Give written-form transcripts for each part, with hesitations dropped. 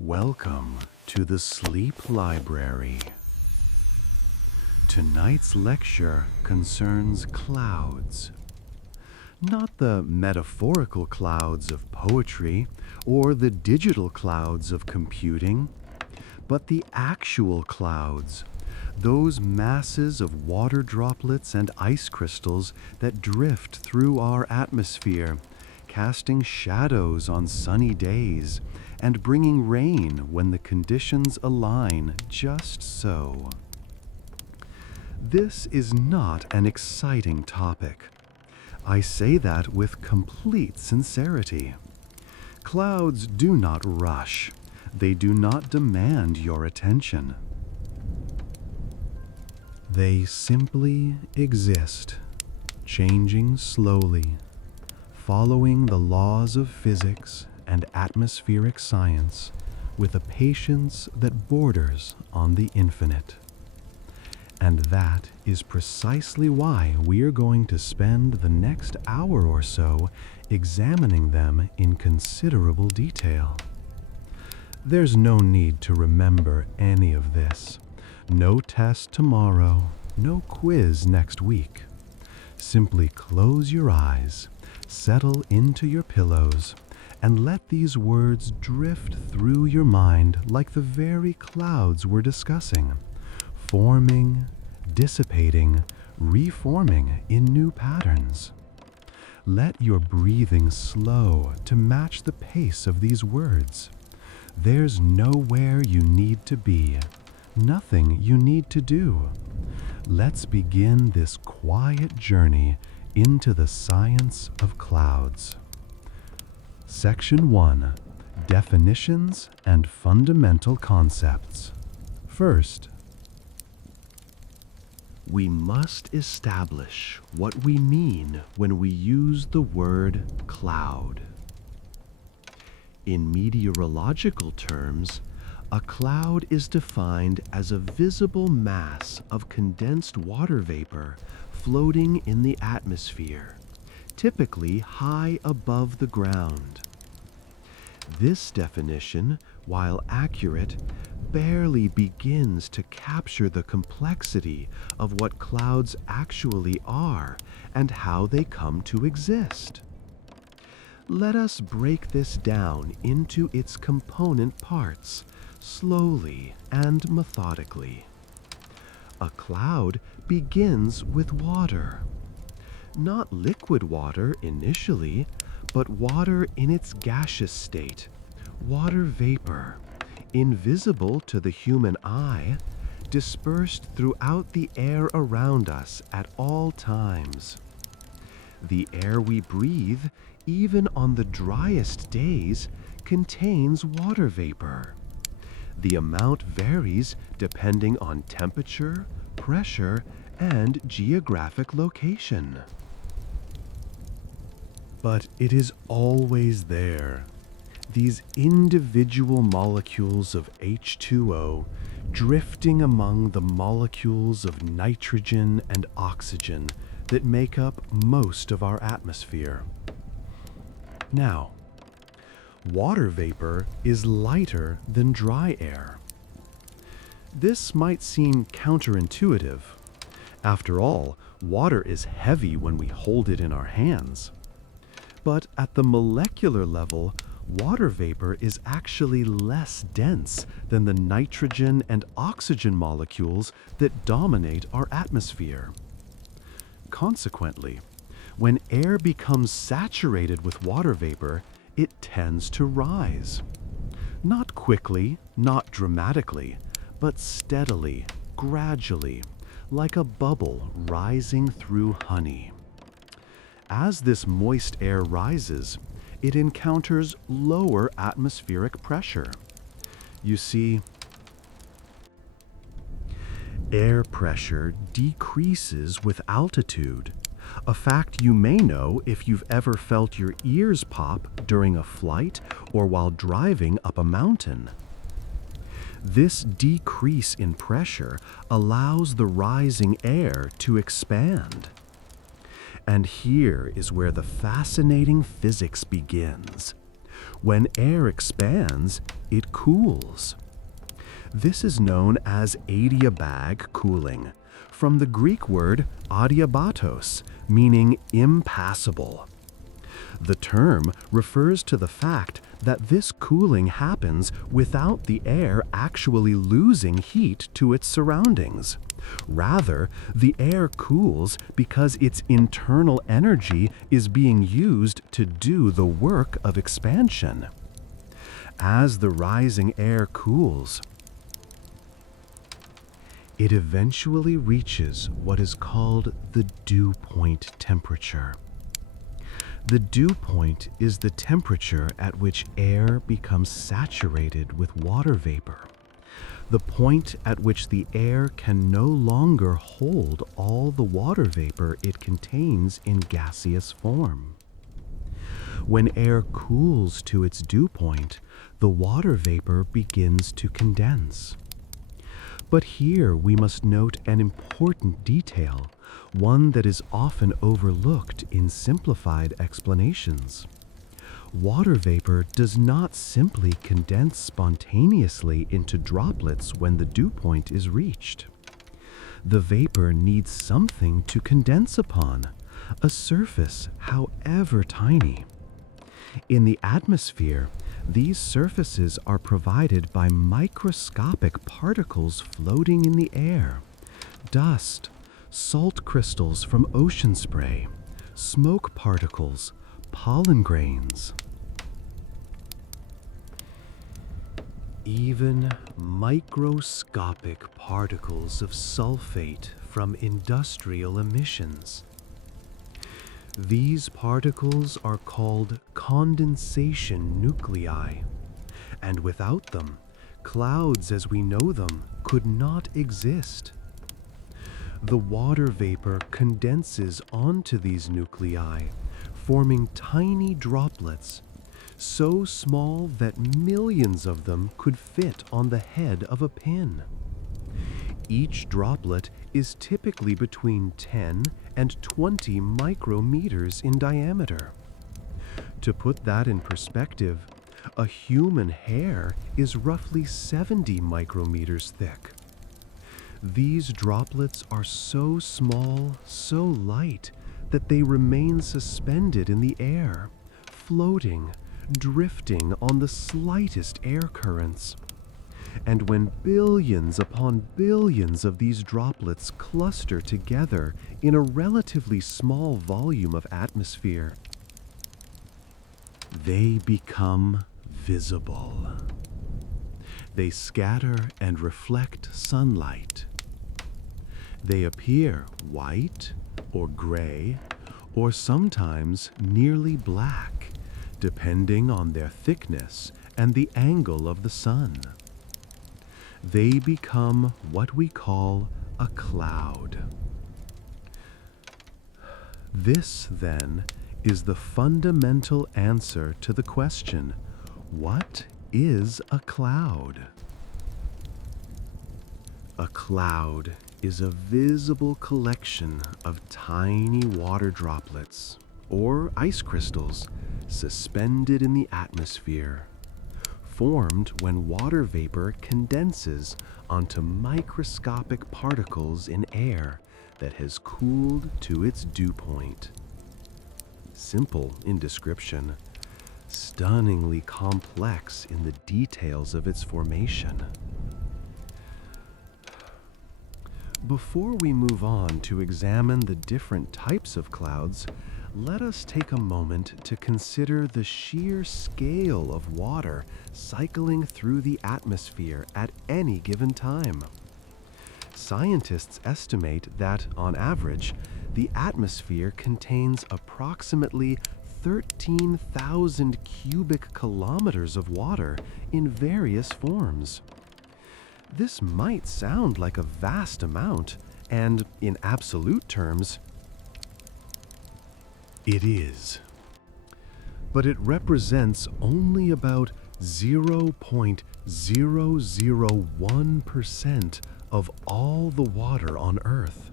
Welcome to the Sleep Library. Tonight's lecture concerns clouds. Not the metaphorical clouds of poetry or the digital clouds of computing, but the actual clouds, those masses of water droplets and ice crystals that drift through our atmosphere, casting shadows on sunny days and bringing rain when the conditions align just so. This is not an exciting topic. I say that with complete sincerity. Clouds do not rush. They do not demand your attention. They simply exist, changing slowly, following the laws of physics and atmospheric science with a patience that borders on the infinite. And that is precisely why we are going to spend the next hour or so examining them in considerable detail. There's no need to remember any of this. No test tomorrow, no quiz next week. Simply close your eyes, settle into your pillows, and let these words drift through your mind like the very clouds we're discussing, forming, dissipating, reforming in new patterns. Let your breathing slow to match the pace of these words. There's nowhere you need to be, nothing you need to do. Let's begin this quiet journey into the science of clouds. Section 1. Definitions and fundamental concepts. First, we must establish what we mean when we use the word cloud. In meteorological terms, a cloud is defined as a visible mass of condensed water vapor floating in the atmosphere, typically high above the ground. This definition, while accurate, barely begins to capture the complexity of what clouds actually are and how they come to exist. Let us break this down into its component parts, slowly and methodically. A cloud begins with water. Not liquid water initially, but water in its gaseous state, water vapor, invisible to the human eye, dispersed throughout the air around us at all times. The air we breathe, even on the driest days, contains water vapor. The amount varies depending on temperature, pressure, and geographic location. But it is always there. These individual molecules of H2O drifting among the molecules of nitrogen and oxygen that make up most of our atmosphere. Now, water vapor is lighter than dry air. This might seem counterintuitive. After all, water is heavy when we hold it in our hands. But at the molecular level, water vapor is actually less dense than the nitrogen and oxygen molecules that dominate our atmosphere. Consequently, when air becomes saturated with water vapor, it tends to rise. Not quickly, not dramatically, but steadily, gradually, like a bubble rising through honey. As this moist air rises, it encounters lower atmospheric pressure. You see, air pressure decreases with altitude, a fact you may know if you've ever felt your ears pop during a flight or while driving up a mountain. This decrease in pressure allows the rising air to expand. And here is where the fascinating physics begins. When air expands, it cools. This is known as adiabatic cooling, from the Greek word adiabatos, meaning impassable. The term refers to the fact that this cooling happens without the air actually losing heat to its surroundings. Rather, the air cools because its internal energy is being used to do the work of expansion. As the rising air cools, it eventually reaches what is called the dew point temperature. The dew point is the temperature at which air becomes saturated with water vapor, the point at which the air can no longer hold all the water vapor it contains in gaseous form. When air cools to its dew point, the water vapor begins to condense. But here we must note an important detail, one that is often overlooked in simplified explanations. Water vapor does not simply condense spontaneously into droplets when the dew point is reached. The vapor needs something to condense upon, a surface, however tiny. In the atmosphere, these surfaces are provided by microscopic particles floating in the air: dust, salt crystals from ocean spray, smoke particles, pollen grains. Even microscopic particles of sulfate from industrial emissions. These particles are called condensation nuclei, and without them, clouds as we know them could not exist. The water vapor condenses onto these nuclei, forming tiny droplets, so small that millions of them could fit on the head of a pin. Each droplet is typically between 10 and 20 micrometers in diameter. To put that in perspective, a human hair is roughly 70 micrometers thick. These droplets are so small, so light, that they remain suspended in the air, floating, drifting on the slightest air currents. And when billions upon billions of these droplets cluster together in a relatively small volume of atmosphere, they become visible. They scatter and reflect sunlight. They appear white or gray, or sometimes nearly black, depending on their thickness and the angle of the sun. They become what we call a cloud. This, then, is the fundamental answer to the question, what is a cloud? A cloud is a visible collection of tiny water droplets, or ice crystals, suspended in the atmosphere, formed when water vapor condenses onto microscopic particles in air that has cooled to its dew point. Simple in description, stunningly complex in the details of its formation. Before we move on to examine the different types of clouds, let us take a moment to consider the sheer scale of water cycling through the atmosphere at any given time. Scientists estimate that, on average, the atmosphere contains approximately 13,000 cubic kilometers of water in various forms. This might sound like a vast amount, and in absolute terms, it is. But it represents only about 0.001% of all the water on Earth.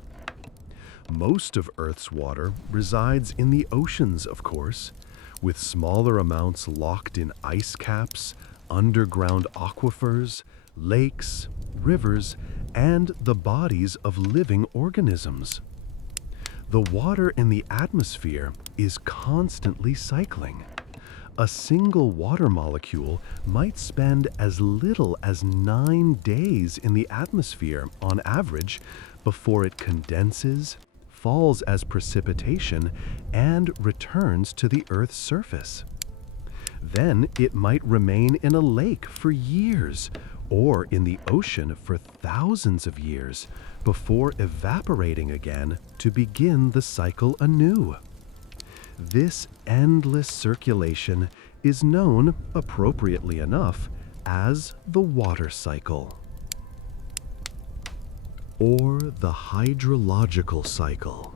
Most of Earth's water resides in the oceans, of course, with smaller amounts locked in ice caps, underground aquifers, lakes, rivers, and the bodies of living organisms. The water in the atmosphere is constantly cycling. A single water molecule might spend as little as 9 days in the atmosphere on average before it condenses, falls as precipitation, and returns to the Earth's surface. Then it might remain in a lake for years or in the ocean for thousands of years before evaporating again to begin the cycle anew. This endless circulation is known, appropriately enough, as the water cycle, or the hydrological cycle.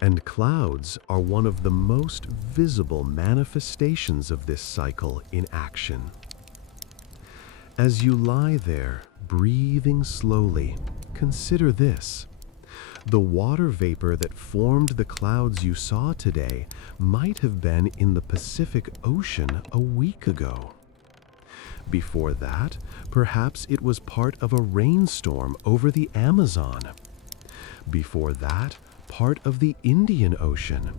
And clouds are one of the most visible manifestations of this cycle in action. As you lie there, breathing slowly, consider this. The water vapor that formed the clouds you saw today might have been in the Pacific Ocean a week ago. Before that, perhaps it was part of a rainstorm over the Amazon. Before that, part of the Indian Ocean.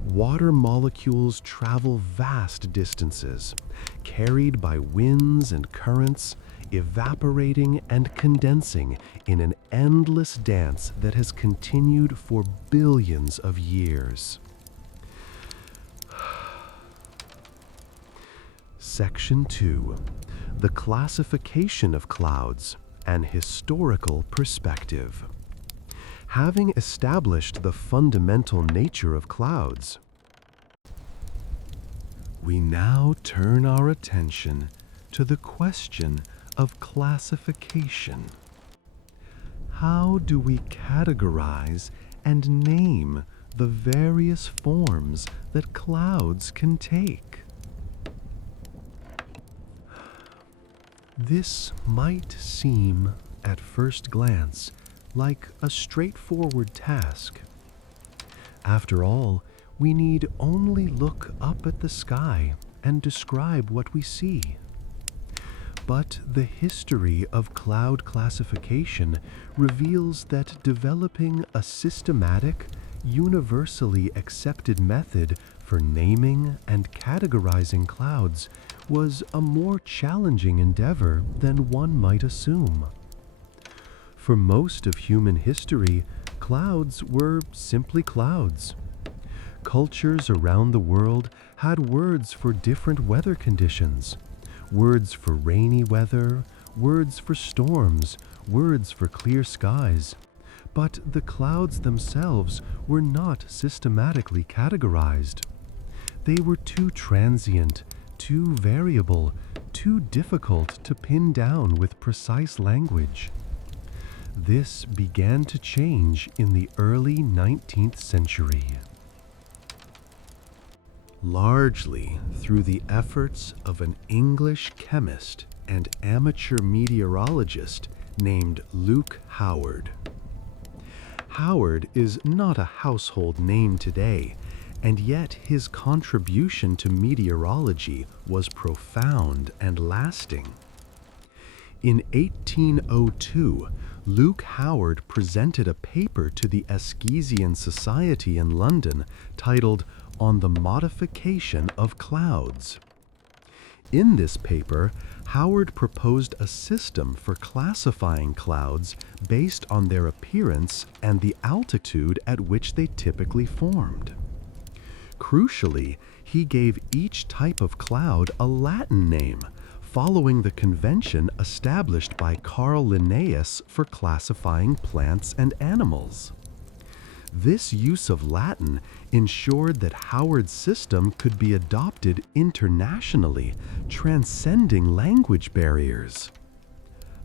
Water molecules travel vast distances, carried by winds and currents, evaporating and condensing in an endless dance that has continued for billions of years. Section 2. The classification of clouds, an historical perspective. Having established the fundamental nature of clouds, we now turn our attention to the question of classification. How do we categorize and name the various forms that clouds can take? This might seem, at first glance, like a straightforward task. After all, we need only look up at the sky and describe what we see. But the history of cloud classification reveals that developing a systematic, universally accepted method for naming and categorizing clouds was a more challenging endeavor than one might assume. For most of human history, clouds were simply clouds. Cultures around the world had words for different weather conditions. Words for rainy weather, words for storms, words for clear skies. But the clouds themselves were not systematically categorized. They were too transient, too variable, too difficult to pin down with precise language. This began to change in the early 19th century. Largely through the efforts of an English chemist and amateur meteorologist named Luke Howard. Howard is not a household name today, and yet his contribution to meteorology was profound and lasting. In 1802, Luke Howard presented a paper to the Eskesian Society in London titled "On the Modification of Clouds." In this paper, Howard proposed a system for classifying clouds based on their appearance and the altitude at which they typically formed. Crucially, he gave each type of cloud a Latin name, following the convention established by Carl Linnaeus for classifying plants and animals. This use of Latin ensured that Howard's system could be adopted internationally, transcending language barriers.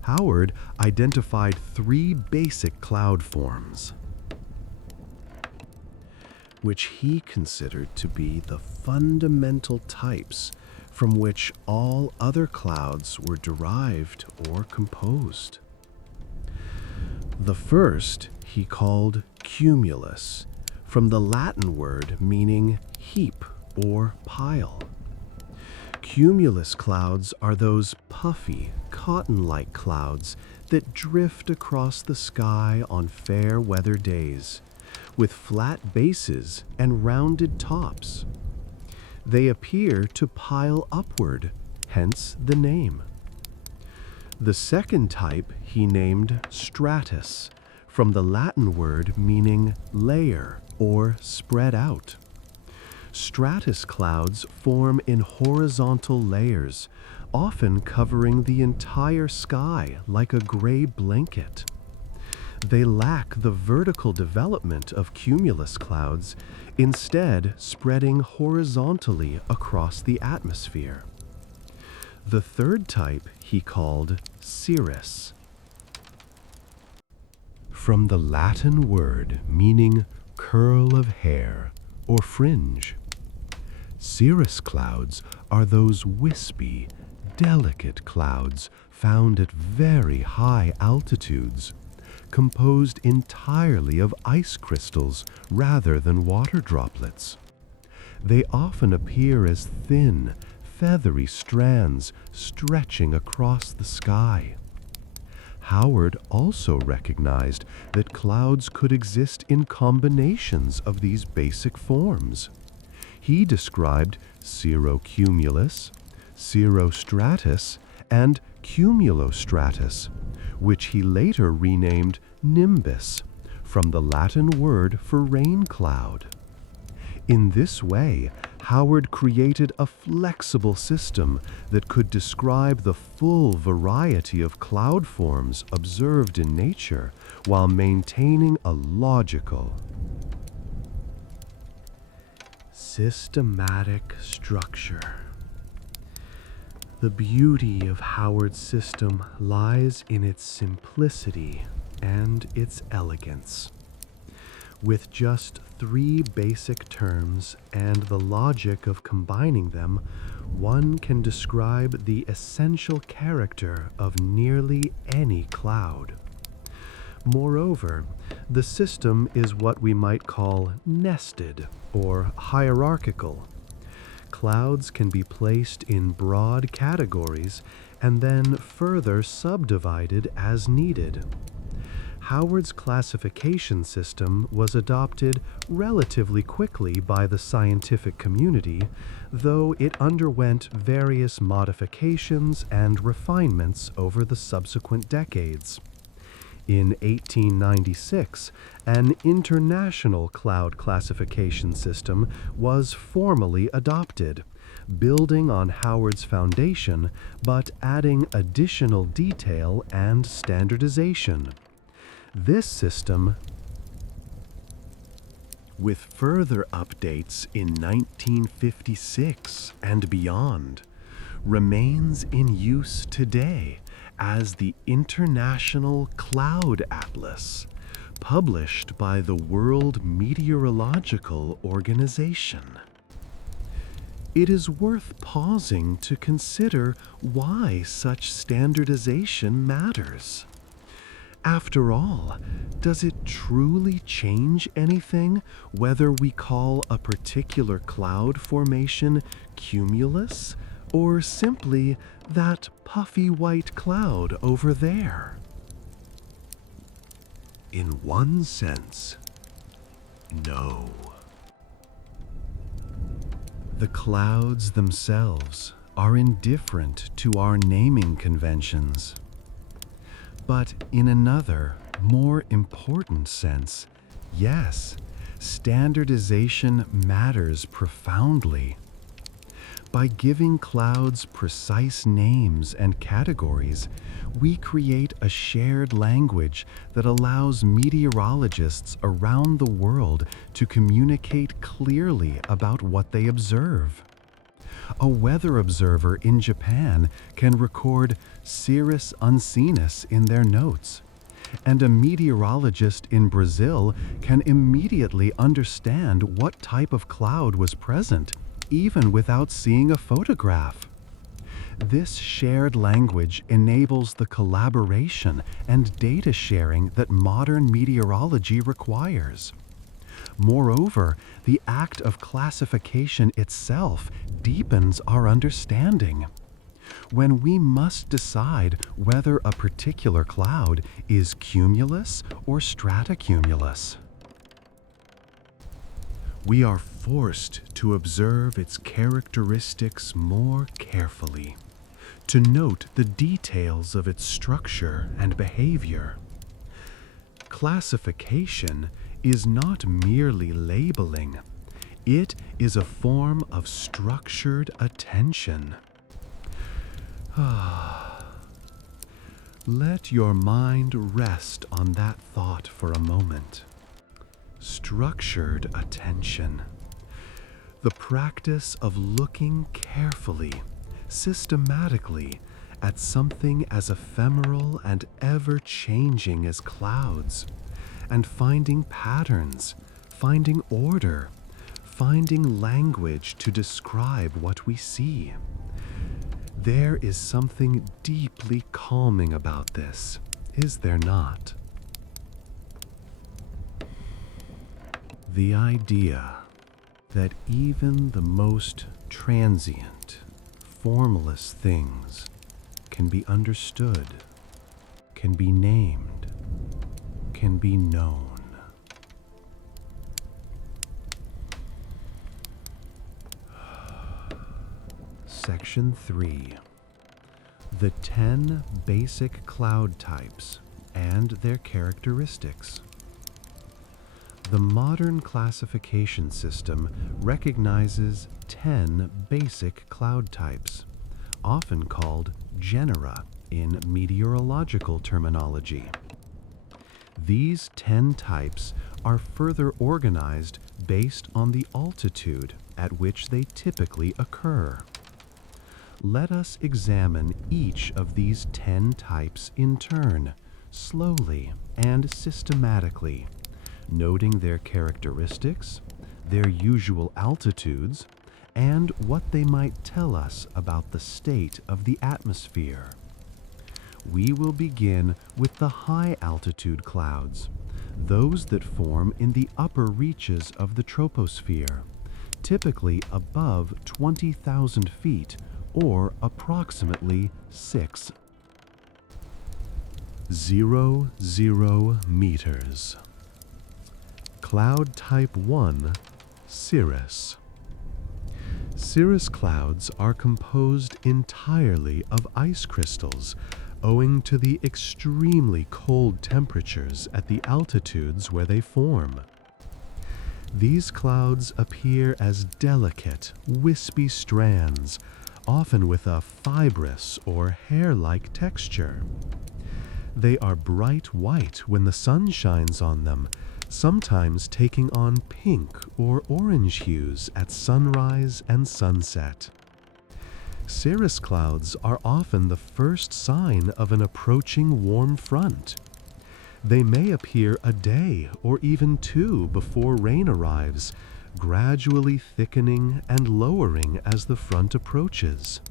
Howard identified 3 basic cloud forms, which he considered to be the fundamental types from which all other clouds were derived or composed. The first he called cumulus, from the Latin word meaning heap or pile. Cumulus clouds are those puffy, cotton-like clouds that drift across the sky on fair weather days, with flat bases and rounded tops. They appear to pile upward, hence the name. The second type he named stratus, from the Latin word meaning layer or spread out. Stratus clouds form in horizontal layers, often covering the entire sky like a gray blanket. They lack the vertical development of cumulus clouds, instead spreading horizontally across the atmosphere. The third type he called cirrus, from the Latin word meaning curl of hair or fringe. Cirrus clouds are those wispy, delicate clouds found at very high altitudes, composed entirely of ice crystals rather than water droplets. They often appear as thin, feathery strands stretching across the sky. Howard also recognized that clouds could exist in combinations of these basic forms. He described cirrocumulus, cirrostratus, and cumulostratus, which he later renamed nimbus, from the Latin word for rain cloud. In this way, Howard created a flexible system that could describe the full variety of cloud forms observed in nature while maintaining a logical, systematic structure. The beauty of Howard's system lies in its simplicity and its elegance. With just 3 basic terms and the logic of combining them, one can describe the essential character of nearly any cloud. Moreover, the system is what we might call nested or hierarchical. Clouds can be placed in broad categories and then further subdivided as needed. Howard's classification system was adopted relatively quickly by the scientific community, though it underwent various modifications and refinements over the subsequent decades. In 1896, an international cloud classification system was formally adopted, building on Howard's foundation but adding additional detail and standardization. This system, with further updates in 1956 and beyond, remains in use today as the International Cloud Atlas, published by the World Meteorological Organization. It is worth pausing to consider why such standardization matters. After all, does it truly change anything whether we call a particular cloud formation cumulus or simply that puffy white cloud over there? In one sense, no. The clouds themselves are indifferent to our naming conventions. But in another, more important sense, yes, standardization matters profoundly. By giving clouds precise names and categories, we create a shared language that allows meteorologists around the world to communicate clearly about what they observe. A weather observer in Japan can record cirrus uncinus in their notes, and a meteorologist in Brazil can immediately understand what type of cloud was present, even without seeing a photograph. This shared language enables the collaboration and data sharing that modern meteorology requires. Moreover, the act of classification itself deepens our understanding. When we must decide whether a particular cloud is cumulus or stratocumulus, we are forced to observe its characteristics more carefully, to note the details of its structure and behavior. Classification is not merely labeling, it is a form of structured attention. Let your mind rest on that thought for a moment. Structured attention. The practice of looking carefully, systematically, at something as ephemeral and ever-changing as clouds, and finding patterns, finding order, finding language to describe what we see. There is something deeply calming about this, is there not? The idea that even the most transient, formless things can be understood, can be named, can be known. Section 3. The 10 basic cloud types and their characteristics. The modern classification system recognizes 10 basic cloud types, often called genera in meteorological terminology. These 10 types are further organized based on the altitude at which they typically occur. Let us examine each of these 10 types in turn, slowly and systematically, noting their characteristics, their usual altitudes, and what they might tell us about the state of the atmosphere. We will begin with the high-altitude clouds, those that form in the upper reaches of the troposphere, typically above 20,000 feet or approximately 600 meters. Cloud Type 1, cirrus. Cirrus clouds are composed entirely of ice crystals owing to the extremely cold temperatures at the altitudes where they form. These clouds appear as delicate, wispy strands, often with a fibrous or hair-like texture. They are bright white when the sun shines on them, sometimes taking on pink or orange hues at sunrise and sunset. Cirrus clouds are often the first sign of an approaching warm front. They may appear a day or even two before rain arrives, gradually thickening and lowering as the front approaches.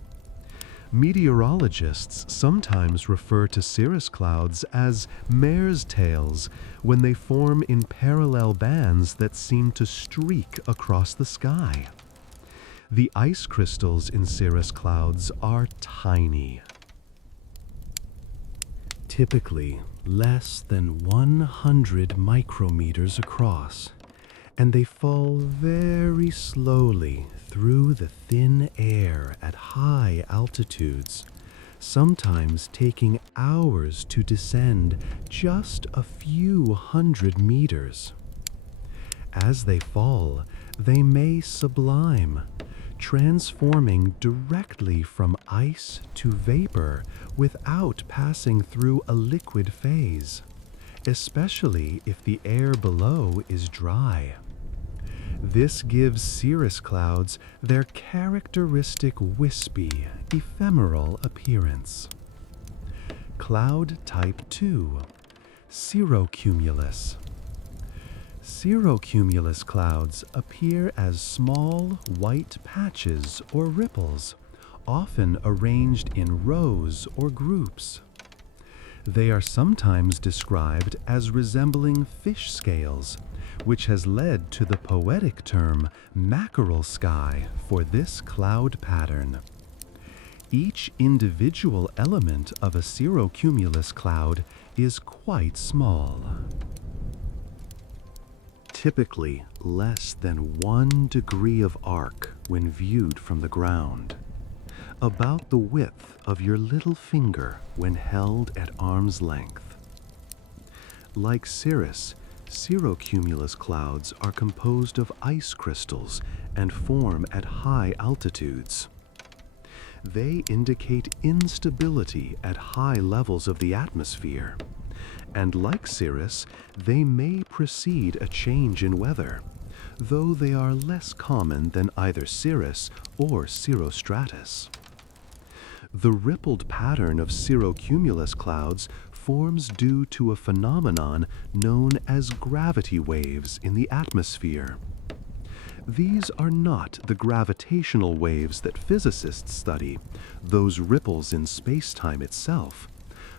Meteorologists sometimes refer to cirrus clouds as mare's tails when they form in parallel bands that seem to streak across the sky. The ice crystals in cirrus clouds are tiny, typically less than 100 micrometers across, and they fall very slowly through the thin air at high altitudes, sometimes taking hours to descend just a few hundred meters. As they fall, they may sublime, transforming directly from ice to vapor without passing through a liquid phase, especially if the air below is dry. This gives cirrus clouds their characteristic wispy, ephemeral appearance. Cloud Type 2, cirrocumulus. Cirrocumulus clouds appear as small white patches or ripples, often arranged in rows or groups. They are sometimes described as resembling fish scales, which has led to the poetic term mackerel sky for this cloud pattern. Each individual element of a cirrocumulus cloud is quite small, typically less than 1 degree of arc when viewed from the ground, about the width of your little finger when held at arm's length. Like cirrus, cirrocumulus clouds are composed of ice crystals and form at high altitudes. They indicate instability at high levels of the atmosphere, and like cirrus, they may precede a change in weather, though they are less common than either cirrus or cirrostratus. The rippled pattern of cirrocumulus clouds forms due to a phenomenon known as gravity waves in the atmosphere. These are not the gravitational waves that physicists study, those ripples in space-time itself,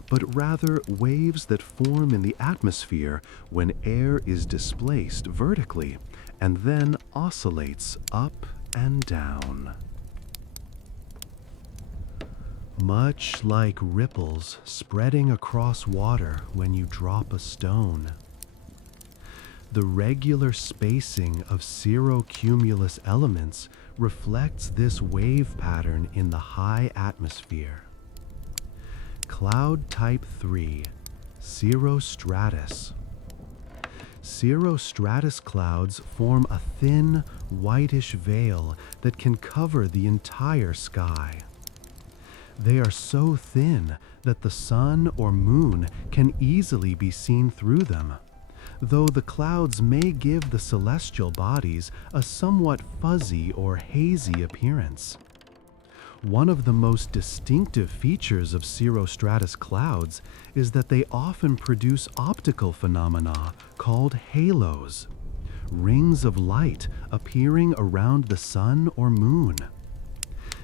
but rather waves that form in the atmosphere when air is displaced vertically and then oscillates up and down. Much like ripples spreading across water when you drop a stone, the regular spacing of cirrocumulus elements reflects this wave pattern in the high atmosphere. Cloud type 3, cirrostratus. Cirrostratus clouds form a thin, whitish veil that can cover the entire sky. They are so thin that the sun or moon can easily be seen through them, though the clouds may give the celestial bodies a somewhat fuzzy or hazy appearance. One of the most distinctive features of cirrostratus clouds is that they often produce optical phenomena called halos, rings of light appearing around the sun or moon.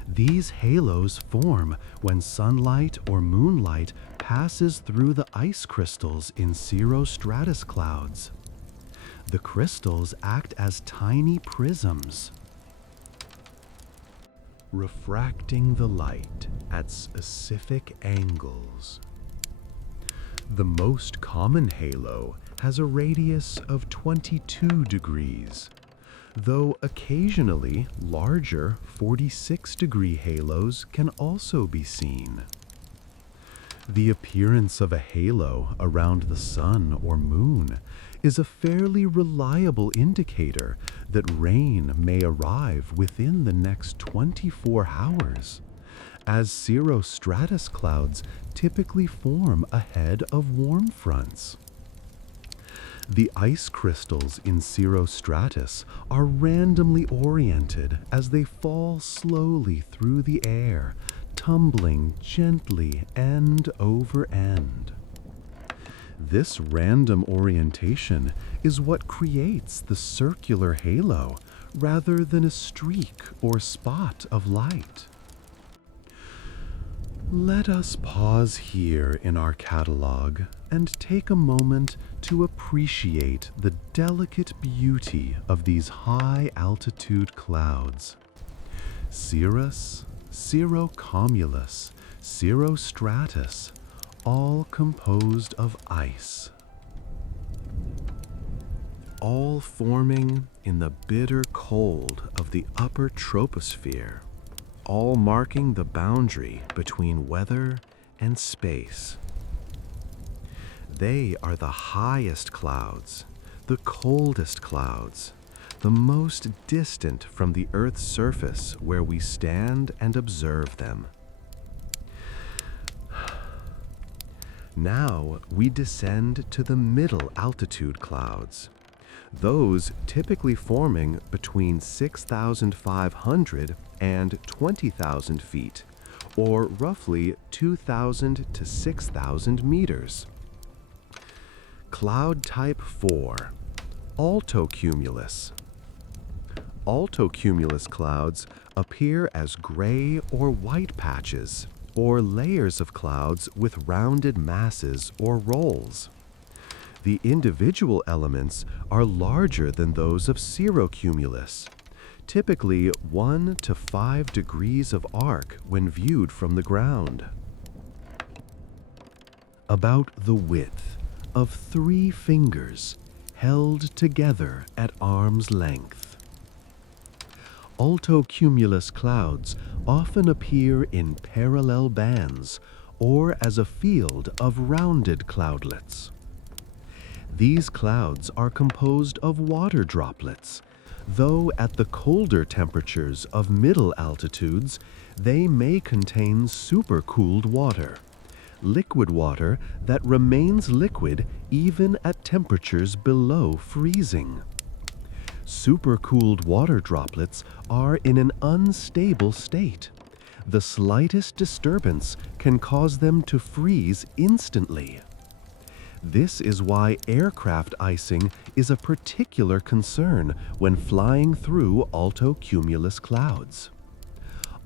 These halos form when sunlight or moonlight passes through the ice crystals in cirrostratus clouds. The crystals act as tiny prisms, refracting the light at specific angles. The most common halo has a radius of 22 degrees, though occasionally larger 46-degree halos can also be seen. The appearance of a halo around the sun or moon is a fairly reliable indicator that rain may arrive within the next 24 hours, as cirrostratus clouds typically form ahead of warm fronts. The ice crystals in cirrostratus are randomly oriented as they fall slowly through the air, tumbling gently end over end. This random orientation is what creates the circular halo rather than a streak or spot of light. Let us pause here in our catalog and take a moment to appreciate the delicate beauty of these high-altitude clouds. Cirrus, cirrocumulus, cirrostratus, all composed of ice, all forming in the bitter cold of the upper troposphere, all marking the boundary between weather and space. They are the highest clouds, the coldest clouds, the most distant from the Earth's surface where we stand and observe them. Now we descend to the middle altitude clouds, those typically forming between 6,500 and 20,000 feet, or roughly 2,000 to 6,000 meters. Cloud type 4, altocumulus. Altocumulus clouds appear as gray or white patches, or layers of clouds with rounded masses or rolls. The individual elements are larger than those of cirrocumulus, typically 1 to 5 degrees of arc when viewed from the ground. About the width of 3 fingers held together at arm's length. Altocumulus clouds often appear in parallel bands or as a field of rounded cloudlets. These clouds are composed of water droplets, though at the colder temperatures of middle altitudes, they may contain supercooled water, liquid water that remains liquid even at temperatures below freezing. Supercooled water droplets are in an unstable state. The slightest disturbance can cause them to freeze instantly. This is why aircraft icing is a particular concern when flying through altocumulus clouds.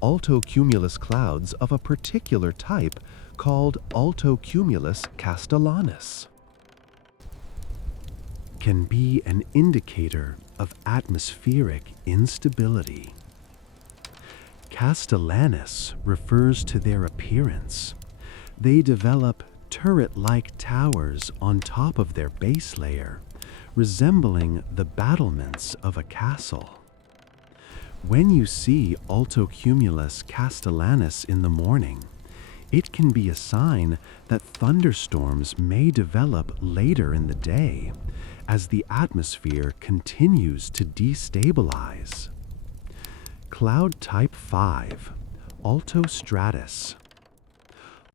Altocumulus clouds of a particular type called altocumulus castellanus can be an indicator of atmospheric instability. Castellanus refers to their appearance. They develop turret-like towers on top of their base layer, resembling the battlements of a castle. When you see altocumulus castellanus in the morning, it can be a sign that thunderstorms may develop later in the day as the atmosphere continues to destabilize. Cloud type 5, altostratus.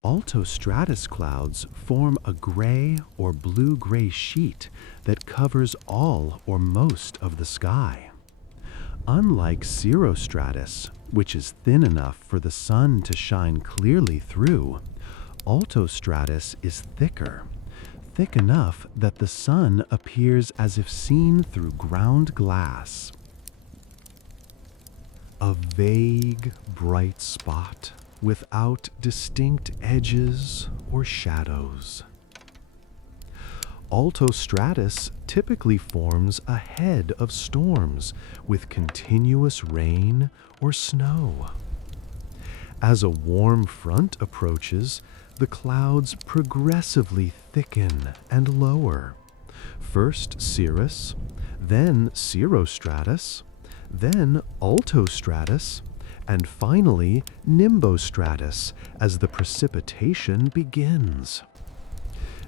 Altostratus clouds form a gray or blue-gray sheet that covers all or most of the sky. Unlike cirrostratus, which is thin enough for the sun to shine clearly through, altostratus is thick enough that the sun appears as if seen through ground glass. A vague, bright spot without distinct edges or shadows. Altostratus typically forms ahead of storms with continuous rain or snow. As a warm front approaches, the clouds progressively thicken and lower. First cirrus, then cirrostratus, then altostratus, and finally nimbostratus as the precipitation begins.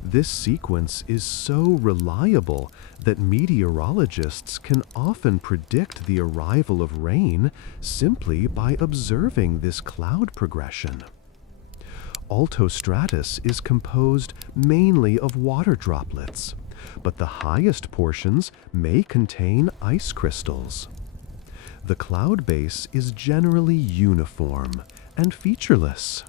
This sequence is so reliable that meteorologists can often predict the arrival of rain simply by observing this cloud progression. Altostratus is composed mainly of water droplets, but the highest portions may contain ice crystals. The cloud base is generally uniform and featureless,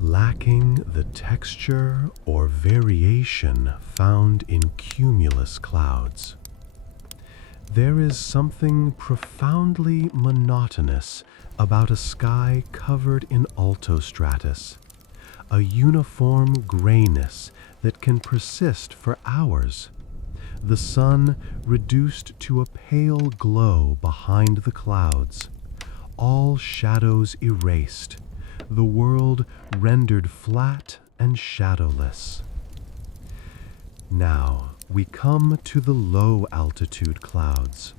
lacking the texture or variation found in cumulus clouds. There is something profoundly monotonous about a sky covered in altostratus, a uniform grayness that can persist for hours. The sun reduced to a pale glow behind the clouds, all shadows erased, the world rendered flat and shadowless. Now we come to the low-altitude clouds,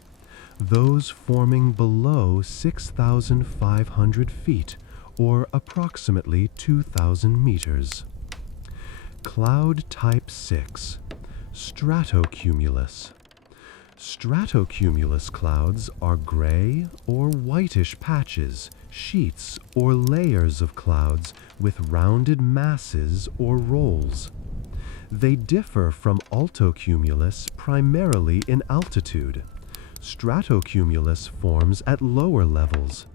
those forming below 6,500 feet, or approximately 2,000 meters. Cloud type 6, stratocumulus. Stratocumulus clouds are gray or whitish patches, sheets, or layers of clouds with rounded masses or rolls. They differ from altocumulus primarily in altitude. Stratocumulus forms at lower levels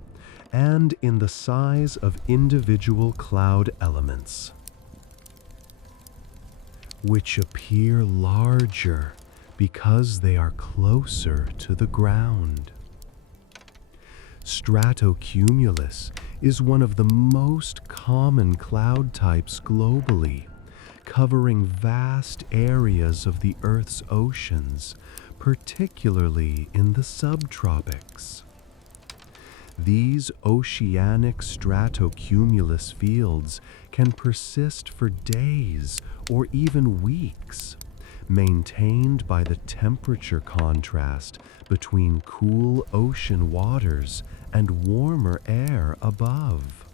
and in the size of individual cloud elements, which appear larger because they are closer to the ground. Stratocumulus is one of the most common cloud types globally, covering vast areas of the Earth's oceans, particularly in the subtropics. These oceanic stratocumulus fields can persist for days or even weeks, maintained by the temperature contrast between cool ocean waters and warmer air above.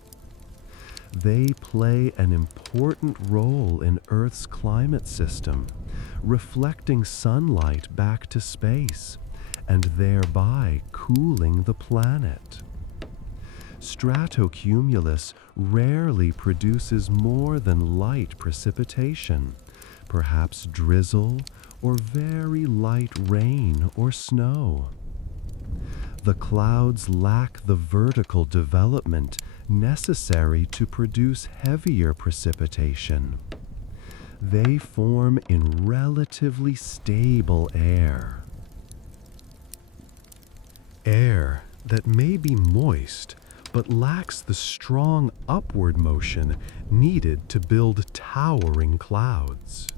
They play an important role in Earth's climate system, reflecting sunlight back to space and thereby cooling the planet. Stratocumulus rarely produces more than light precipitation, perhaps drizzle or very light rain or snow. The clouds lack the vertical development necessary to produce heavier precipitation. They form in relatively stable air. Air that may be moist but lacks the strong upward motion needed to build towering clouds.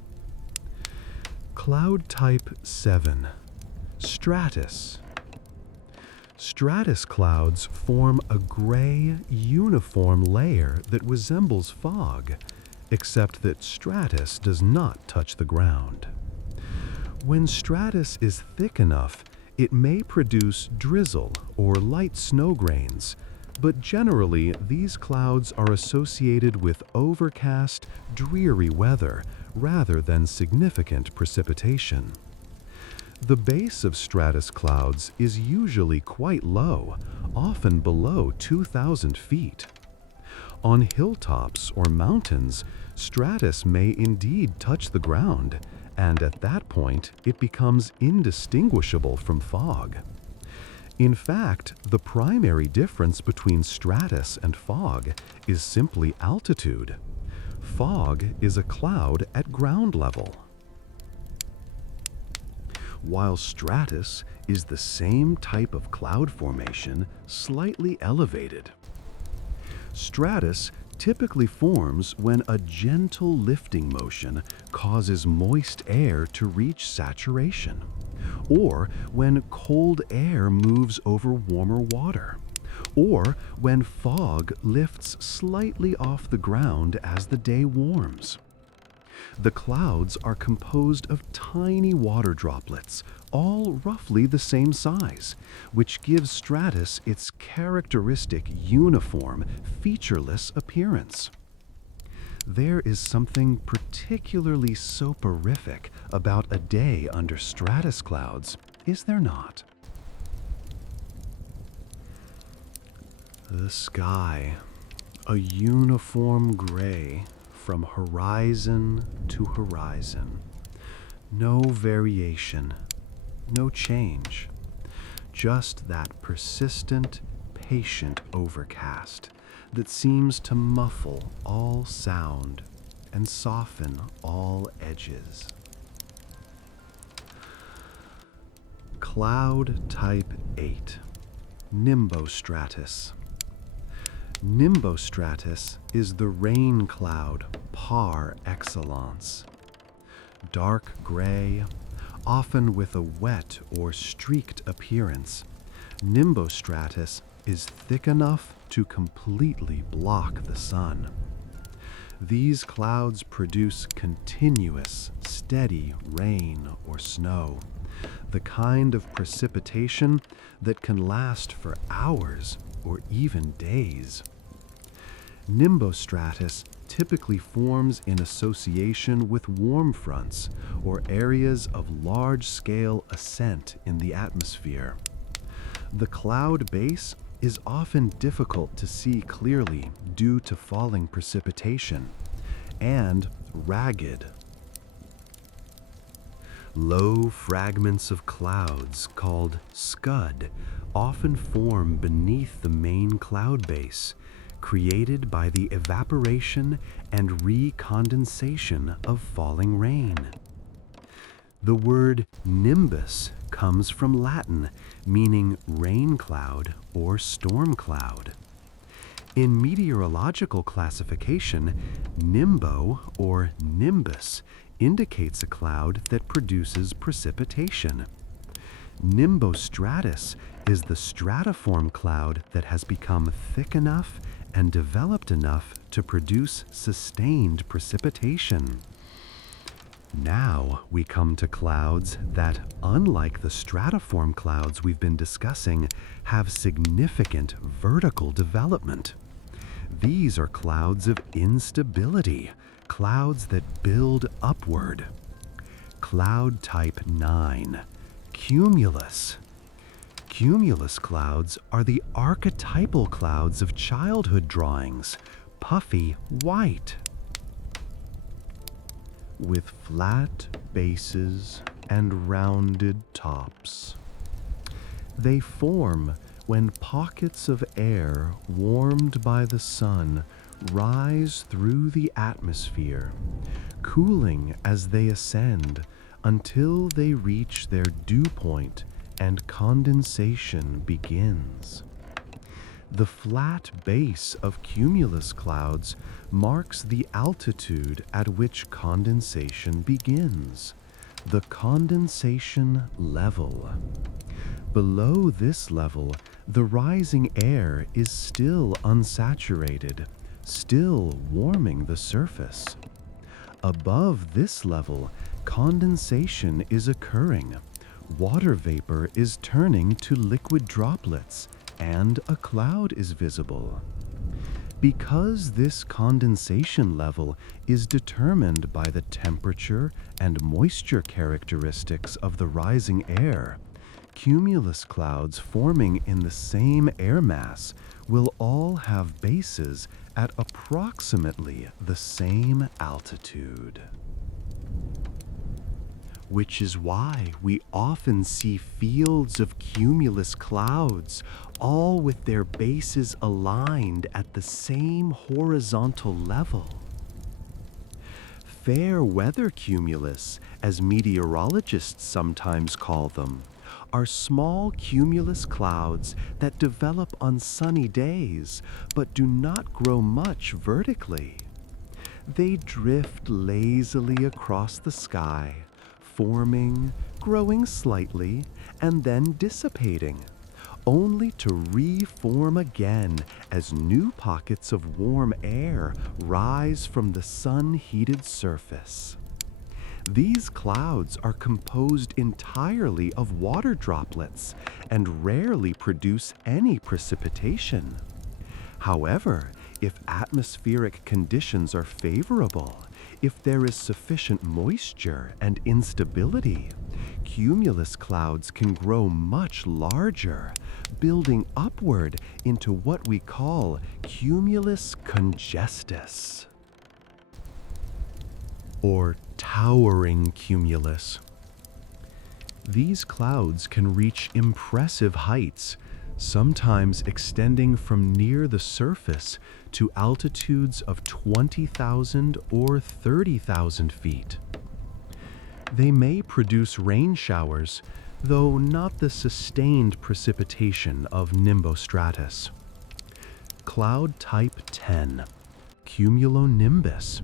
Cloud type 7, stratus. Stratus clouds form a gray, uniform layer that resembles fog, except that stratus does not touch the ground. When stratus is thick enough, it may produce drizzle or light snow grains, but generally these clouds are associated with overcast, dreary weather rather than significant precipitation. The base of stratus clouds is usually quite low, often below 2,000 feet. On hilltops or mountains, stratus may indeed touch the ground, and at that point it becomes indistinguishable from fog. In fact, the primary difference between stratus and fog is simply altitude. Fog is a cloud at ground level, while stratus is the same type of cloud formation, slightly elevated. Stratus typically forms when a gentle lifting motion causes moist air to reach saturation, or when cold air moves over warmer water, or when fog lifts slightly off the ground as the day warms. The clouds are composed of tiny water droplets, all roughly the same size, which gives stratus its characteristic uniform, featureless appearance. There is something particularly soporific about a day under stratus clouds, is there not? The sky, a uniform gray from horizon to horizon. No variation, no change, just that persistent, patient overcast that seems to muffle all sound and soften all edges. Cloud type 8, nimbostratus. Nimbostratus is the rain cloud par excellence. Dark gray, often with a wet or streaked appearance, nimbostratus is thick enough to completely block the sun. These clouds produce continuous, steady rain or snow, the kind of precipitation that can last for hours or even days. Nimbostratus typically forms in association with warm fronts or areas of large-scale ascent in the atmosphere. The cloud base is often difficult to see clearly due to falling precipitation, and ragged. Low fragments of clouds called scud often form beneath the main cloud base, created by the evaporation and recondensation of falling rain. The word nimbus comes from Latin, meaning rain cloud or storm cloud. In meteorological classification, nimbo or nimbus indicates a cloud that produces precipitation. Nimbostratus is the stratiform cloud that has become thick enough and developed enough to produce sustained precipitation. Now we come to clouds that, unlike the stratiform clouds we've been discussing, have significant vertical development. These are clouds of instability, clouds that build upward. Cloud type 9, cumulus. Cumulus clouds are the archetypal clouds of childhood drawings, puffy white, with flat bases and rounded tops. They form when pockets of air warmed by the sun rise through the atmosphere, cooling as they ascend until they reach their dew point and condensation begins. The flat base of cumulus clouds marks the altitude at which condensation begins, the condensation level. Below this level, the rising air is still unsaturated, still warming the surface. Above this level, condensation is occurring. Water vapor is turning to liquid droplets, and a cloud is visible. Because this condensation level is determined by the temperature and moisture characteristics of the rising air, cumulus clouds forming in the same air mass will all have bases at approximately the same altitude. Which is why we often see fields of cumulus clouds, all with their bases aligned at the same horizontal level. Fair weather cumulus, as meteorologists sometimes call them, are small cumulus clouds that develop on sunny days but do not grow much vertically. They drift lazily across the sky, forming, growing slightly, and then dissipating, only to reform again as new pockets of warm air rise from the sun-heated surface. These clouds are composed entirely of water droplets and rarely produce any precipitation. However, if atmospheric conditions are favorable, if there is sufficient moisture and instability, cumulus clouds can grow much larger, building upward into what we call cumulus congestus, or towering cumulus. These clouds can reach impressive heights, sometimes extending from near the surface to altitudes of 20,000 or 30,000 feet. They may produce rain showers, though not the sustained precipitation of nimbostratus. Cloud type 10, cumulonimbus.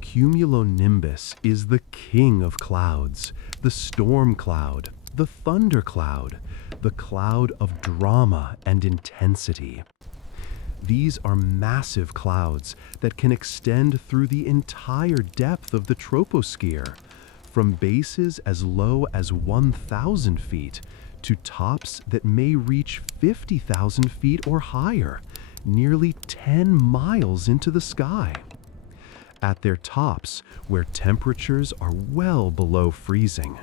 Cumulonimbus is the king of clouds, the storm cloud, the thunder cloud, the cloud of drama and intensity. These are massive clouds that can extend through the entire depth of the troposphere, from bases as low as 1,000 feet to tops that may reach 50,000 feet or higher, nearly 10 miles into the sky. At their tops, where temperatures are well below freezing.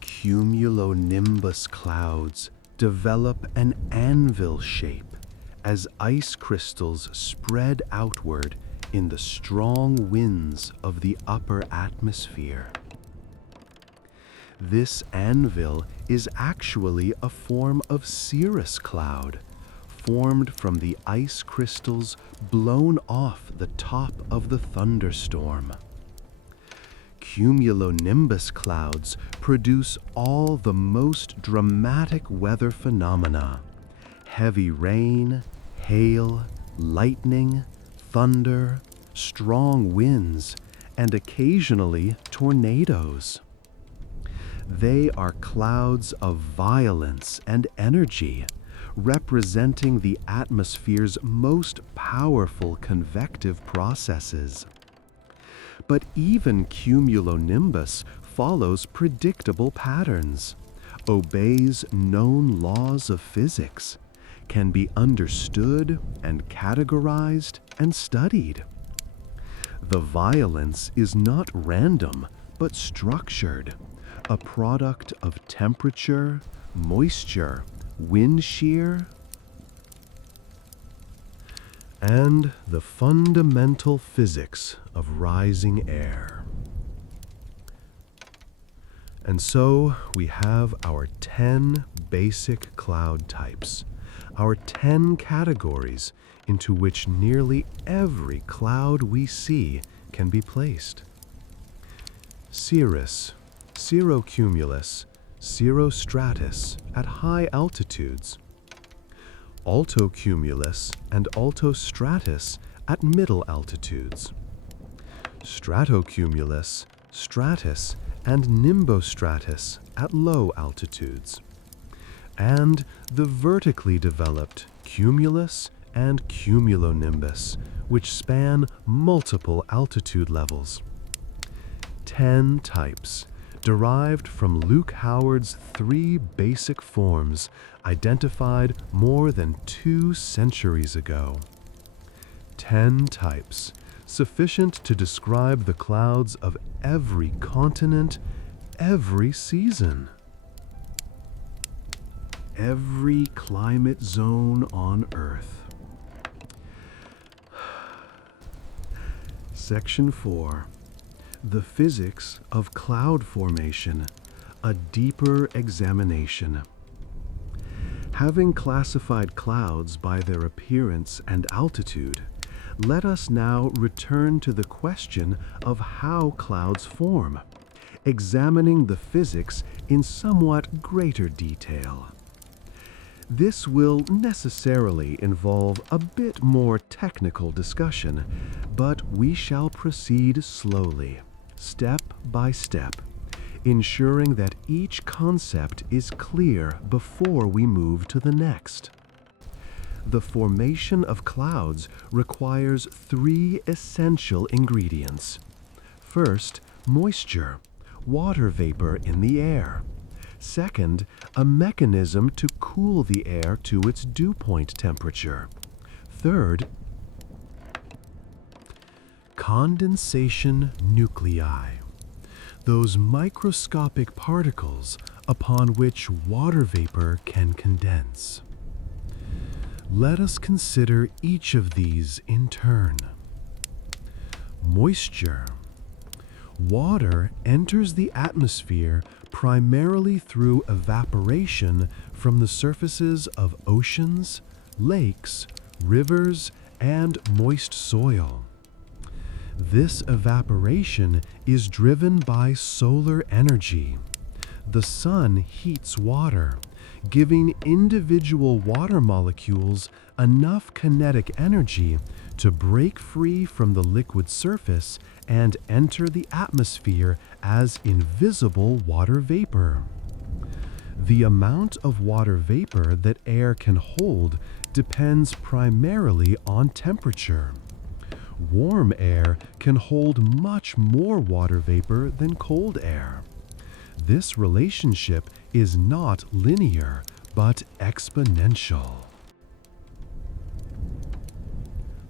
Cumulonimbus clouds develop an anvil shape as ice crystals spread outward in the strong winds of the upper atmosphere. This anvil is actually a form of cirrus cloud, formed from the ice crystals blown off the top of the thunderstorm. Cumulonimbus clouds produce all the most dramatic weather phenomena: heavy rain, hail, lightning, thunder, strong winds, and occasionally tornadoes. They are clouds of violence and energy, representing the atmosphere's most powerful convective processes. But even cumulonimbus follows predictable patterns, obeys known laws of physics, can be understood and categorized and studied. The violence is not random, but structured, a product of temperature, moisture, wind shear, and the fundamental physics of rising air. And so we have our 10 basic cloud types, our 10 categories into which nearly every cloud we see can be placed. Cirrus, cirrocumulus, cirrostratus at high altitudes, altocumulus and altostratus at middle altitudes, stratocumulus, stratus, and nimbostratus at low altitudes, and the vertically developed cumulus and cumulonimbus, which span multiple altitude levels. 10 types, derived from Luke Howard's 3 basic forms identified more than 2 centuries ago. 10 types, sufficient to describe the clouds of every continent, every season, every climate zone on Earth. Section 4. The physics of cloud formation, a deeper examination. Having classified clouds by their appearance and altitude, let us now return to the question of how clouds form, examining the physics in somewhat greater detail. This will necessarily involve a bit more technical discussion, but we shall proceed slowly, step by step, ensuring that each concept is clear before we move to the next. The formation of clouds requires 3 essential ingredients. First, moisture, water vapor in the air. Second, a mechanism to cool the air to its dew point temperature. Third, condensation nuclei, those microscopic particles upon which water vapor can condense. Let us consider each of these in turn. Moisture. Water enters the atmosphere primarily through evaporation from the surfaces of oceans, lakes, rivers, and moist soil. This evaporation is driven by solar energy. The sun heats water, giving individual water molecules enough kinetic energy to break free from the liquid surface and enter the atmosphere as invisible water vapor. The amount of water vapor that air can hold depends primarily on temperature. Warm air can hold much more water vapor than cold air. This relationship is not linear, but exponential.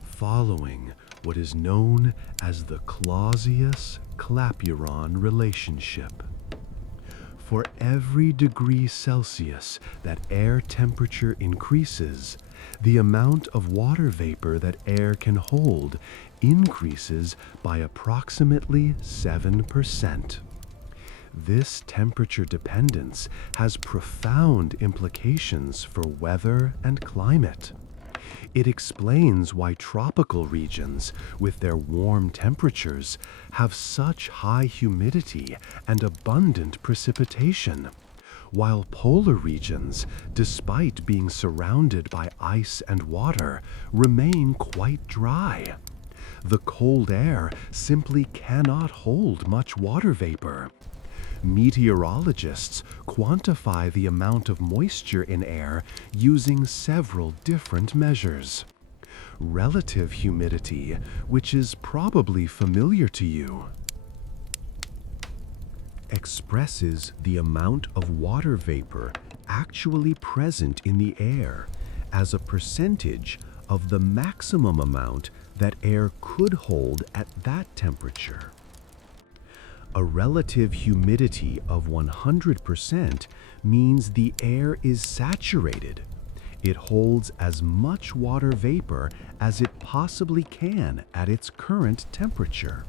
Following what is known as the Clausius-Clapeyron relationship. For every degree Celsius that air temperature increases, the amount of water vapor that air can hold increases by approximately 7%. This temperature dependence has profound implications for weather and climate. It explains why tropical regions, with their warm temperatures, have such high humidity and abundant precipitation, while polar regions, despite being surrounded by ice and water, remain quite dry. The cold air simply cannot hold much water vapor. Meteorologists quantify the amount of moisture in air using several different measures. Relative humidity, which is probably familiar to you, expresses the amount of water vapor actually present in the air as a percentage of the maximum amount that air could hold at that temperature. A relative humidity of 100% means the air is saturated. It holds as much water vapor as it possibly can at its current temperature.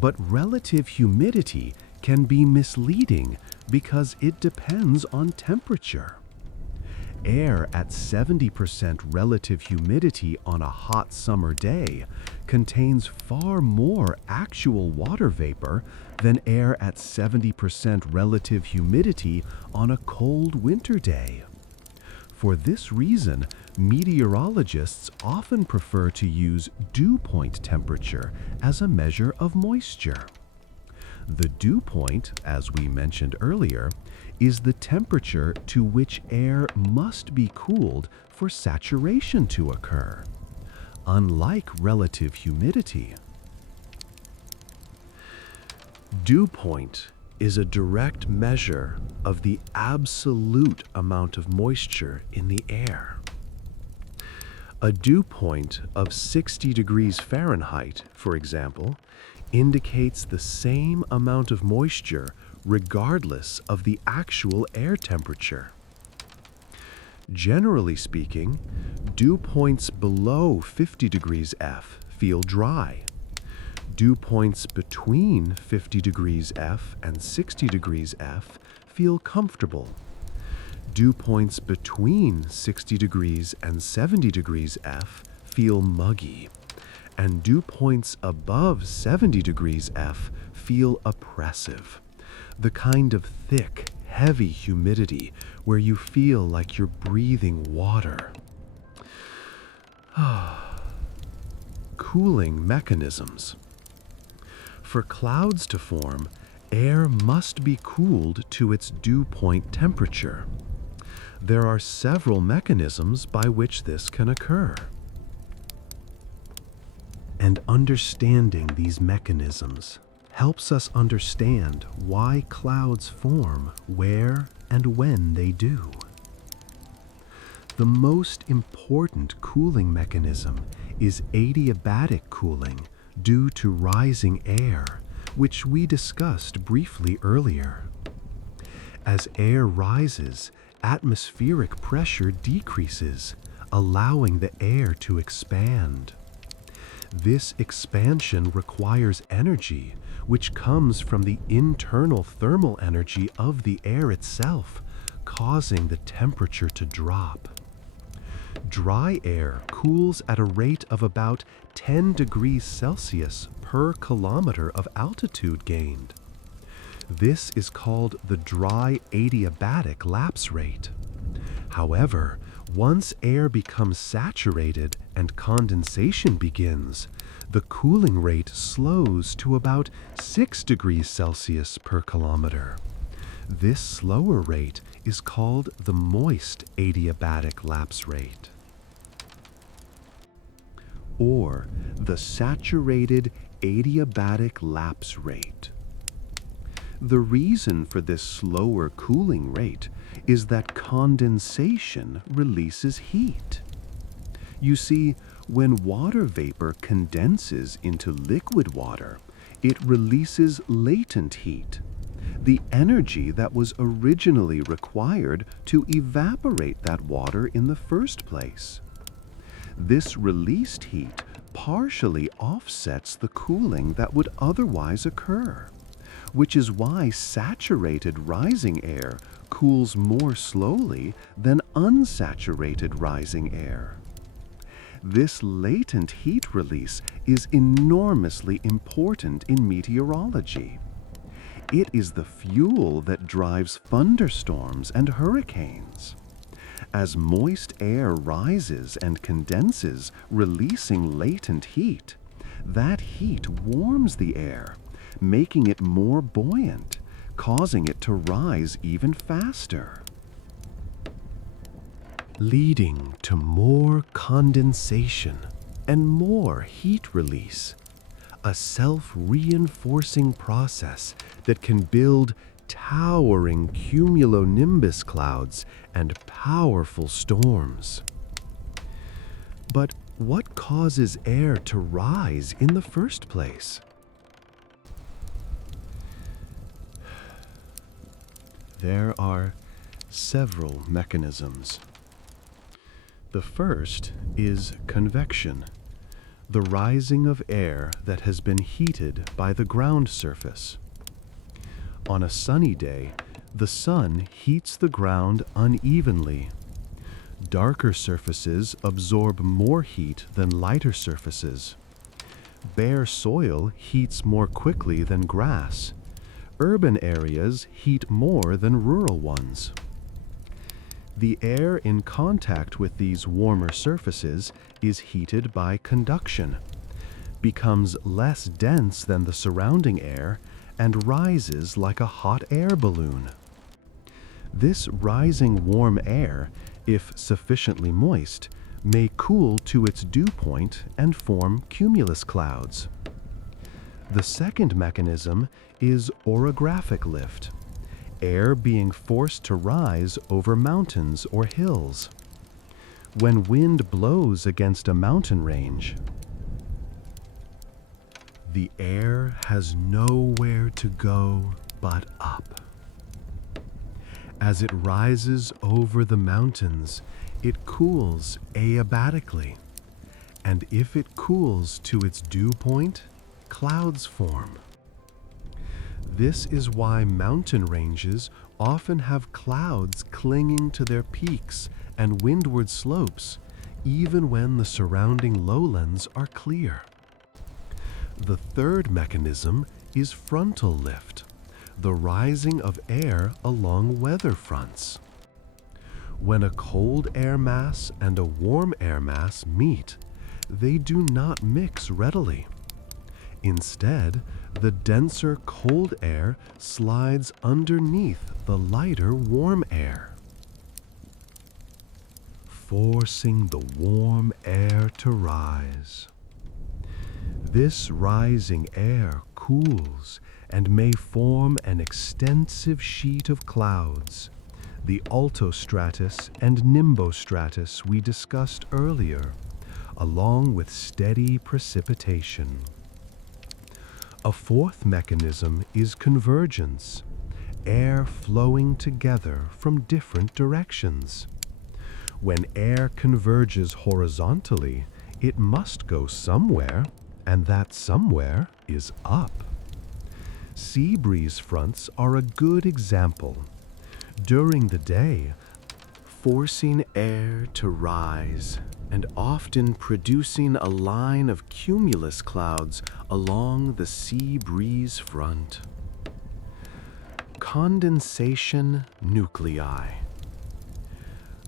But relative humidity can be misleading because it depends on temperature. Air at 70% relative humidity on a hot summer day contains far more actual water vapor than air at 70% relative humidity on a cold winter day. For this reason, meteorologists often prefer to use dew point temperature as a measure of moisture. The dew point, as we mentioned earlier, is the temperature to which air must be cooled for saturation to occur, unlike relative humidity. Dew point is a direct measure of the absolute amount of moisture in the air. A dew point of 60 degrees Fahrenheit, for example, indicates the same amount of moisture regardless of the actual air temperature. Generally speaking, dew points below 50 degrees F feel dry. Dew points between 50 degrees F and 60 degrees F feel comfortable. Dew points between 60 degrees and 70 degrees F feel muggy. And dew points above 70 degrees F feel oppressive. The kind of thick, heavy humidity where you feel like you're breathing water. Cooling mechanisms. For clouds to form, air must be cooled to its dew point temperature. There are several mechanisms by which this can occur. And understanding these mechanisms helps us understand why clouds form where and when they do. The most important cooling mechanism is adiabatic cooling due to rising air, which we discussed briefly earlier. As air rises, atmospheric pressure decreases, allowing the air to expand. This expansion requires energy, which comes from the internal thermal energy of the air itself, causing the temperature to drop. Dry air cools at a rate of about 10 degrees Celsius per kilometer of altitude gained. This is called the dry adiabatic lapse rate. However, once air becomes saturated and condensation begins, the cooling rate slows to about 6 degrees Celsius per kilometer. This slower rate is called the moist adiabatic lapse rate, or the saturated adiabatic lapse rate. The reason for this slower cooling rate is that condensation releases heat. You see, when water vapor condenses into liquid water, it releases latent heat, the energy that was originally required to evaporate that water in the first place. This released heat partially offsets the cooling that would otherwise occur, which is why saturated rising air cools more slowly than unsaturated rising air. This latent heat release is enormously important in meteorology. It is the fuel that drives thunderstorms and hurricanes. As moist air rises and condenses, releasing latent heat, that heat warms the air, making it more buoyant, causing it to rise even faster, leading to more condensation and more heat release, a self-reinforcing process that can build towering cumulonimbus clouds and powerful storms. But what causes air to rise in the first place? There are several mechanisms. The first is convection, the rising of air that has been heated by the ground surface. On a sunny day, the sun heats the ground unevenly. Darker surfaces absorb more heat than lighter surfaces. Bare soil heats more quickly than grass. Urban areas heat more than rural ones. The air in contact with these warmer surfaces is heated by conduction, becomes less dense than the surrounding air, and rises like a hot air balloon. This rising warm air, if sufficiently moist, may cool to its dew point and form cumulus clouds. The second mechanism is orographic lift, air being forced to rise over mountains or hills. When wind blows against a mountain range, the air has nowhere to go but up. As it rises over the mountains, it cools adiabatically, and if it cools to its dew point, clouds form. This is why mountain ranges often have clouds clinging to their peaks and windward slopes, even when the surrounding lowlands are clear. The third mechanism is frontal lift, the rising of air along weather fronts. When a cold air mass and a warm air mass meet, they do not mix readily. Instead, the denser cold air slides underneath the lighter warm air, forcing the warm air to rise. This rising air cools and may form an extensive sheet of clouds, the altostratus and nimbostratus we discussed earlier, along with steady precipitation. A fourth mechanism is convergence, air flowing together from different directions. When air converges horizontally, it must go somewhere, and that somewhere is up. Sea breeze fronts are a good example. During the day, forcing air to rise and often producing a line of cumulus clouds along the sea breeze front. Condensation nuclei.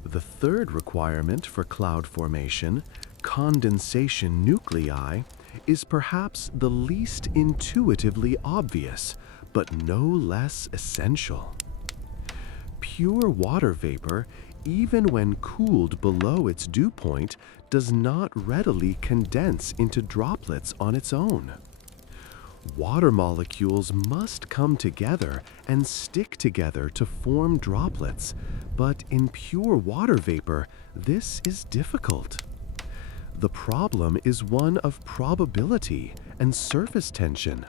The third requirement for cloud formation, condensation nuclei, is perhaps the least intuitively obvious, but no less essential. Pure water vapor, even when cooled below its dew point, does not readily condense into droplets on its own. Water molecules must come together and stick together to form droplets, but in pure water vapor, this is difficult. The problem is one of probability and surface tension.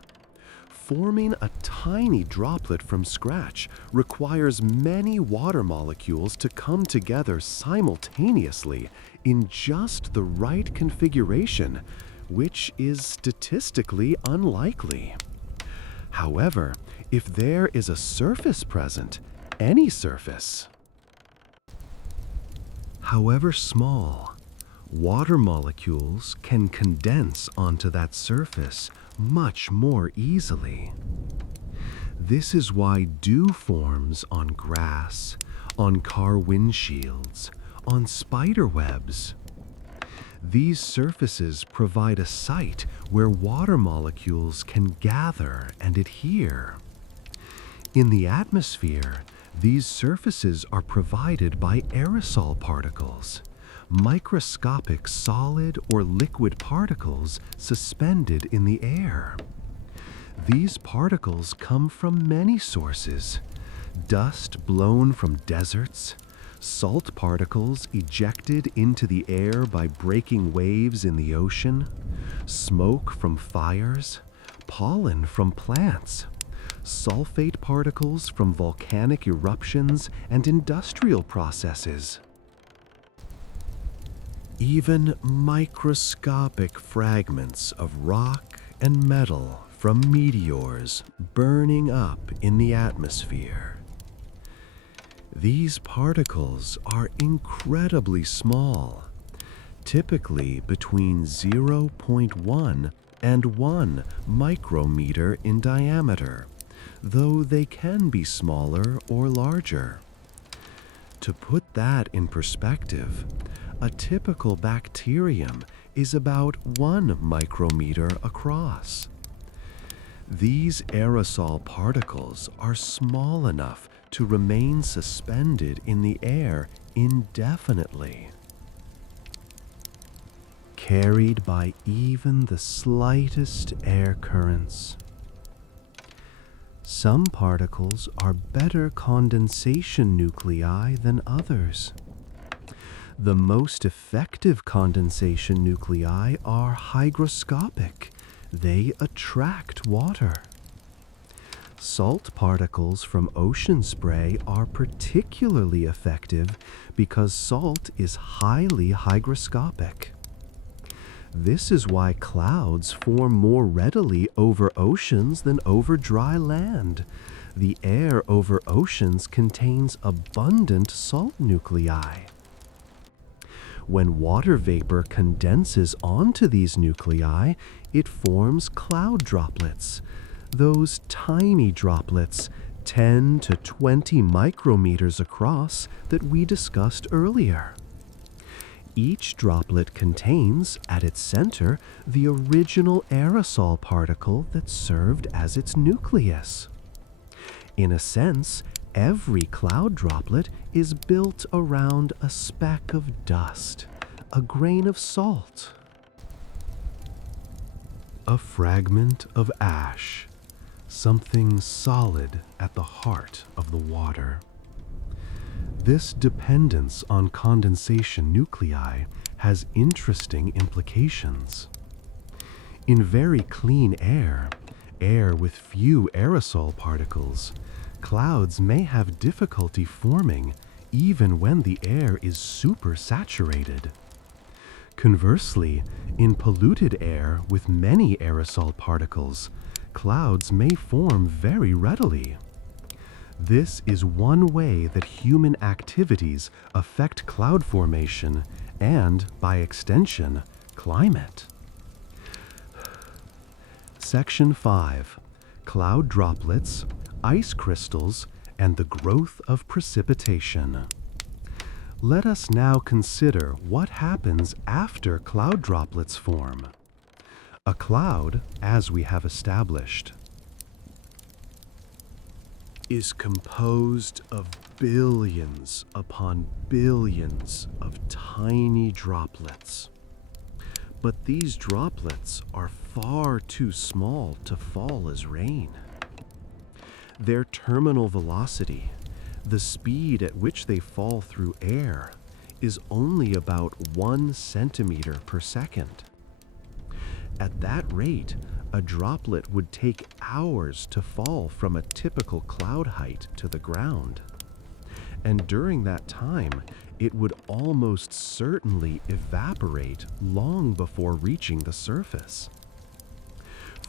Forming a tiny droplet from scratch requires many water molecules to come together simultaneously in just the right configuration, which is statistically unlikely. However, if there is a surface present, any surface, however small, water molecules can condense onto that surface much more easily. This is why dew forms on grass, on car windshields, on spider webs. These surfaces provide a site where water molecules can gather and adhere. In the atmosphere, these surfaces are provided by aerosol particles, microscopic solid or liquid particles suspended in the air. These particles come from many sources: dust blown from deserts, salt particles ejected into the air by breaking waves in the ocean, smoke from fires, pollen from plants, sulfate particles from volcanic eruptions and industrial processes. Even microscopic fragments of rock and metal from meteors burning up in the atmosphere. These particles are incredibly small, typically between 0.1 and 1 micrometer in diameter, though they can be smaller or larger. To put that in perspective, a typical bacterium is about 1 micrometer across. These aerosol particles are small enough to remain suspended in the air indefinitely, carried by even the slightest air currents. Some particles are better condensation nuclei than others. The most effective condensation nuclei are hygroscopic. They attract water. Salt particles from ocean spray are particularly effective because salt is highly hygroscopic. This is why clouds form more readily over oceans than over dry land. The air over oceans contains abundant salt nuclei. When water vapor condenses onto these nuclei, it forms cloud droplets. Those tiny droplets, 10 to 20 micrometers across, that we discussed earlier. Each droplet contains, at its center, the original aerosol particle that served as its nucleus. In a sense, every cloud droplet is built around a speck of dust, a grain of salt, a fragment of ash, something solid at the heart of the water. This dependence on condensation nuclei has interesting implications. In very clean air, air with few aerosol particles, clouds may have difficulty forming even when the air is supersaturated. Conversely, in polluted air with many aerosol particles, clouds may form very readily. This is one way that human activities affect cloud formation and, by extension, climate. Section 5. Cloud droplets, ice crystals, and the growth of precipitation. Let us now consider what happens after cloud droplets form. A cloud, as we have established, is composed of billions upon billions of tiny droplets. But these droplets are far too small to fall as rain. Their terminal velocity, the speed at which they fall through air, is only about 1 centimeter per second. At that rate, a droplet would take hours to fall from a typical cloud height to the ground. And during that time, it would almost certainly evaporate long before reaching the surface.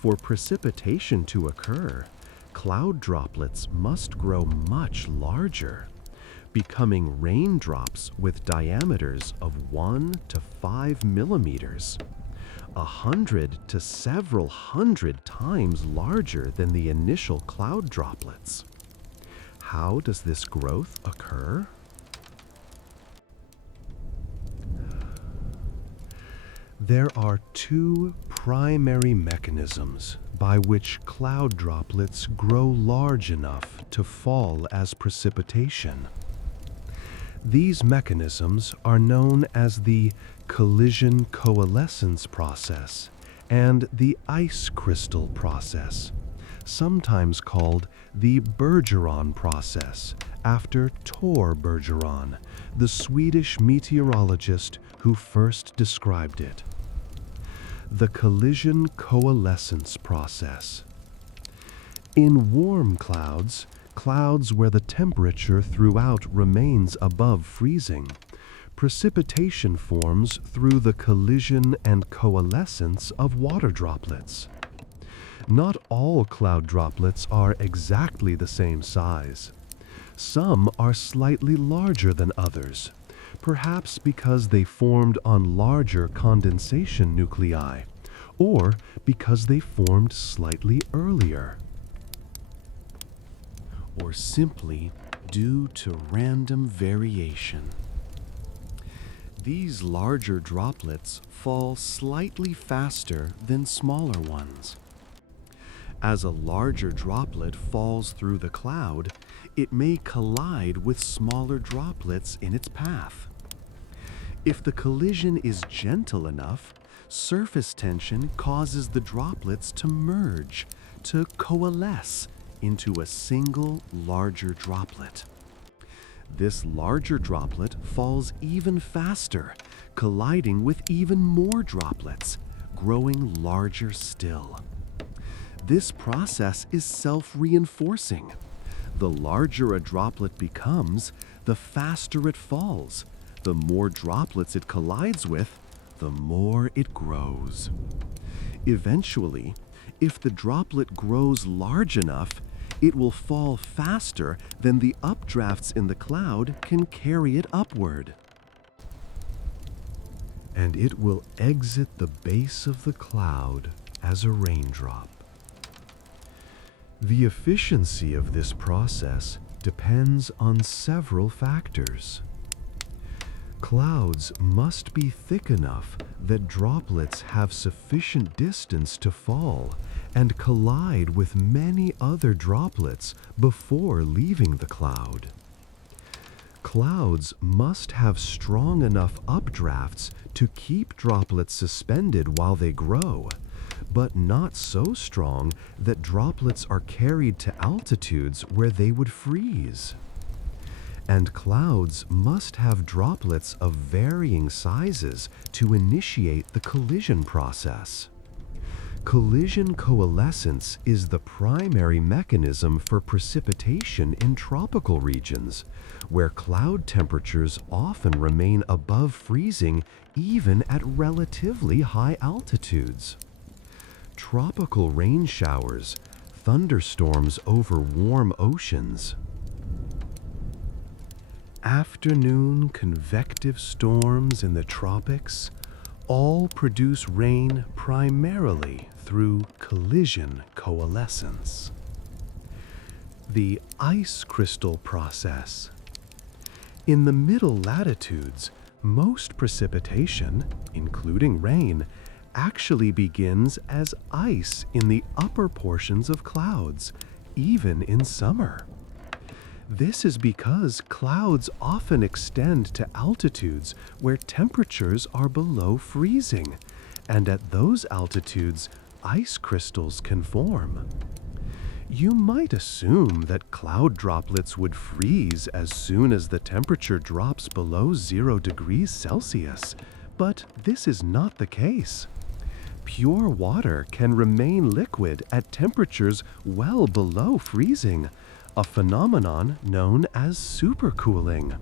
For precipitation to occur, cloud droplets must grow much larger, becoming raindrops with diameters of 1 to 5 millimeters, 100 to several hundred times larger than the initial cloud droplets. How does this growth occur? There are two primary mechanisms by which cloud droplets grow large enough to fall as precipitation. These mechanisms are known as the collision coalescence process and the ice crystal process, sometimes called the Bergeron process, after Tor Bergeron, the Swedish meteorologist who first described it. The collision coalescence process. In warm clouds, clouds where the temperature throughout remains above freezing, precipitation forms through the collision and coalescence of water droplets. Not all cloud droplets are exactly the same size. Some are slightly larger than others, perhaps because they formed on larger condensation nuclei, or because they formed slightly earlier, or simply due to random variation. These larger droplets fall slightly faster than smaller ones. As a larger droplet falls through the cloud, it may collide with smaller droplets in its path. If the collision is gentle enough, surface tension causes the droplets to merge, to coalesce into a single larger droplet. This larger droplet falls even faster, colliding with even more droplets, growing larger still. This process is self-reinforcing. The larger a droplet becomes, the faster it falls. The more droplets it collides with, the more it grows. Eventually, if the droplet grows large enough, it will fall faster than the updrafts in the cloud can carry it upward. And it will exit the base of the cloud as a raindrop. The efficiency of this process depends on several factors. Clouds must be thick enough that droplets have sufficient distance to fall and collide with many other droplets before leaving the cloud. Clouds must have strong enough updrafts to keep droplets suspended while they grow, but not so strong that droplets are carried to altitudes where they would freeze. And clouds must have droplets of varying sizes to initiate the collision process. Collision coalescence is the primary mechanism for precipitation in tropical regions, where cloud temperatures often remain above freezing even at relatively high altitudes. Tropical rain showers, thunderstorms over warm oceans, afternoon convective storms in the tropics all produce rain primarily through collision coalescence. The ice crystal process. In the middle latitudes, most precipitation, including rain, actually begins as ice in the upper portions of clouds, even in summer. This is because clouds often extend to altitudes where temperatures are below freezing, and at those altitudes, ice crystals can form. You might assume that cloud droplets would freeze as soon as the temperature drops below 0 degrees Celsius, but this is not the case. Pure water can remain liquid at temperatures well below freezing, a phenomenon known as supercooling.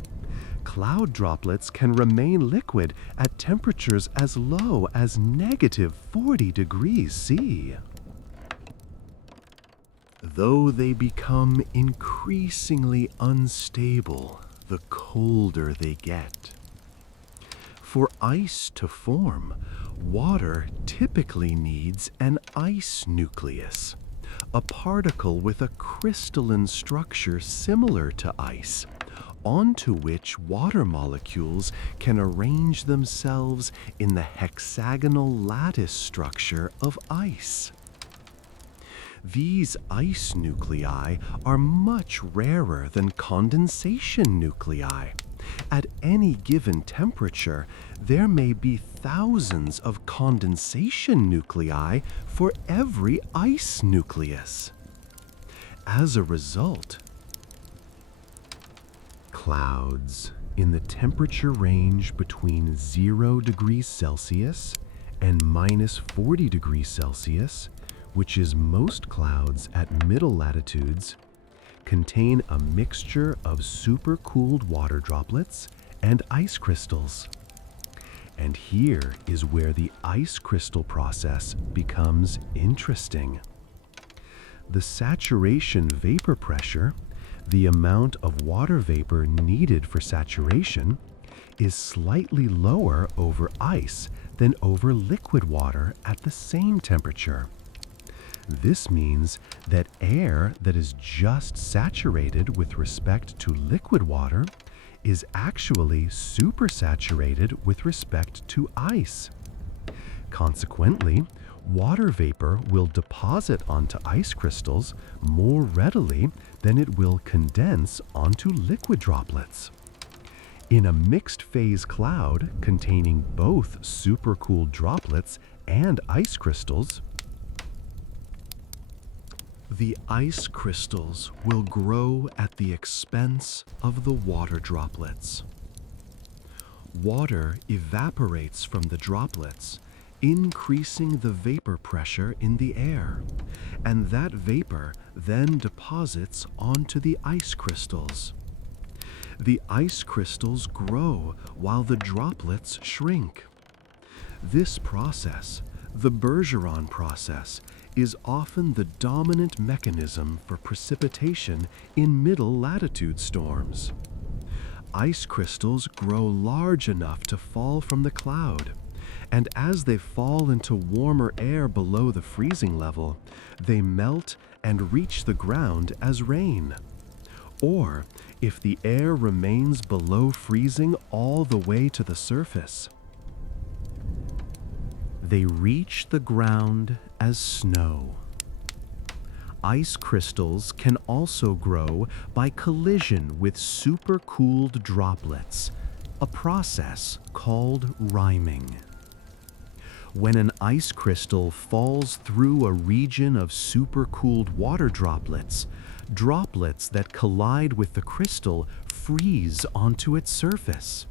Cloud droplets can remain liquid at temperatures as low as -40 degrees C. Though they become increasingly unstable the colder they get. For ice to form, Water typically needs an ice nucleus, a particle with a crystalline structure similar to ice, onto which water molecules can arrange themselves in the hexagonal lattice structure of ice. These ice nuclei are much rarer than condensation nuclei. At any given temperature, there may be thousands of condensation nuclei for every ice nucleus. As a result, clouds in the temperature range between 0 degrees Celsius and -40 degrees Celsius, which is most clouds at middle latitudes, contain a mixture of supercooled water droplets and ice crystals. And here is where the ice crystal process becomes interesting. The saturation vapor pressure, the amount of water vapor needed for saturation, is slightly lower over ice than over liquid water at the same temperature. This means that air that is just saturated with respect to liquid water is actually supersaturated with respect to ice. Consequently, water vapor will deposit onto ice crystals more readily than it will condense onto liquid droplets. In a mixed phase cloud containing both supercooled droplets and ice crystals, the ice crystals will grow at the expense of the water droplets. Water evaporates from the droplets, increasing the vapor pressure in the air, and that vapor then deposits onto the ice crystals. The ice crystals grow while the droplets shrink. This process, the Bergeron process, is often the dominant mechanism for precipitation in middle latitude storms. Ice crystals grow large enough to fall from the cloud, and as they fall into warmer air below the freezing level, they melt and reach the ground as rain. Or, if the air remains below freezing all the way to the surface, they reach the ground as snow. Ice crystals can also grow by collision with supercooled droplets, a process called rhyming. When an ice crystal falls through a region of supercooled water droplets, droplets that collide with the crystal freeze onto its surface.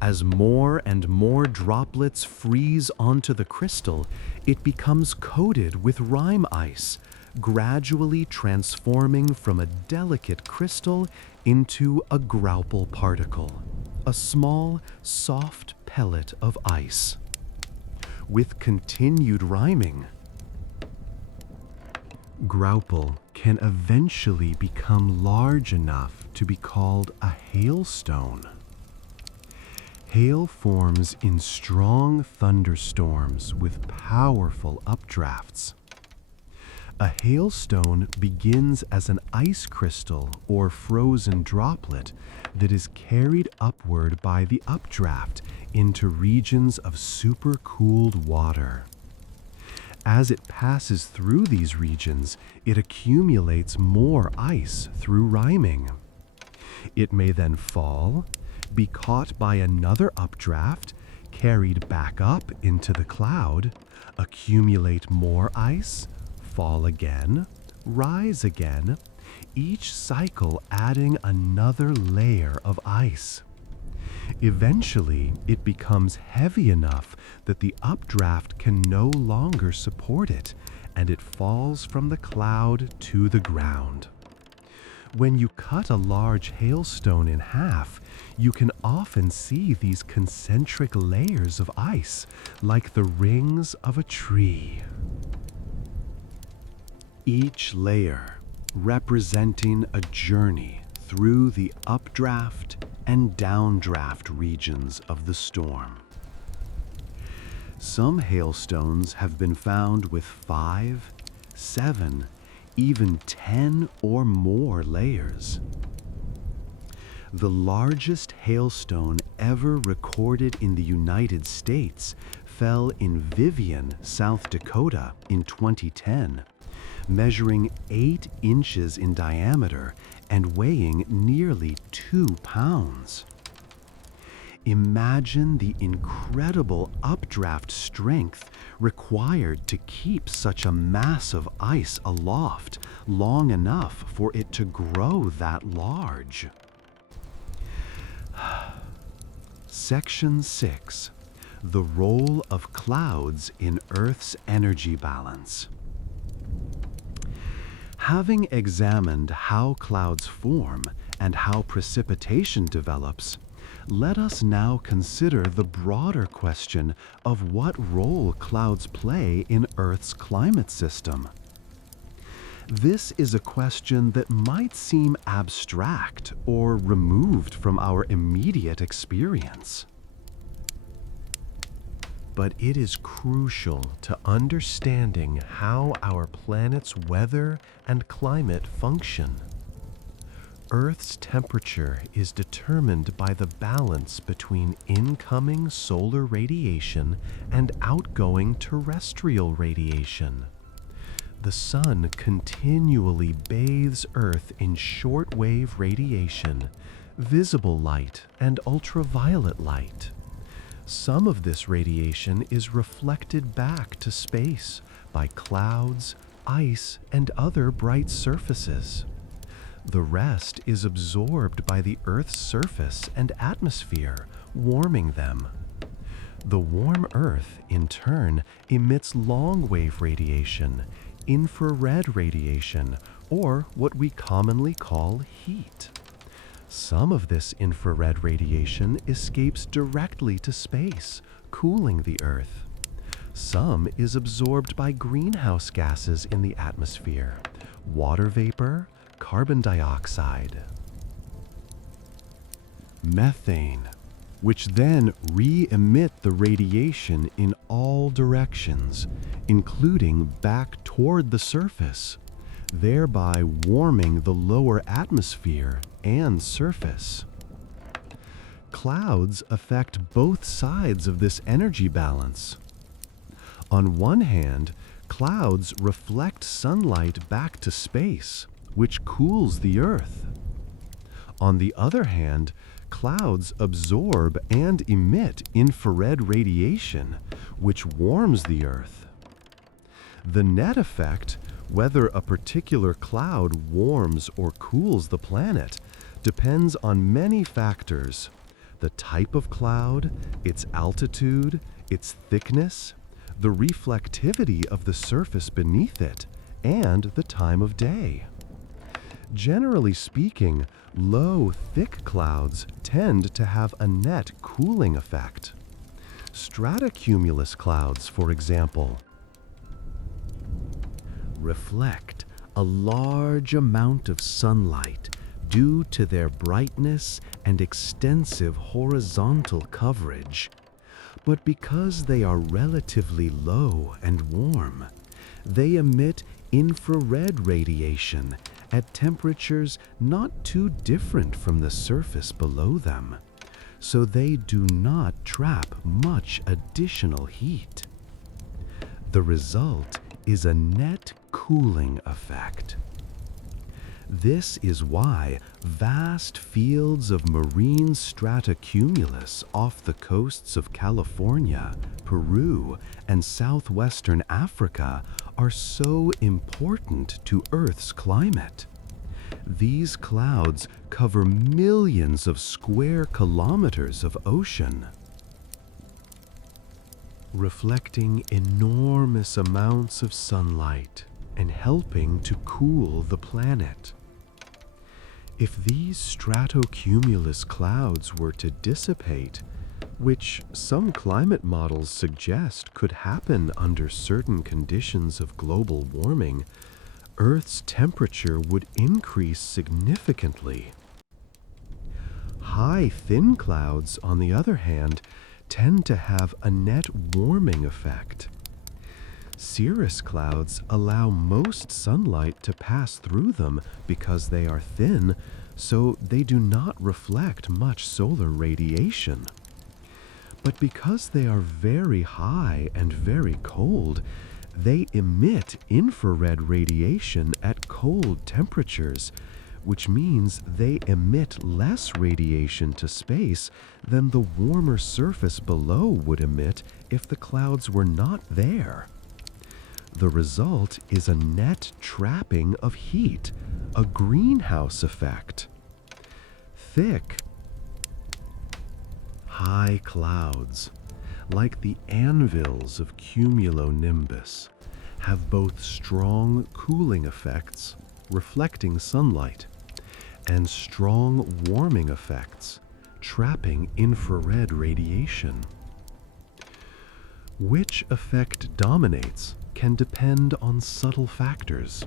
As more and more droplets freeze onto the crystal, it becomes coated with rime ice, gradually transforming from a delicate crystal into a graupel particle, a small, soft pellet of ice. With continued rhyming, graupel can eventually become large enough to be called a hailstone. Hail forms in strong thunderstorms with powerful updrafts. A hailstone begins as an ice crystal or frozen droplet that is carried upward by the updraft into regions of supercooled water. As it passes through these regions, it accumulates more ice through rhyming. It may then fall, be caught by another updraft, carried back up into the cloud, accumulate more ice, fall again, rise again, each cycle adding another layer of ice. Eventually, it becomes heavy enough that the updraft can no longer support it, and it falls from the cloud to the ground. When you cut a large hailstone in half, you can often see these concentric layers of ice, like the rings of a tree. Each layer representing a journey through the updraft and downdraft regions of the storm. Some hailstones have been found with 5, 7, even 10 or more layers. The largest hailstone ever recorded in the United States fell in Vivian, South Dakota in 2010, measuring 8 inches in diameter and weighing nearly 2 pounds. Imagine the incredible updraft strength required to keep such a mass of ice aloft long enough for it to grow that large. Section 6. The role of clouds in Earth's energy balance. Having examined how clouds form and how precipitation develops, let us now consider the broader question of what role clouds play in Earth's climate system. This is a question that might seem abstract or removed from our immediate experience. But it is crucial to understanding how our planet's weather and climate function. Earth's temperature is determined by the balance between incoming solar radiation and outgoing terrestrial radiation. The sun continually bathes Earth in shortwave radiation, visible light, and ultraviolet light. Some of this radiation is reflected back to space by clouds, ice, and other bright surfaces. The rest is absorbed by the Earth's surface and atmosphere, warming them. The warm Earth, in turn, emits long-wave radiation, infrared radiation, or what we commonly call heat. Some of this infrared radiation escapes directly to space, cooling the Earth. Some is absorbed by greenhouse gases in the atmosphere, water vapor, carbon dioxide, methane, which then re-emit the radiation in all directions, including back toward the surface, thereby warming the lower atmosphere and surface. Clouds affect both sides of this energy balance. On one hand, clouds reflect sunlight back to space, which cools the Earth. On the other hand, clouds absorb and emit infrared radiation, which warms the Earth. The net effect, whether a particular cloud warms or cools the planet, depends on many factors: the type of cloud, its altitude, its thickness, the reflectivity of the surface beneath it, and the time of day. Generally speaking, low, thick clouds tend to have a net cooling effect. Stratocumulus clouds, for example, reflect a large amount of sunlight due to their brightness and extensive horizontal coverage. But because they are relatively low and warm, they emit infrared radiation at temperatures not too different from the surface below them, so they do not trap much additional heat. The result is a net cooling effect. This is why vast fields of marine stratocumulus off the coasts of California, Peru, and southwestern Africa are so important to Earth's climate. These clouds cover millions of square kilometers of ocean, reflecting enormous amounts of sunlight and helping to cool the planet. If these stratocumulus clouds were to dissipate, which some climate models suggest could happen under certain conditions of global warming, Earth's temperature would increase significantly. High, thin clouds, on the other hand, tend to have a net warming effect. Cirrus clouds allow most sunlight to pass through them because they are thin, so they do not reflect much solar radiation. But because they are very high and very cold, they emit infrared radiation at cold temperatures, which means they emit less radiation to space than the warmer surface below would emit if the clouds were not there. The result is a net trapping of heat, a greenhouse effect. Thick, high clouds, like the anvils of cumulonimbus, have both strong cooling effects, reflecting sunlight, and strong warming effects, trapping infrared radiation. Which effect dominates can depend on subtle factors.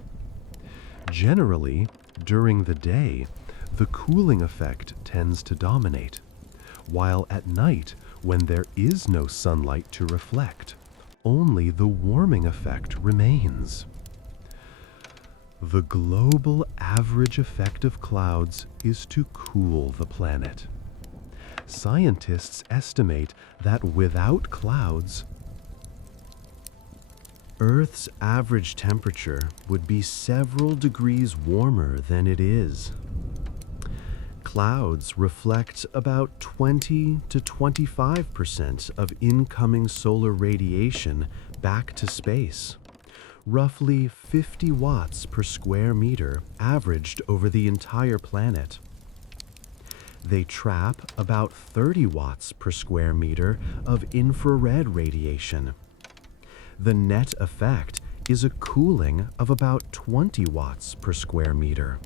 Generally, during the day, the cooling effect tends to dominate, while at night, when there is no sunlight to reflect, only the warming effect remains. The global average effect of clouds is to cool the planet. Scientists estimate that without clouds, Earth's average temperature would be several degrees warmer than it is. Clouds reflect about 20 to 25% of incoming solar radiation back to space, roughly 50 watts per square meter averaged over the entire planet. They trap about 30 watts per square meter of infrared radiation. The net effect is a cooling of about 20 watts per square meter.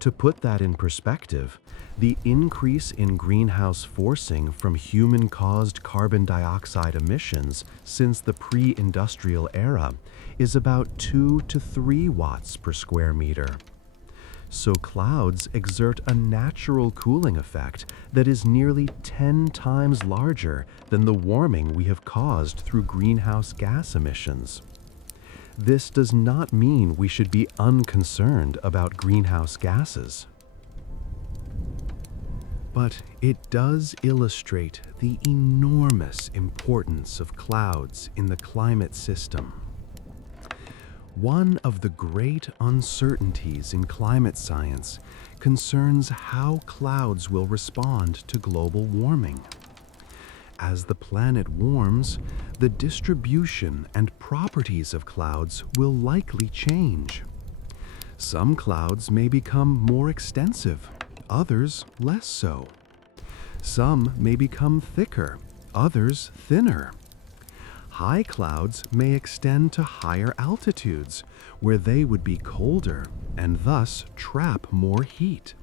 To put that in perspective, the increase in greenhouse forcing from human-caused carbon dioxide emissions since the pre-industrial era is about 2 to 3 watts per square meter. So clouds exert a natural cooling effect that is nearly 10 times larger than the warming we have caused through greenhouse gas emissions. This does not mean we should be unconcerned about greenhouse gases. But it does illustrate the enormous importance of clouds in the climate system. One of the great uncertainties in climate science concerns how clouds will respond to global warming. As the planet warms, the distribution and properties of clouds will likely change. Some clouds may become more extensive, others less so. Some may become thicker, others thinner. High clouds may extend to higher altitudes, where they would be colder and thus trap more heat.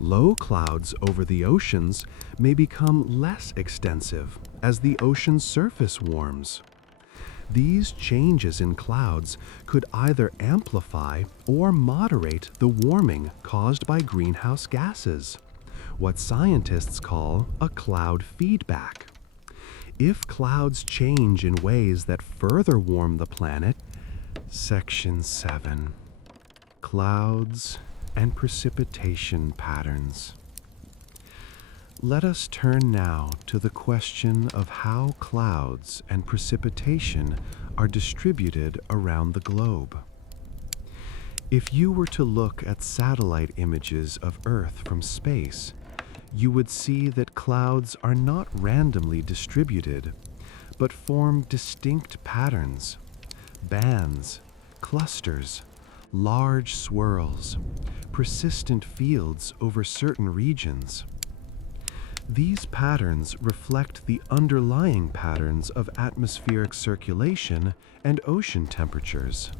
Low clouds over the oceans may become less extensive as the ocean surface warms. These changes in clouds could either amplify or moderate the warming caused by greenhouse gases, what scientists call a cloud feedback. If clouds change in ways that further warm the planet, Section 7, Clouds and Precipitation Patterns. Let us turn now to the question of how clouds and precipitation are distributed around the globe. If you were to look at satellite images of Earth from space, you would see that clouds are not randomly distributed, but form distinct patterns, bands, clusters, large swirls, persistent fields over certain regions. These patterns reflect the underlying patterns of atmospheric circulation and ocean temperatures.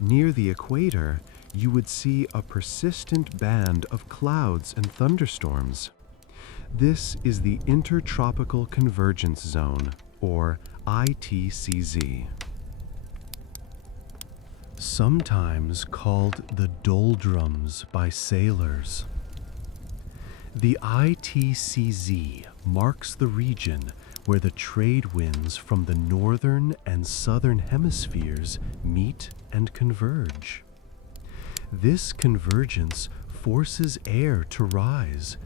Near the equator, you would see a persistent band of clouds and thunderstorms. This is the Intertropical Convergence Zone, or ITCZ. Sometimes called the doldrums by sailors. The ITCZ marks the region where the trade winds from the northern and southern hemispheres meet and converge. This convergence forces air to rise,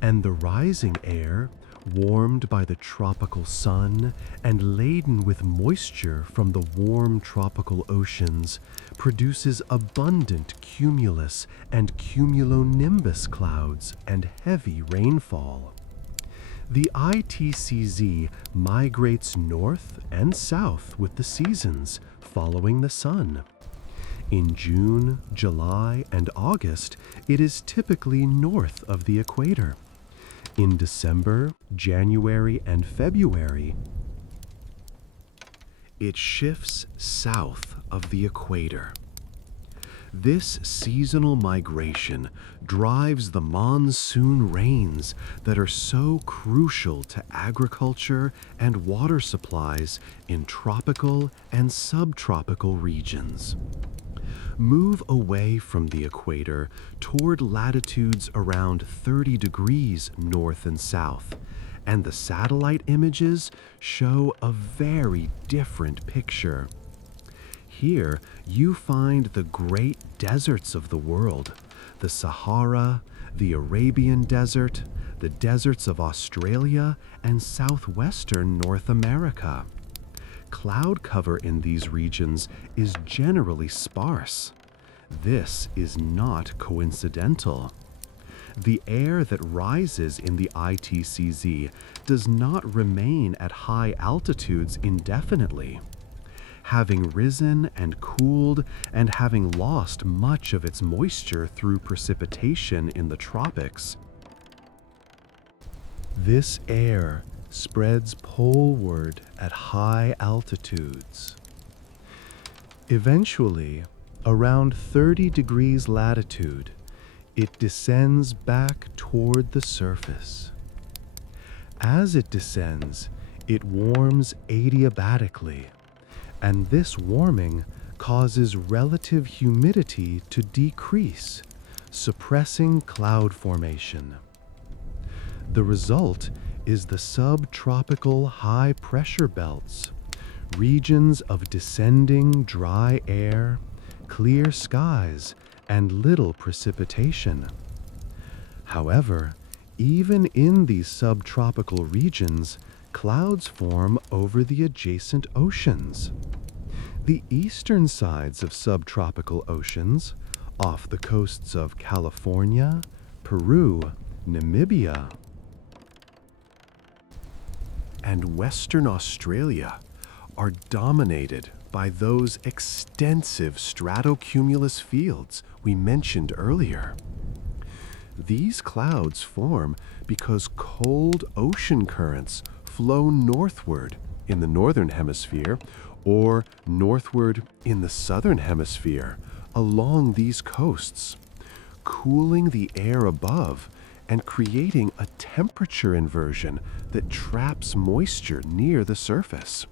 and the rising air, warmed by the tropical sun and laden with moisture from the warm tropical oceans, produces abundant cumulus and cumulonimbus clouds and heavy rainfall. The ITCZ migrates north and south with the seasons, following the sun. In June, July, and August, it is typically north of the equator. In December, January, and February, it shifts south of the equator. This seasonal migration drives the monsoon rains that are so crucial to agriculture and water supplies in tropical and subtropical regions. Move away from the equator toward latitudes around 30 degrees north and south, and the satellite images show a very different picture. Here, you find the great deserts of the world, the Sahara, the Arabian Desert, the deserts of Australia, and southwestern North America. Cloud cover in these regions is generally sparse. This is not coincidental. The air that rises in the ITCZ does not remain at high altitudes indefinitely. Having risen and cooled and having lost much of its moisture through precipitation in the tropics, this air spreads poleward at high altitudes. Eventually, around 30 degrees latitude, it descends back toward the surface. As it descends, it warms adiabatically, and this warming causes relative humidity to decrease, suppressing cloud formation. The result is the subtropical high pressure belts, regions of descending dry air, clear skies, and little precipitation. However, even in these subtropical regions, clouds form over the adjacent oceans. The eastern sides of subtropical oceans, off the coasts of California, Peru, Namibia, and Western Australia, are dominated by those extensive stratocumulus fields we mentioned earlier. These clouds form because cold ocean currents flow northward in the northern hemisphere or northward in the southern hemisphere along these coasts, cooling the air above and creating a temperature inversion that traps moisture near the surface.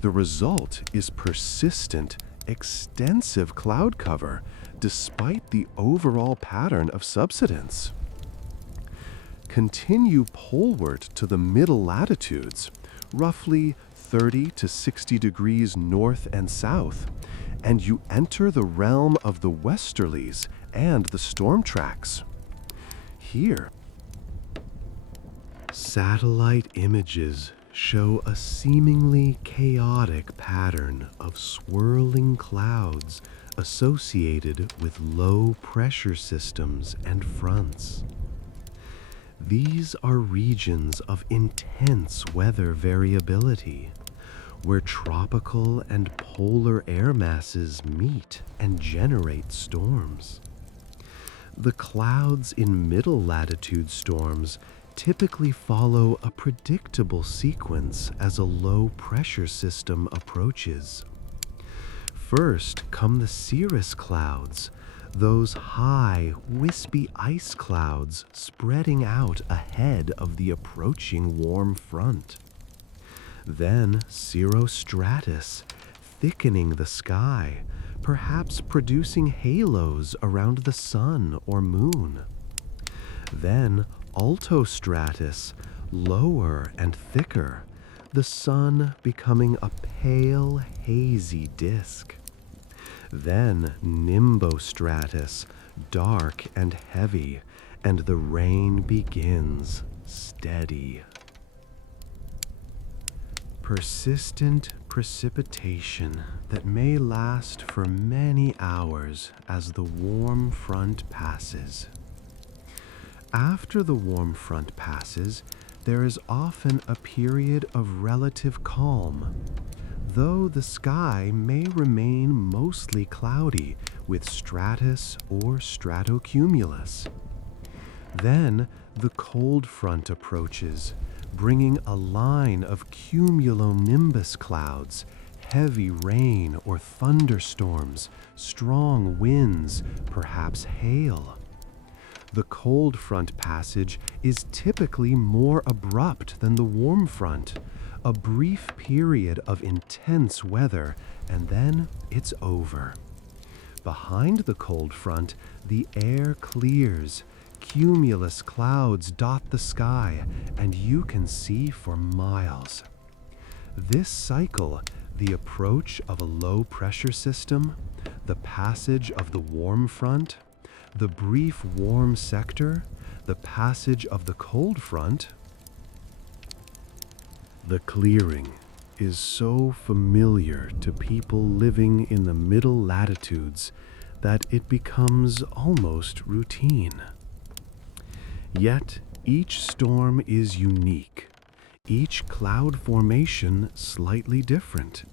The result is persistent, extensive cloud cover despite the overall pattern of subsidence. Continue poleward to the middle latitudes, roughly 30 to 60 degrees north and south, and you enter the realm of the westerlies and the storm tracks. Here, satellite images show a seemingly chaotic pattern of swirling clouds associated with low pressure systems and fronts. These are regions of intense weather variability, where tropical and polar air masses meet and generate storms. The clouds in middle latitude storms typically follow a predictable sequence as a low pressure system approaches. First come the cirrus clouds, those high, wispy ice clouds spreading out ahead of the approaching warm front. Then cirrostratus, thickening the sky, perhaps producing halos around the sun or moon. Then altostratus, lower and thicker, the sun becoming a pale, hazy disk. Then nimbostratus, dark and heavy, and the rain begins, steady. Persistent precipitation that may last for many hours as the warm front passes. After the warm front passes, there is often a period of relative calm, though the sky may remain mostly cloudy with stratus or stratocumulus. Then the cold front approaches, bringing a line of cumulonimbus clouds, heavy rain or thunderstorms, strong winds, perhaps hail. The cold front passage is typically more abrupt than the warm front, a brief period of intense weather, and then it's over. Behind the cold front, the air clears. Cumulus clouds dot the sky, and you can see for miles. This cycle, the approach of a low-pressure system, the passage of the warm front, the brief warm sector, the passage of the cold front. The clearing is so familiar to people living in the middle latitudes that it becomes almost routine. Yet each storm is unique, each cloud formation slightly different,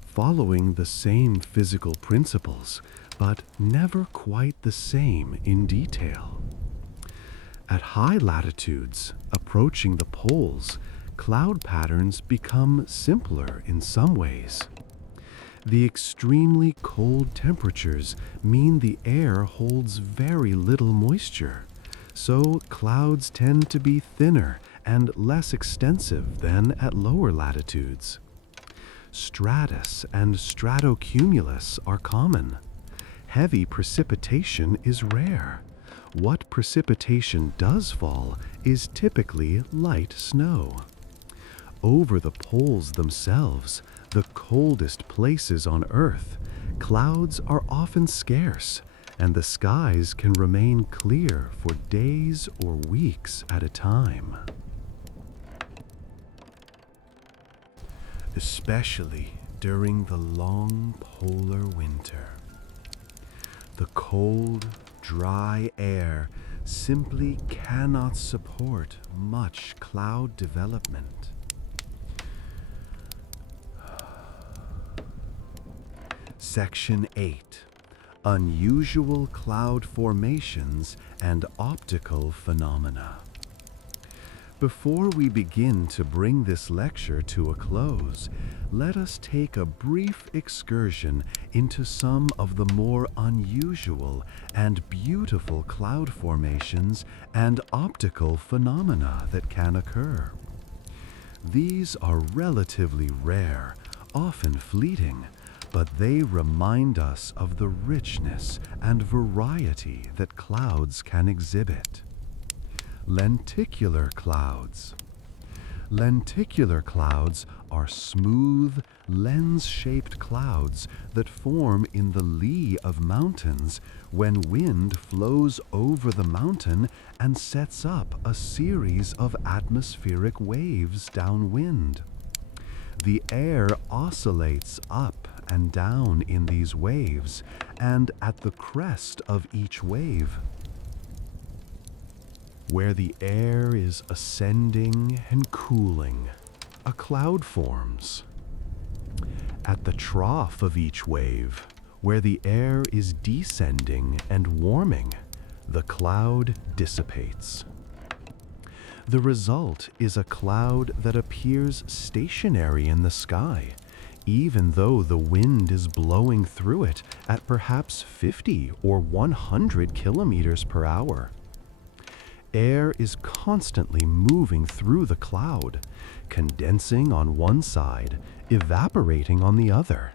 following the same physical principles, but never quite the same in detail. At high latitudes, approaching the poles, cloud patterns become simpler in some ways. The extremely cold temperatures mean the air holds very little moisture, so clouds tend to be thinner and less extensive than at lower latitudes. Stratus and stratocumulus are common. Heavy precipitation is rare. What precipitation does fall is typically light snow. Over the poles themselves, the coldest places on Earth, clouds are often scarce, and the skies can remain clear for days or weeks at a time. Especially during the long polar winter. The cold, dry air simply cannot support much cloud development. Section 8. Unusual cloud formations and optical phenomena. Before we begin to bring this lecture to a close, let us take a brief excursion into some of the more unusual and beautiful cloud formations and optical phenomena that can occur. These are relatively rare, often fleeting, but they remind us of the richness and variety that clouds can exhibit. Lenticular clouds. Lenticular clouds are smooth, lens-shaped clouds that form in the lee of mountains when wind flows over the mountain and sets up a series of atmospheric waves downwind. The air oscillates up and down in these waves, and at the crest of each wave, where the air is ascending and cooling, a cloud forms. At the trough of each wave, where the air is descending and warming, the cloud dissipates. The result is a cloud that appears stationary in the sky, even though the wind is blowing through it at perhaps 50 or 100 kilometers per hour. Air is constantly moving through the cloud, condensing on one side, evaporating on the other.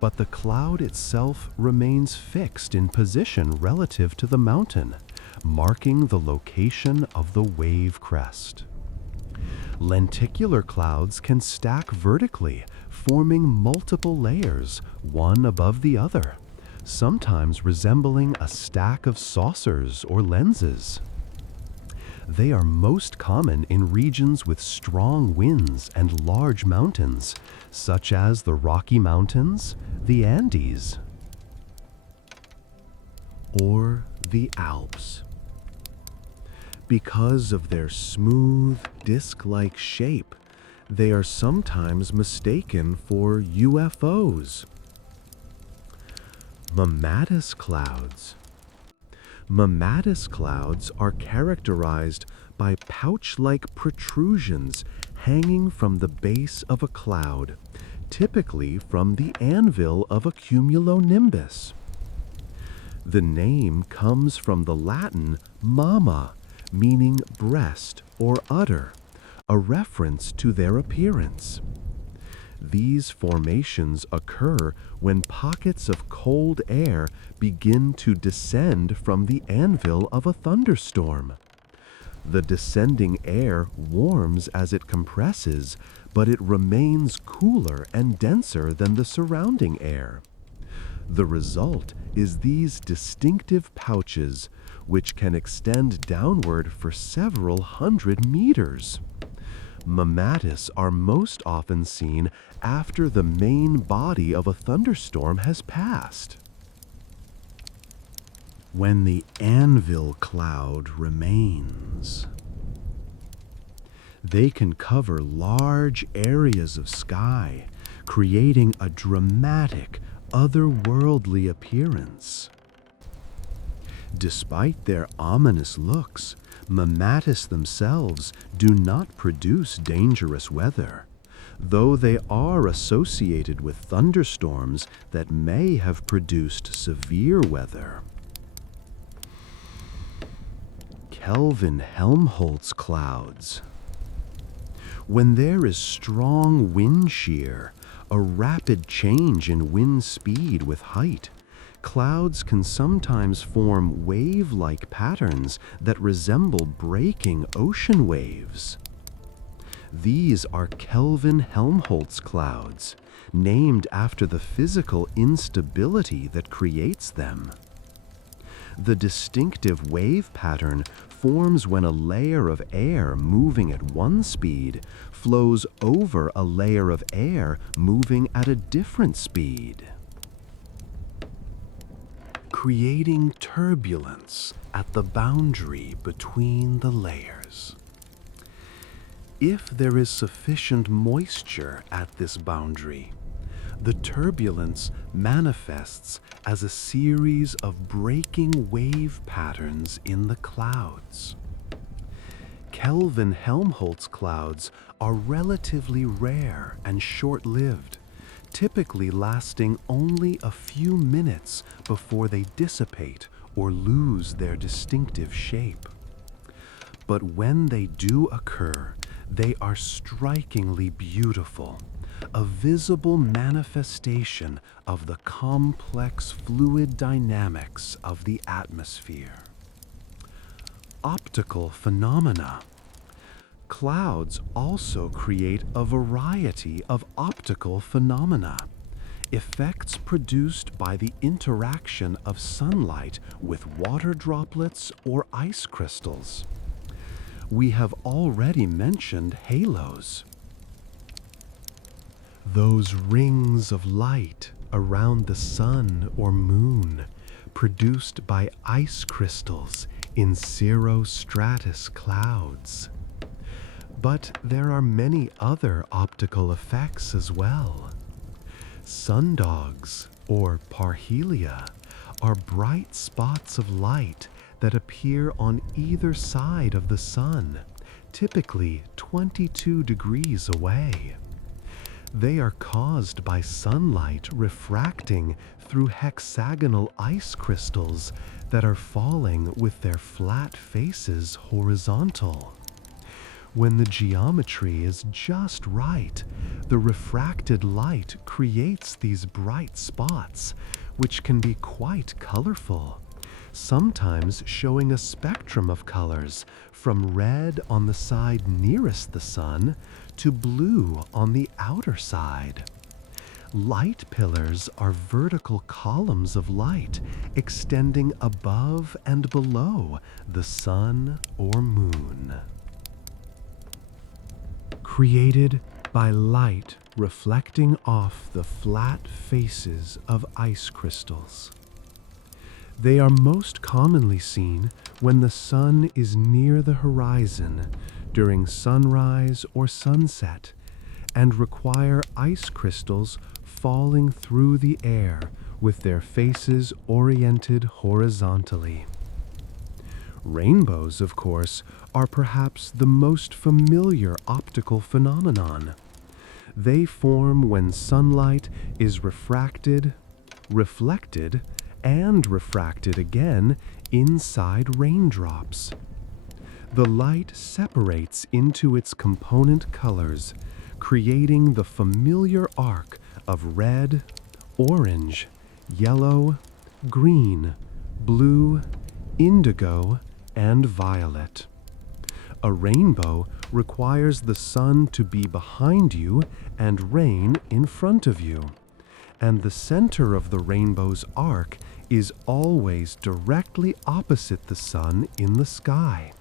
But the cloud itself remains fixed in position relative to the mountain, marking the location of the wave crest. Lenticular clouds can stack vertically, forming multiple layers, one above the other, sometimes resembling a stack of saucers or lenses. They are most common in regions with strong winds and large mountains, such as the Rocky Mountains, the Andes, or the Alps. Because of their smooth, disc-like shape, they are sometimes mistaken for UFOs. Mammatus clouds. Mammatus clouds are characterized by pouch-like protrusions hanging from the base of a cloud, typically from the anvil of a cumulonimbus. The name comes from the Latin mamma, meaning breast or udder, a reference to their appearance. These formations occur when pockets of cold air begin to descend from the anvil of a thunderstorm. The descending air warms as it compresses, but it remains cooler and denser than the surrounding air. The result is these distinctive pouches, which can extend downward for several hundred meters. Mammatus are most often seen after the main body of a thunderstorm has passed. When the anvil cloud remains, they can cover large areas of sky, creating a dramatic, otherworldly appearance. Despite their ominous looks, mammatus themselves do not produce dangerous weather, though they are associated with thunderstorms that may have produced severe weather. Kelvin-Helmholtz clouds. When there is strong wind shear, a rapid change in wind speed with height, clouds can sometimes form wave-like patterns that resemble breaking ocean waves. These are Kelvin-Helmholtz clouds, named after the physical instability that creates them. The distinctive wave pattern forms when a layer of air moving at one speed flows over a layer of air moving at a different speed, creating turbulence at the boundary between the layers. If there is sufficient moisture at this boundary, the turbulence manifests as a series of breaking wave patterns in the clouds. Kelvin-Helmholtz clouds are relatively rare and short-lived, typically lasting only a few minutes before they dissipate or lose their distinctive shape. But when they do occur, they are strikingly beautiful, a visible manifestation of the complex fluid dynamics of the atmosphere. Optical phenomena. Clouds also create a variety of optical phenomena, effects produced by the interaction of sunlight with water droplets or ice crystals. We have already mentioned halos. Those rings of light around the sun or moon produced by ice crystals in cirrostratus clouds. But there are many other optical effects as well. Sundogs, or parhelia, are bright spots of light that appear on either side of the sun, typically 22 degrees away. They are caused by sunlight refracting through hexagonal ice crystals that are falling with their flat faces horizontal. When the geometry is just right, the refracted light creates these bright spots, which can be quite colorful, sometimes showing a spectrum of colors from red on the side nearest the sun to blue on the outer side. Light pillars are vertical columns of light extending above and below the sun or moon. Created by light reflecting off the flat faces of ice crystals. They are most commonly seen when the sun is near the horizon during sunrise or sunset, and require ice crystals falling through the air with their faces oriented horizontally. Rainbows, of course, are perhaps the most familiar optical phenomenon. They form when sunlight is refracted, reflected, and refracted again inside raindrops. The light separates into its component colors, creating the familiar arc of red, orange, yellow, green, blue, indigo, and violet. A rainbow requires the sun to be behind you and rain in front of you, and the center of the rainbow's arc is always directly opposite the sun in the sky.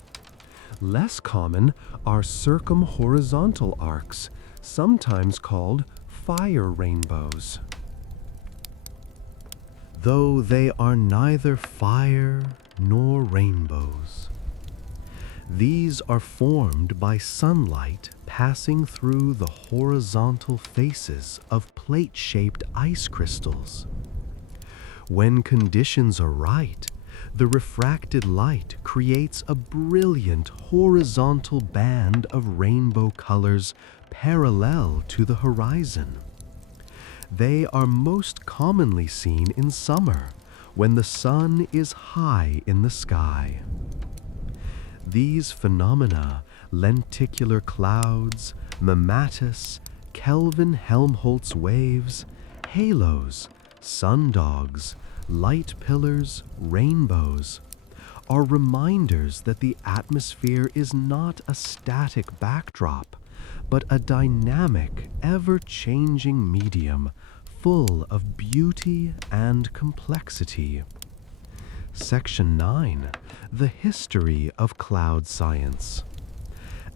Less common are circumhorizontal arcs, sometimes called fire rainbows. Though they are neither fire nor rainbows, these are formed by sunlight passing through the horizontal faces of plate-shaped ice crystals. When conditions are right, the refracted light creates a brilliant horizontal band of rainbow colors parallel to the horizon. They are most commonly seen in summer, when the sun is high in the sky. These phenomena, lenticular clouds, mammatus, Kelvin-Helmholtz waves, halos, sundogs, light pillars, rainbows, are reminders that the atmosphere is not a static backdrop, but a dynamic, ever-changing medium full of beauty and complexity. Section 9. The History of Cloud Science.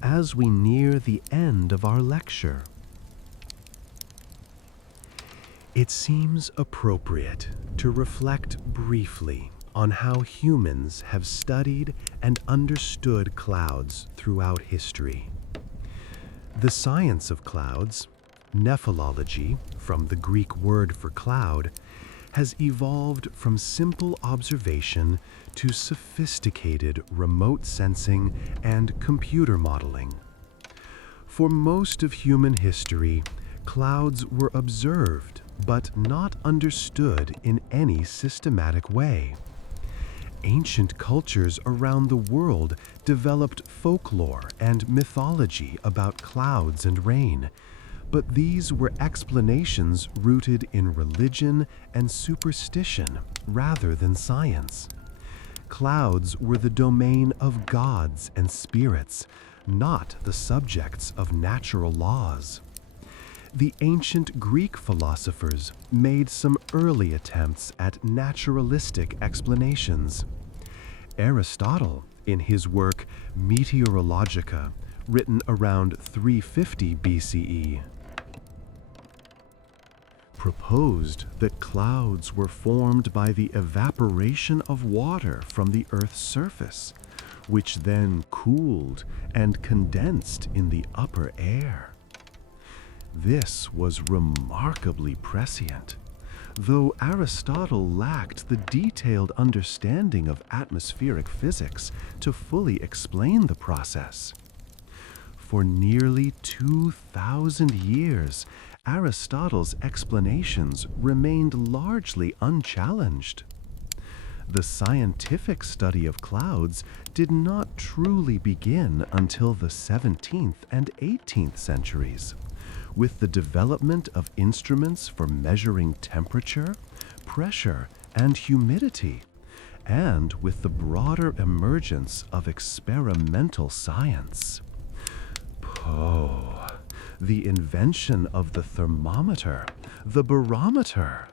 As we near the end of our lecture, it seems appropriate to reflect briefly on how humans have studied and understood clouds throughout history. The science of clouds, nephelology, from the Greek word for cloud, has evolved from simple observation to sophisticated remote sensing and computer modeling. For most of human history, clouds were observed but not understood in any systematic way. Ancient cultures around the world developed folklore and mythology about clouds and rain, but these were explanations rooted in religion and superstition rather than science. Clouds were the domain of gods and spirits, not the subjects of natural laws. The ancient Greek philosophers made some early attempts at naturalistic explanations. Aristotle, in his work Meteorologica, written around 350 BCE, proposed that clouds were formed by the evaporation of water from the Earth's surface, which then cooled and condensed in the upper air. This was remarkably prescient, though Aristotle lacked the detailed understanding of atmospheric physics to fully explain the process. For nearly 2,000 years, Aristotle's explanations remained largely unchallenged. The scientific study of clouds did not truly begin until the 17th and 18th centuries, with the development of instruments for measuring temperature, pressure, and humidity, and with the broader emergence of experimental science. Oh, the invention of the thermometer, the barometer,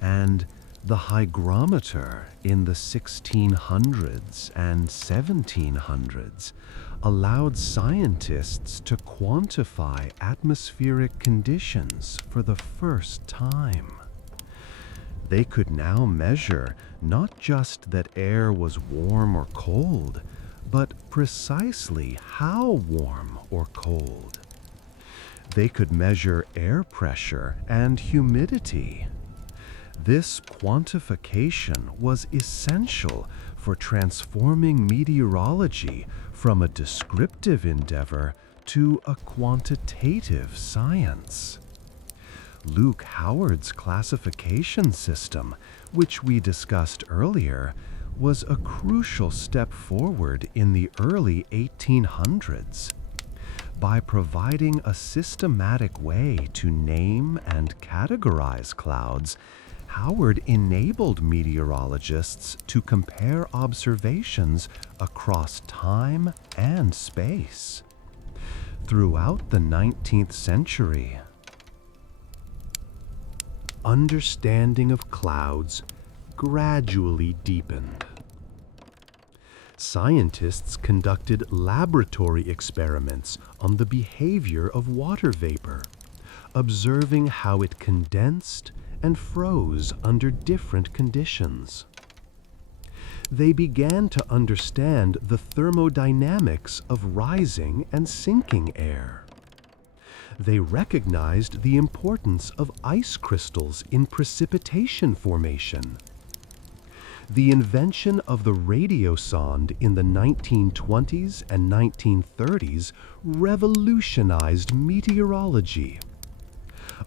and the hygrometer in the 1600s and 1700s allowed scientists to quantify atmospheric conditions for the first time. They could now measure not just that air was warm or cold, but precisely how warm or cold. They could measure air pressure and humidity. This quantification was essential for transforming meteorology from a descriptive endeavor to a quantitative science. Luke Howard's classification system, which we discussed earlier, was a crucial step forward in the early 1800s. By providing a systematic way to name and categorize clouds, Howard enabled meteorologists to compare observations across time and space. Throughout the 19th century, understanding of clouds gradually deepened. Scientists conducted laboratory experiments on the behavior of water vapor, observing how it condensed and froze under different conditions. They began to understand the thermodynamics of rising and sinking air. They recognized the importance of ice crystals in precipitation formation. The invention of the radiosonde in the 1920s and 1930s revolutionized meteorology.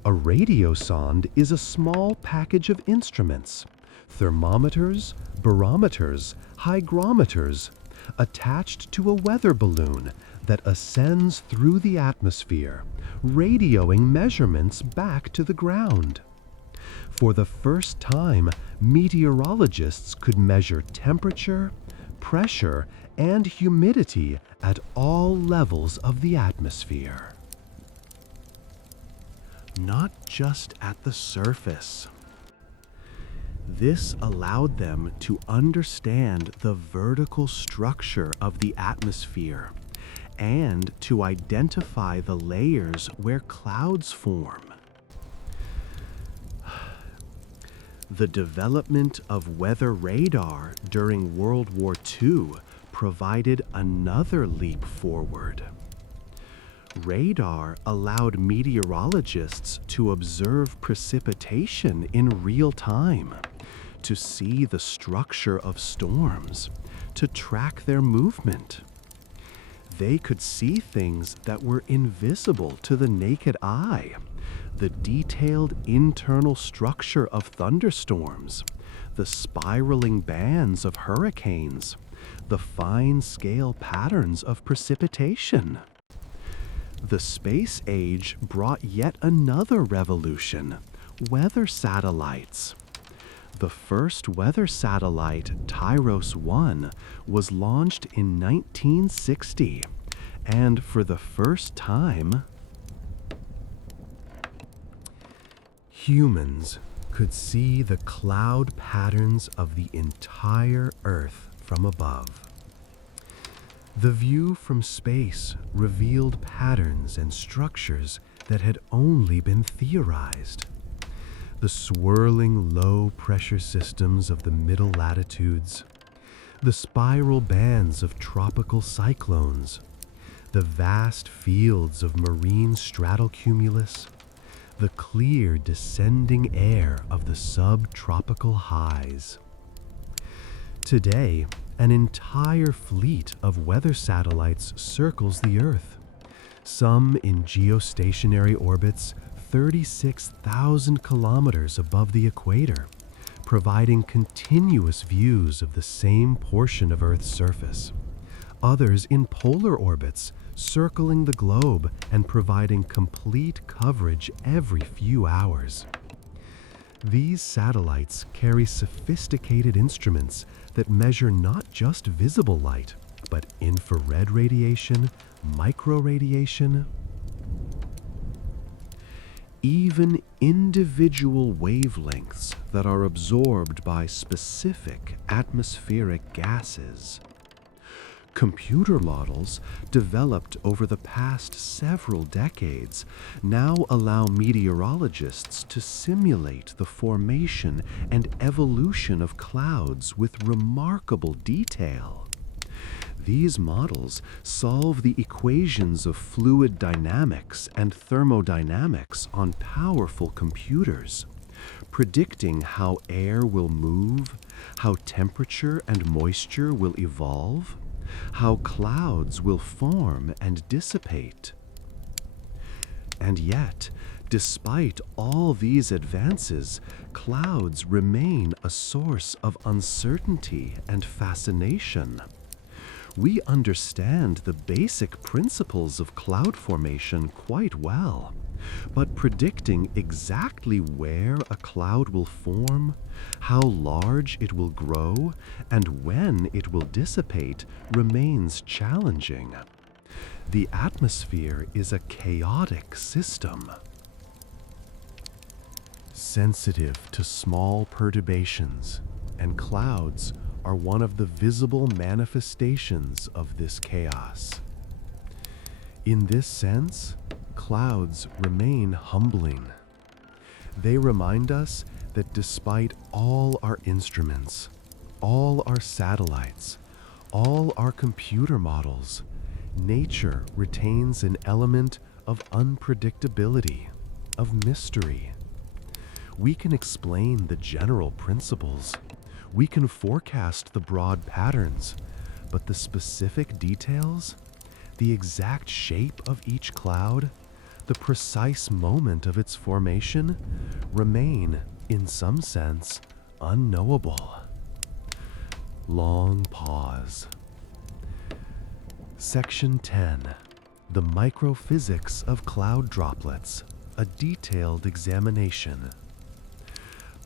A radiosonde is a small package of instruments, thermometers, barometers, hygrometers, attached to a weather balloon that ascends through the atmosphere, radioing measurements back to the ground. For the first time, meteorologists could measure temperature, pressure, and humidity at all levels of the atmosphere. Not just at the surface. This allowed them to understand the vertical structure of the atmosphere and to identify the layers where clouds form. The development of weather radar during World War II provided another leap forward. Radar allowed meteorologists to observe precipitation in real time, to see the structure of storms, to track their movement. They could see things that were invisible to the naked eye, the detailed internal structure of thunderstorms, the spiraling bands of hurricanes, the fine-scale patterns of precipitation. The space age brought yet another revolution: weather satellites. The first weather satellite, Tyros 1, was launched in 1960, and for the first time, humans could see the cloud patterns of the entire Earth from above. The view from space revealed patterns and structures that had only been theorized. The swirling low-pressure systems of the middle latitudes, the spiral bands of tropical cyclones, the vast fields of marine stratocumulus, the clear descending air of the subtropical highs. Today, an entire fleet of weather satellites circles the Earth, some in geostationary orbits 36,000 kilometers above the equator, providing continuous views of the same portion of Earth's surface. Others in polar orbits, circling the globe and providing complete coverage every few hours. These satellites carry sophisticated instruments that measure not just visible light, but infrared radiation, microradiation, even individual wavelengths that are absorbed by specific atmospheric gases. Computer models developed over the past several decades now allow meteorologists to simulate the formation and evolution of clouds with remarkable detail. These models solve the equations of fluid dynamics and thermodynamics on powerful computers, predicting how air will move, how temperature and moisture will evolve, how clouds will form and dissipate. And yet, despite all these advances, clouds remain a source of uncertainty and fascination. We understand the basic principles of cloud formation quite well, but predicting exactly where a cloud will form, how large it will grow, and when it will dissipate remains challenging. The atmosphere is a chaotic system, sensitive to small perturbations, and clouds are one of the visible manifestations of this chaos. In this sense, clouds remain humbling. They remind us that despite all our instruments, all our satellites, all our computer models, nature retains an element of unpredictability, of mystery. We can explain the general principles. We can forecast the broad patterns, but the specific details, the exact shape of each cloud, the precise moment of its formation, remain, in some sense, unknowable. Long pause. Section 10. The Microphysics of Cloud Droplets, a detailed examination.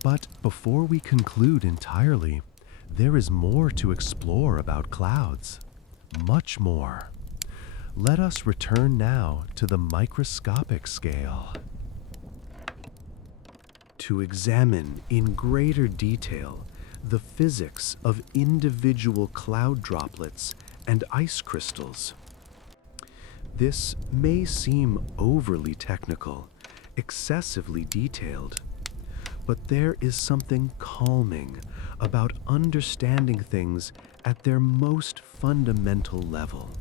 But before we conclude entirely, there is more to explore about clouds. Much more. Let us return now to the microscopic scale. To examine in greater detail the physics of individual cloud droplets and ice crystals. This may seem overly technical, excessively detailed, but there is something calming about understanding things at their most fundamental level.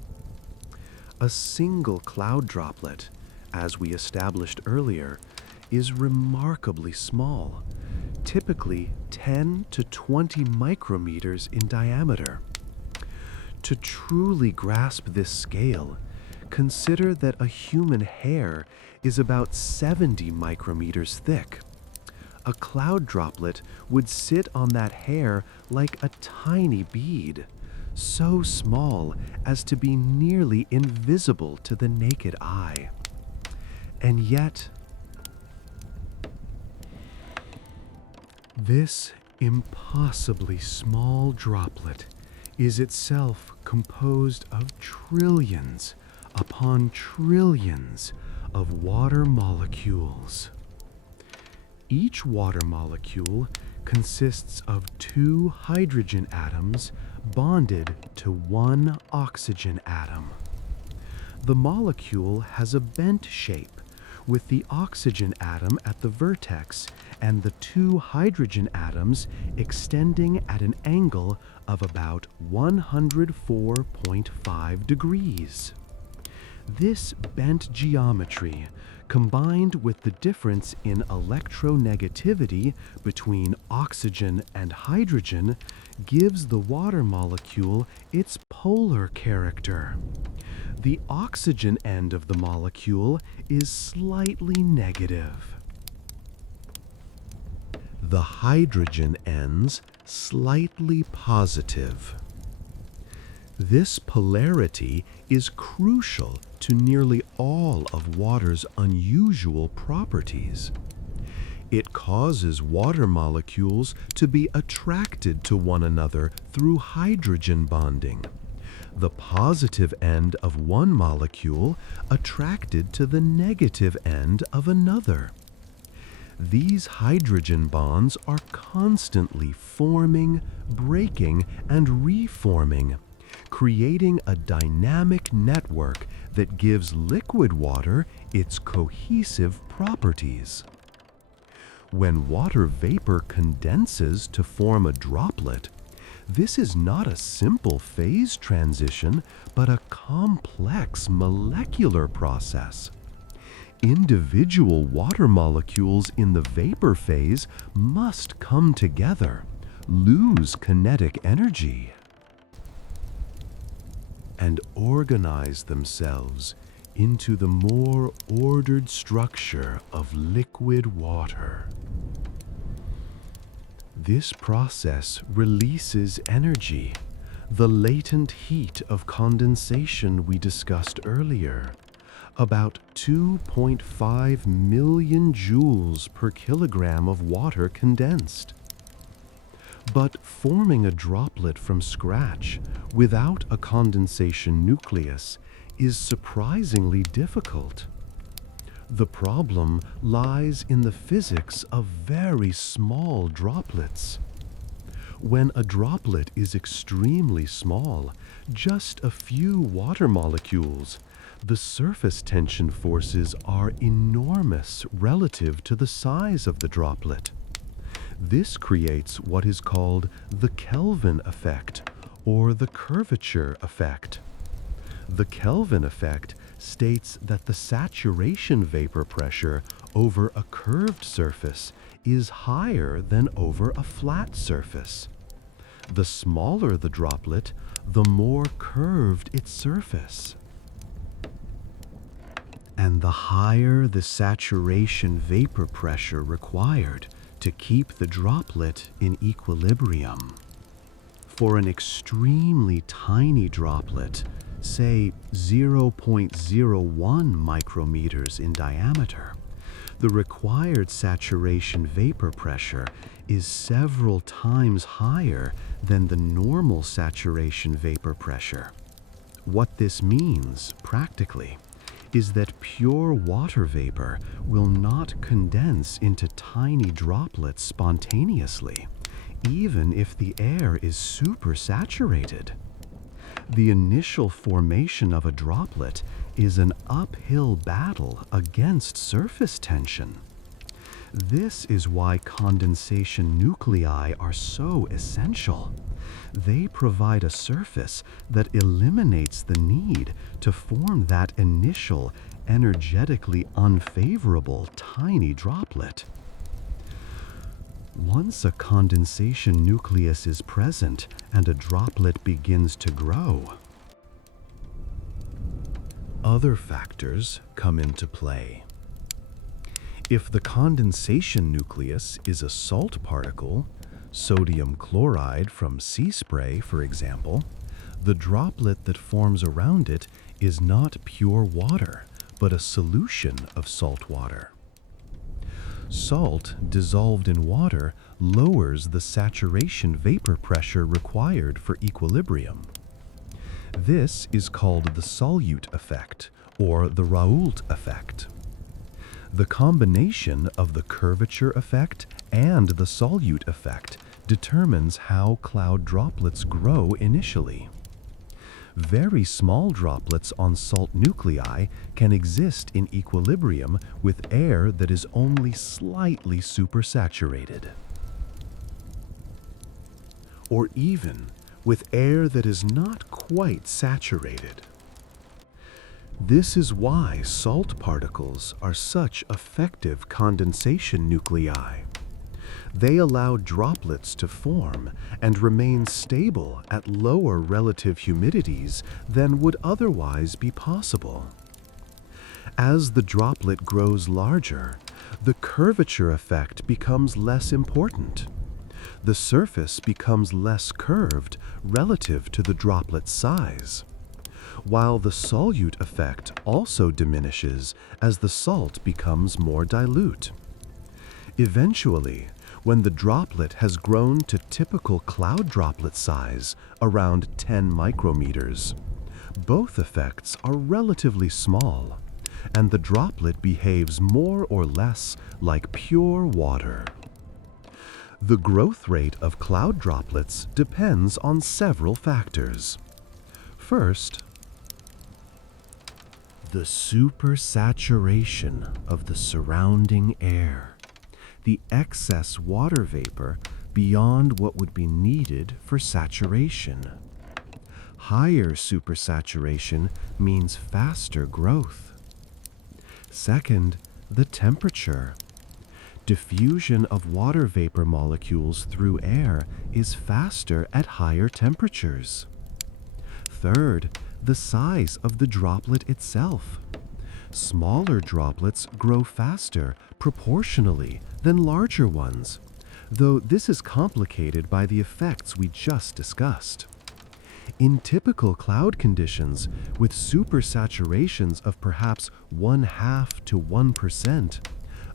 A single cloud droplet, as we established earlier, is remarkably small, typically 10 to 20 micrometers in diameter. To truly grasp this scale, consider that a human hair is about 70 micrometers thick. A cloud droplet would sit on that hair like a tiny bead, so small as to be nearly invisible to the naked eye. And yet, this impossibly small droplet is itself composed of trillions upon trillions of water molecules. Each water molecule consists of 2 hydrogen atoms bonded to 1 oxygen atom. The molecule has a bent shape, with the oxygen atom at the vertex and the 2 hydrogen atoms extending at an angle of about 104.5 degrees. This bent geometry, combined with the difference in electronegativity between oxygen and hydrogen, gives the water molecule its polar character. The oxygen end of the molecule is slightly negative. The hydrogen ends slightly positive. This polarity is crucial to nearly all of water's unusual properties. It causes water molecules to be attracted to one another through hydrogen bonding. The positive end of one molecule attracted to the negative end of another. These hydrogen bonds are constantly forming, breaking, and reforming, creating a dynamic network that gives liquid water its cohesive properties. When water vapor condenses to form a droplet, this is not a simple phase transition, but a complex molecular process. Individual water molecules in the vapor phase must come together, lose kinetic energy, and organize themselves into the more ordered structure of liquid water. This process releases energy, the latent heat of condensation we discussed earlier, about 2.5 million joules per kilogram of water condensed. But forming a droplet from scratch without a condensation nucleus is surprisingly difficult. The problem lies in the physics of very small droplets. When a droplet is extremely small, just a few water molecules, the surface tension forces are enormous relative to the size of the droplet. This creates what is called the Kelvin effect or the curvature effect. The Kelvin effect states that the saturation vapor pressure over a curved surface is higher than over a flat surface. The smaller the droplet, the more curved its surface. And the higher the saturation vapor pressure required to keep the droplet in equilibrium. For an extremely tiny droplet, say 0.01 micrometers in diameter, the required saturation vapor pressure is several times higher than the normal saturation vapor pressure. What this means, practically, is that pure water vapor will not condense into tiny droplets spontaneously, even if the air is supersaturated. The initial formation of a droplet is an uphill battle against surface tension. This is why condensation nuclei are so essential. They provide a surface that eliminates the need to form that initial, energetically unfavorable tiny droplet. Once a condensation nucleus is present and a droplet begins to grow, other factors come into play. If the condensation nucleus is a salt particle, sodium chloride from sea spray, for example, the droplet that forms around it is not pure water, but a solution of salt water. Salt dissolved in water lowers the saturation vapor pressure required for equilibrium. This is called the solute effect, or the Raoult effect. The combination of the curvature effect and the solute effect determines how cloud droplets grow initially. Very small droplets on salt nuclei can exist in equilibrium with air that is only slightly supersaturated, or even with air that is not quite saturated. This is why salt particles are such effective condensation nuclei. They allow droplets to form and remain stable at lower relative humidities than would otherwise be possible. As the droplet grows larger, the curvature effect becomes less important. The surface becomes less curved relative to the droplet's size, while the solute effect also diminishes as the salt becomes more dilute. Eventually, when the droplet has grown to typical cloud droplet size, around 10 micrometers, both effects are relatively small, and the droplet behaves more or less like pure water. The growth rate of cloud droplets depends on several factors. First, the supersaturation of the surrounding air, the excess water vapor beyond what would be needed for saturation. Higher supersaturation means faster growth. Second, the temperature. Diffusion of water vapor molecules through air is faster at higher temperatures. Third, the size of the droplet itself. Smaller droplets grow faster proportionally than larger ones, though this is complicated by the effects we just discussed. In typical cloud conditions, with supersaturations of perhaps 0.5 to 1%,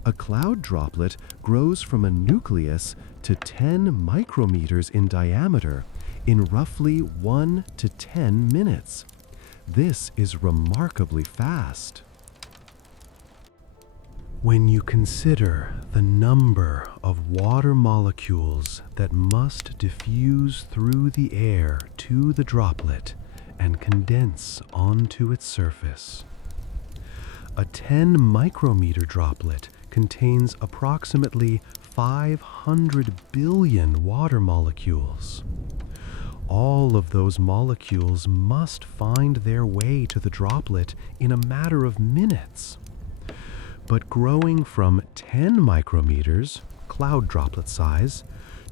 a cloud droplet grows from a nucleus to 10 micrometers in diameter in roughly 1 to 10 minutes. This is remarkably fast. When you consider the number of water molecules that must diffuse through the air to the droplet and condense onto its surface, a 10 micrometer droplet contains approximately 500 billion water molecules. All of those molecules must find their way to the droplet in a matter of minutes. But growing from 10 micrometers, cloud droplet size,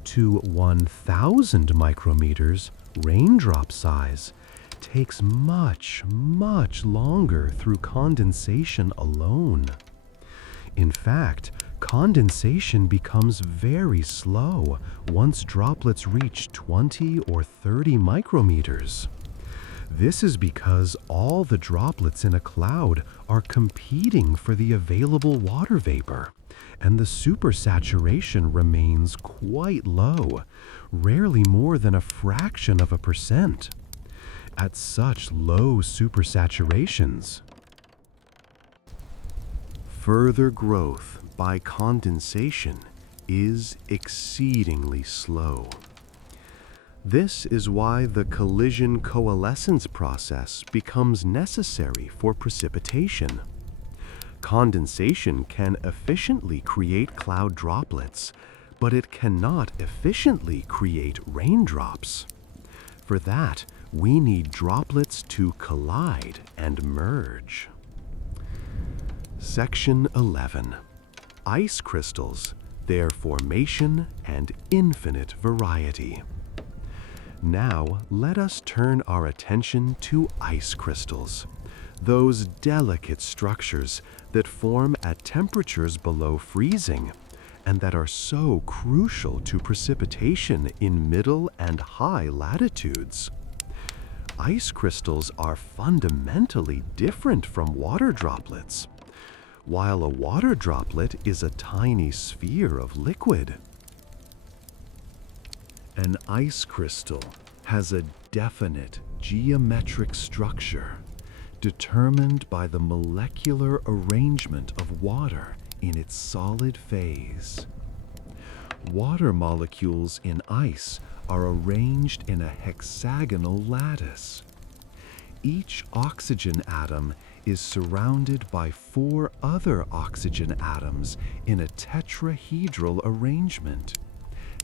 to 1,000 micrometers, raindrop size, takes much, much longer through condensation alone. In fact, condensation becomes very slow once droplets reach 20 or 30 micrometers. This is because all the droplets in a cloud are competing for the available water vapor, and the supersaturation remains quite low, rarely more than a fraction of a percent. At such low supersaturations, further growth by condensation is exceedingly slow. This is why the collision coalescence process becomes necessary for precipitation. Condensation can efficiently create cloud droplets, but it cannot efficiently create raindrops. For that, we need droplets to collide and merge. Section 11. Ice crystals, their formation and infinite variety. Now, let us turn our attention to ice crystals, those delicate structures that form at temperatures below freezing and that are so crucial to precipitation in middle and high latitudes. Ice crystals are fundamentally different from water droplets. While a water droplet is a tiny sphere of liquid, an ice crystal has a definite geometric structure determined by the molecular arrangement of water in its solid phase. Water molecules in ice are arranged in a hexagonal lattice. Each oxygen atom is surrounded by 4 other oxygen atoms in a tetrahedral arrangement,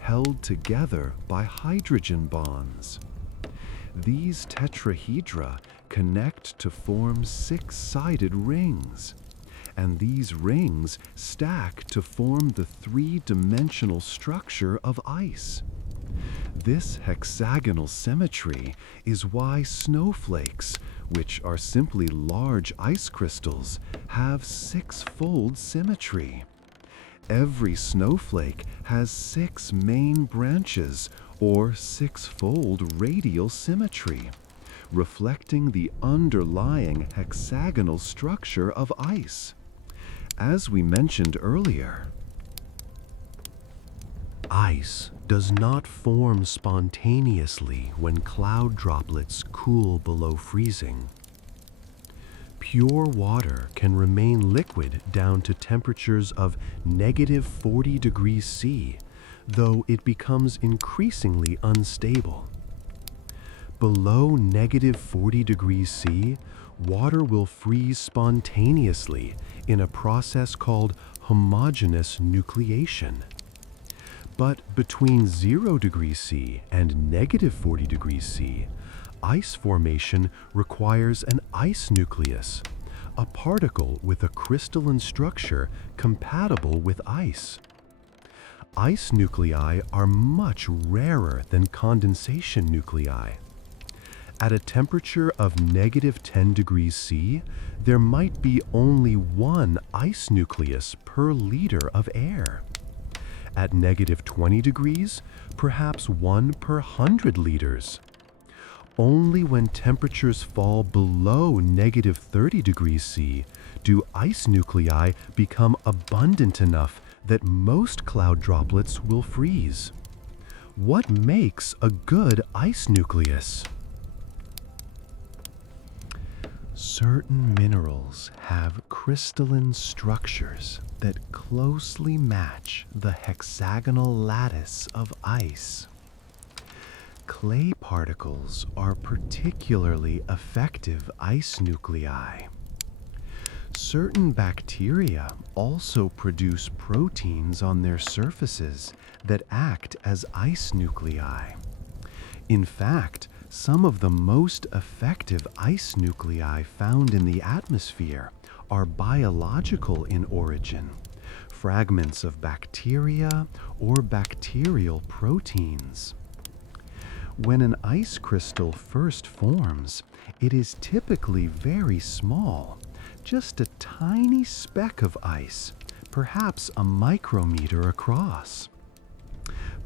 held together by hydrogen bonds. These tetrahedra connect to form 6-sided rings, and these rings stack to form the 3-dimensional structure of ice. This hexagonal symmetry is why snowflakes, which are simply large ice crystals, have 6-fold symmetry. Every snowflake has 6 main branches, or 6-fold radial symmetry, reflecting the underlying hexagonal structure of ice. As we mentioned earlier, Ice does not form spontaneously when cloud droplets cool below freezing. Pure water can remain liquid down to temperatures of -40 degrees C, though it becomes increasingly unstable. Below -40 degrees C, water will freeze spontaneously in a process called homogeneous nucleation. But between 0 degrees C and -40 degrees C, ice formation requires an ice nucleus, a particle with a crystalline structure compatible with ice. Ice nuclei are much rarer than condensation nuclei. At a temperature of -10 degrees C, there might be only one ice nucleus per liter of air. At -20 degrees, perhaps one per 100 liters. Only when temperatures fall below -30 degrees C do ice nuclei become abundant enough that most cloud droplets will freeze. What makes a good ice nucleus? Certain minerals have crystalline structures that closely match the hexagonal lattice of ice. Clay particles are particularly effective ice nuclei. Certain bacteria also produce proteins on their surfaces that act as ice nuclei. In fact, some of the most effective ice nuclei found in the atmosphere are biological in origin, fragments of bacteria or bacterial proteins. When an ice crystal first forms, it is typically very small, just a tiny speck of ice, perhaps a micrometer across.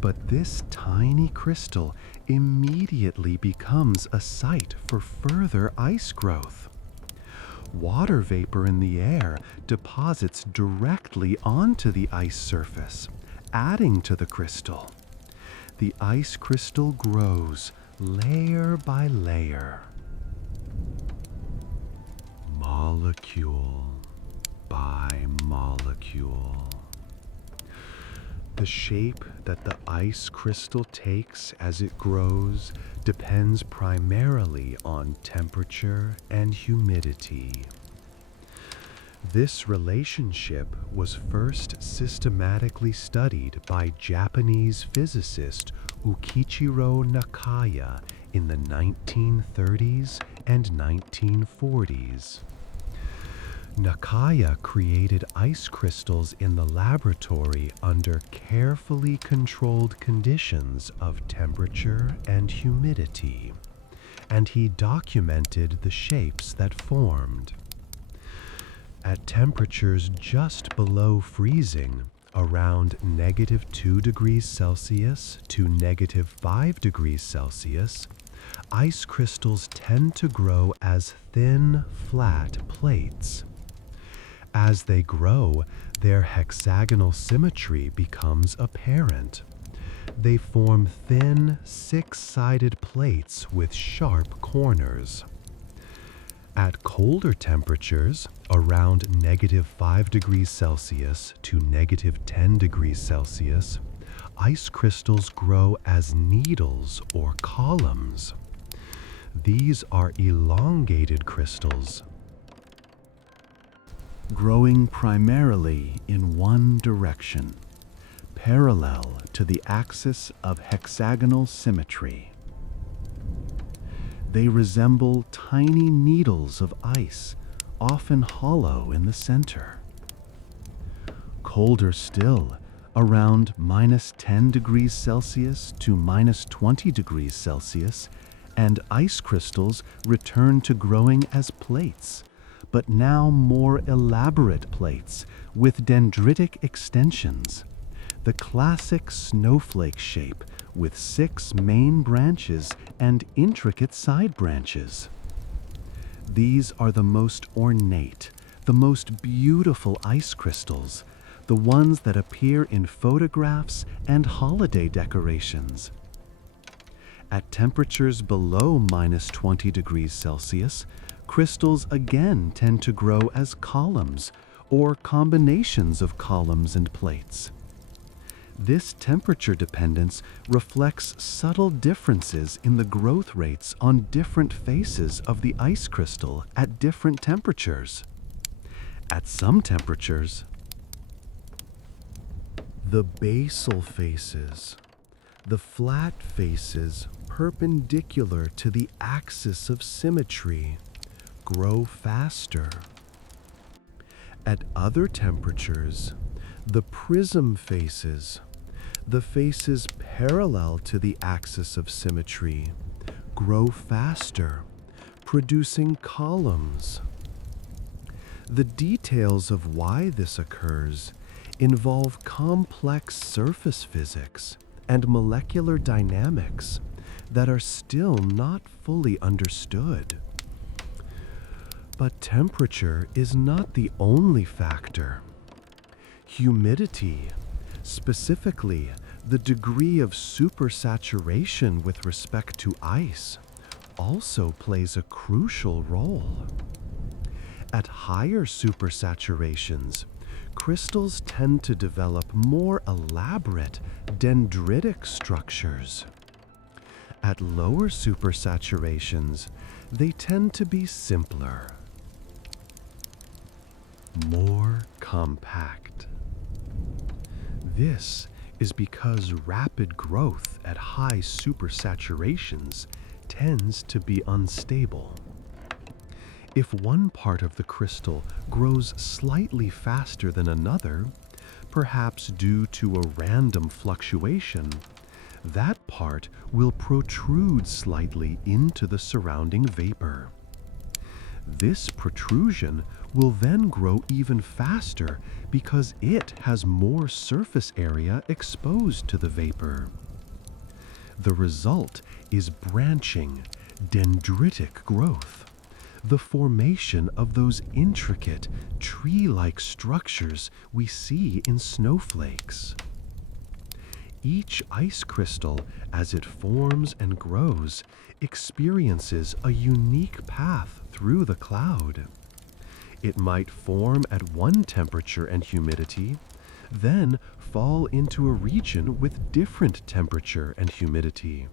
But this tiny crystal immediately becomes a site for further ice growth. Water vapor in the air deposits directly onto the ice surface, adding to the crystal. The ice crystal grows layer by layer, molecule by molecule. The shape that the ice crystal takes as it grows depends primarily on temperature and humidity. This relationship was first systematically studied by Japanese physicist Ukichiro Nakaya in the 1930s and 1940s. Nakaya created ice crystals in the laboratory under carefully controlled conditions of temperature and humidity, and he documented the shapes that formed. At temperatures just below freezing, around -2 degrees Celsius to -5 degrees Celsius, ice crystals tend to grow as thin, flat plates. As they grow, their hexagonal symmetry becomes apparent. They form thin, six-sided plates with sharp corners. At colder temperatures, around -5 degrees Celsius to -10 degrees Celsius, ice crystals grow as needles or columns. These are elongated crystals, growing primarily in one direction, parallel to the axis of hexagonal symmetry. They resemble tiny needles of ice, often hollow in the center. Colder still, around -10 degrees Celsius to -20 degrees Celsius, and ice crystals return to growing as plates, but now more elaborate plates with dendritic extensions. The classic snowflake shape with 6 main branches and intricate side branches. These are the most ornate, the most beautiful ice crystals, the ones that appear in photographs and holiday decorations. At temperatures below -20 degrees Celsius, crystals again tend to grow as columns or combinations of columns and plates. This temperature dependence reflects subtle differences in the growth rates on different faces of the ice crystal at different temperatures. At some temperatures, the basal faces, the flat faces perpendicular to the axis of symmetry, grow faster. At other temperatures, the prism faces, the faces parallel to the axis of symmetry, grow faster, producing columns. The details of why this occurs involve complex surface physics and molecular dynamics that are still not fully understood. But temperature is not the only factor. Humidity, specifically the degree of supersaturation with respect to ice, also plays a crucial role. At higher supersaturations, crystals tend to develop more elaborate dendritic structures. At lower supersaturations, they tend to be simpler, more compact. This is because rapid growth at high supersaturations tends to be unstable. If one part of the crystal grows slightly faster than another, perhaps due to a random fluctuation, that part will protrude slightly into the surrounding vapor. This protrusion will then grow even faster because it has more surface area exposed to the vapor. The result is branching, dendritic growth, the formation of those intricate, tree-like structures we see in snowflakes. Each ice crystal, as it forms and grows, experiences a unique path through the cloud. It might form at one temperature and humidity, then fall into a region with different temperature and humidity.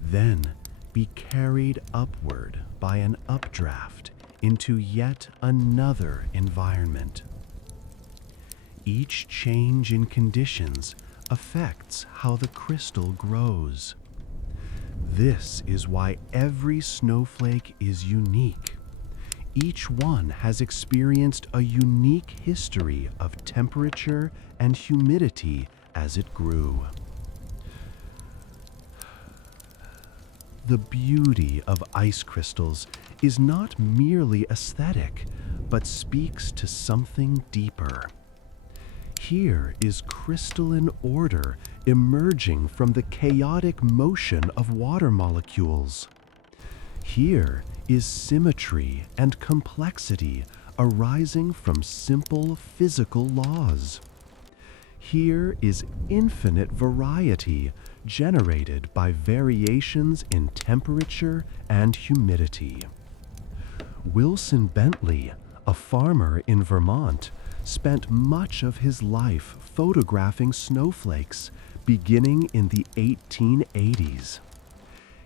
Then be carried upward by an updraft into yet another environment. Each change in conditions affects how the crystal grows. This is why every snowflake is unique. Each one has experienced a unique history of temperature and humidity as it grew. The beauty of ice crystals is not merely aesthetic, but speaks to something deeper. Here is crystalline order emerging from the chaotic motion of water molecules. Here is symmetry and complexity arising from simple physical laws. Here is infinite variety generated by variations in temperature and humidity. Wilson Bentley, a farmer in Vermont, spent much of his life photographing snowflakes beginning in the 1880s.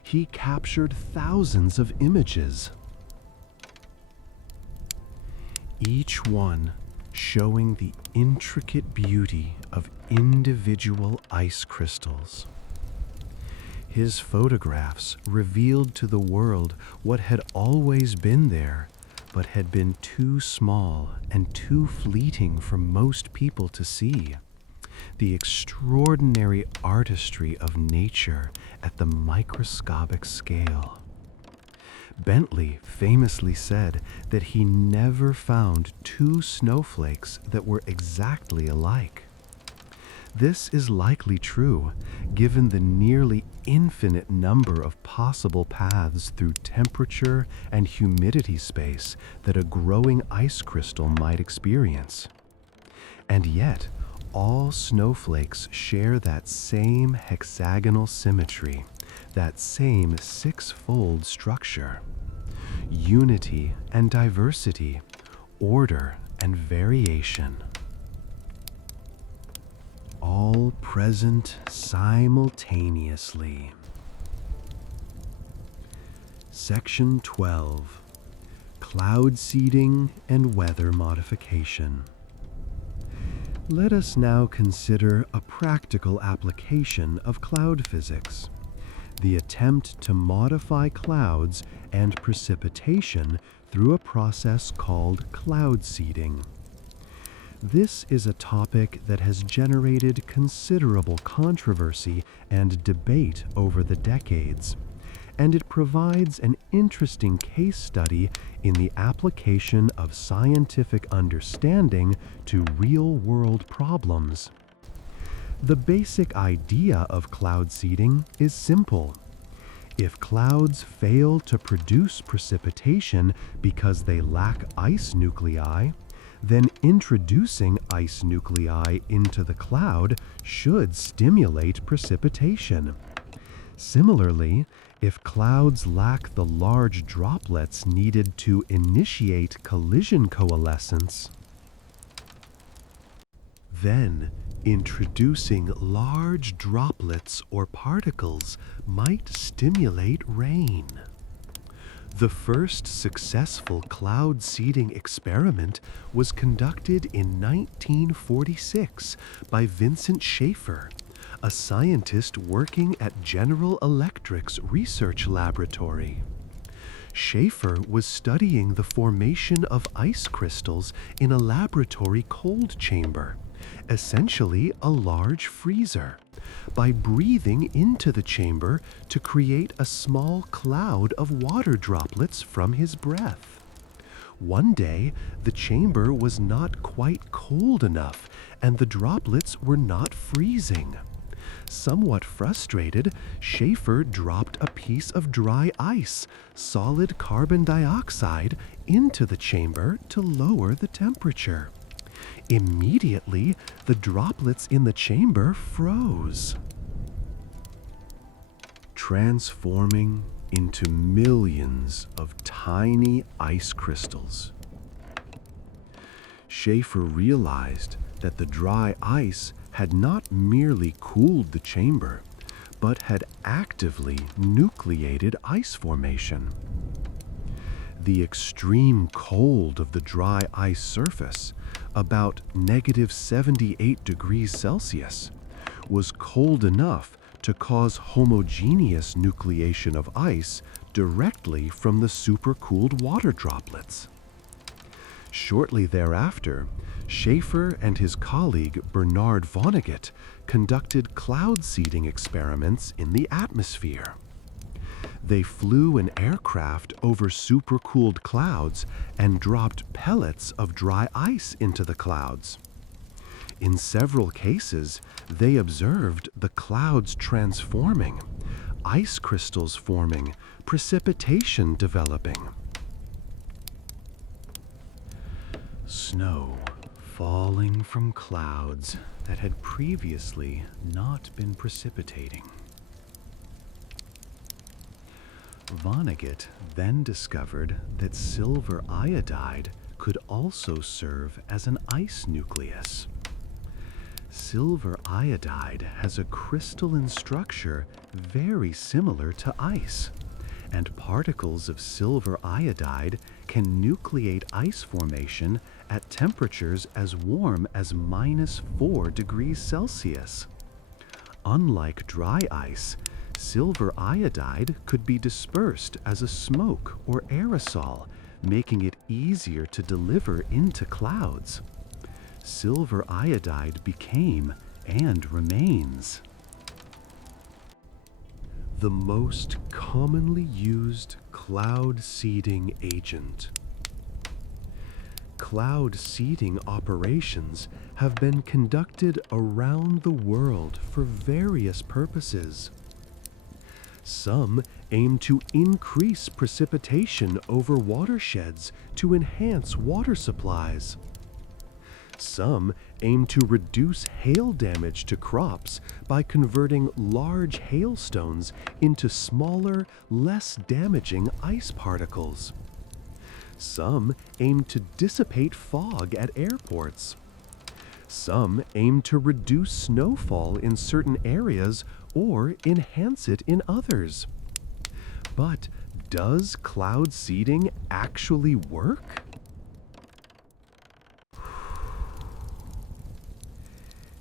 He captured thousands of images, each one showing the intricate beauty of individual ice crystals. His photographs revealed to the world what had always been there, but had been too small and too fleeting for most people to see. The extraordinary artistry of nature at the microscopic scale. Bentley famously said that he never found two snowflakes that were exactly alike. This is likely true, given the nearly infinite number of possible paths through temperature and humidity space that a growing ice crystal might experience. And yet, all snowflakes share that same hexagonal symmetry, that same six-fold structure. Unity and diversity, order and variation. All present simultaneously. Section 12. Cloud seeding and weather modification. Let us now consider a practical application of cloud physics, the attempt to modify clouds and precipitation through a process called cloud seeding. This is a topic that has generated considerable controversy and debate over the decades, and it provides an interesting case study in the application of scientific understanding to real-world problems. The basic idea of cloud seeding is simple. If clouds fail to produce precipitation because they lack ice nuclei, then introducing ice nuclei into the cloud should stimulate precipitation. Similarly, if clouds lack the large droplets needed to initiate collision coalescence, then introducing large droplets or particles might stimulate rain. The first successful cloud seeding experiment was conducted in 1946 by Vincent Schaefer, a scientist working at General Electric's research laboratory. Schaefer was studying the formation of ice crystals in a laboratory cold chamber, essentially a large freezer, by breathing into the chamber to create a small cloud of water droplets from his breath. One day, the chamber was not quite cold enough, and the droplets were not freezing. Somewhat frustrated, Schaefer dropped a piece of dry ice, solid carbon dioxide, into the chamber to lower the temperature. Immediately, the droplets in the chamber froze, transforming into millions of tiny ice crystals. Schaefer realized that the dry ice had not merely cooled the chamber, but had actively nucleated ice formation. The extreme cold of the dry ice surface, about -78 degrees Celsius, was cold enough to cause homogeneous nucleation of ice directly from the supercooled water droplets. Shortly thereafter, Schaefer and his colleague Bernard Vonnegut conducted cloud seeding experiments in the atmosphere. They flew an aircraft over supercooled clouds and dropped pellets of dry ice into the clouds. In several cases, they observed the clouds transforming, ice crystals forming, precipitation developing. Snow falling from clouds that had previously not been precipitating. Vonnegut then discovered that silver iodide could also serve as an ice nucleus. Silver iodide has a crystalline structure very similar to ice, and particles of silver iodide can nucleate ice formation at temperatures as warm as -4 degrees Celsius. Unlike dry ice, silver iodide could be dispersed as a smoke or aerosol, making it easier to deliver into clouds. Silver iodide became and remains the most commonly used cloud seeding agent. Cloud seeding operations have been conducted around the world for various purposes. Some aim to increase precipitation over watersheds to enhance water supplies. Some aim to reduce hail damage to crops by converting large hailstones into smaller, less damaging ice particles. Some aim to dissipate fog at airports. Some aim to reduce snowfall in certain areas or enhance it in others. But does cloud seeding actually work?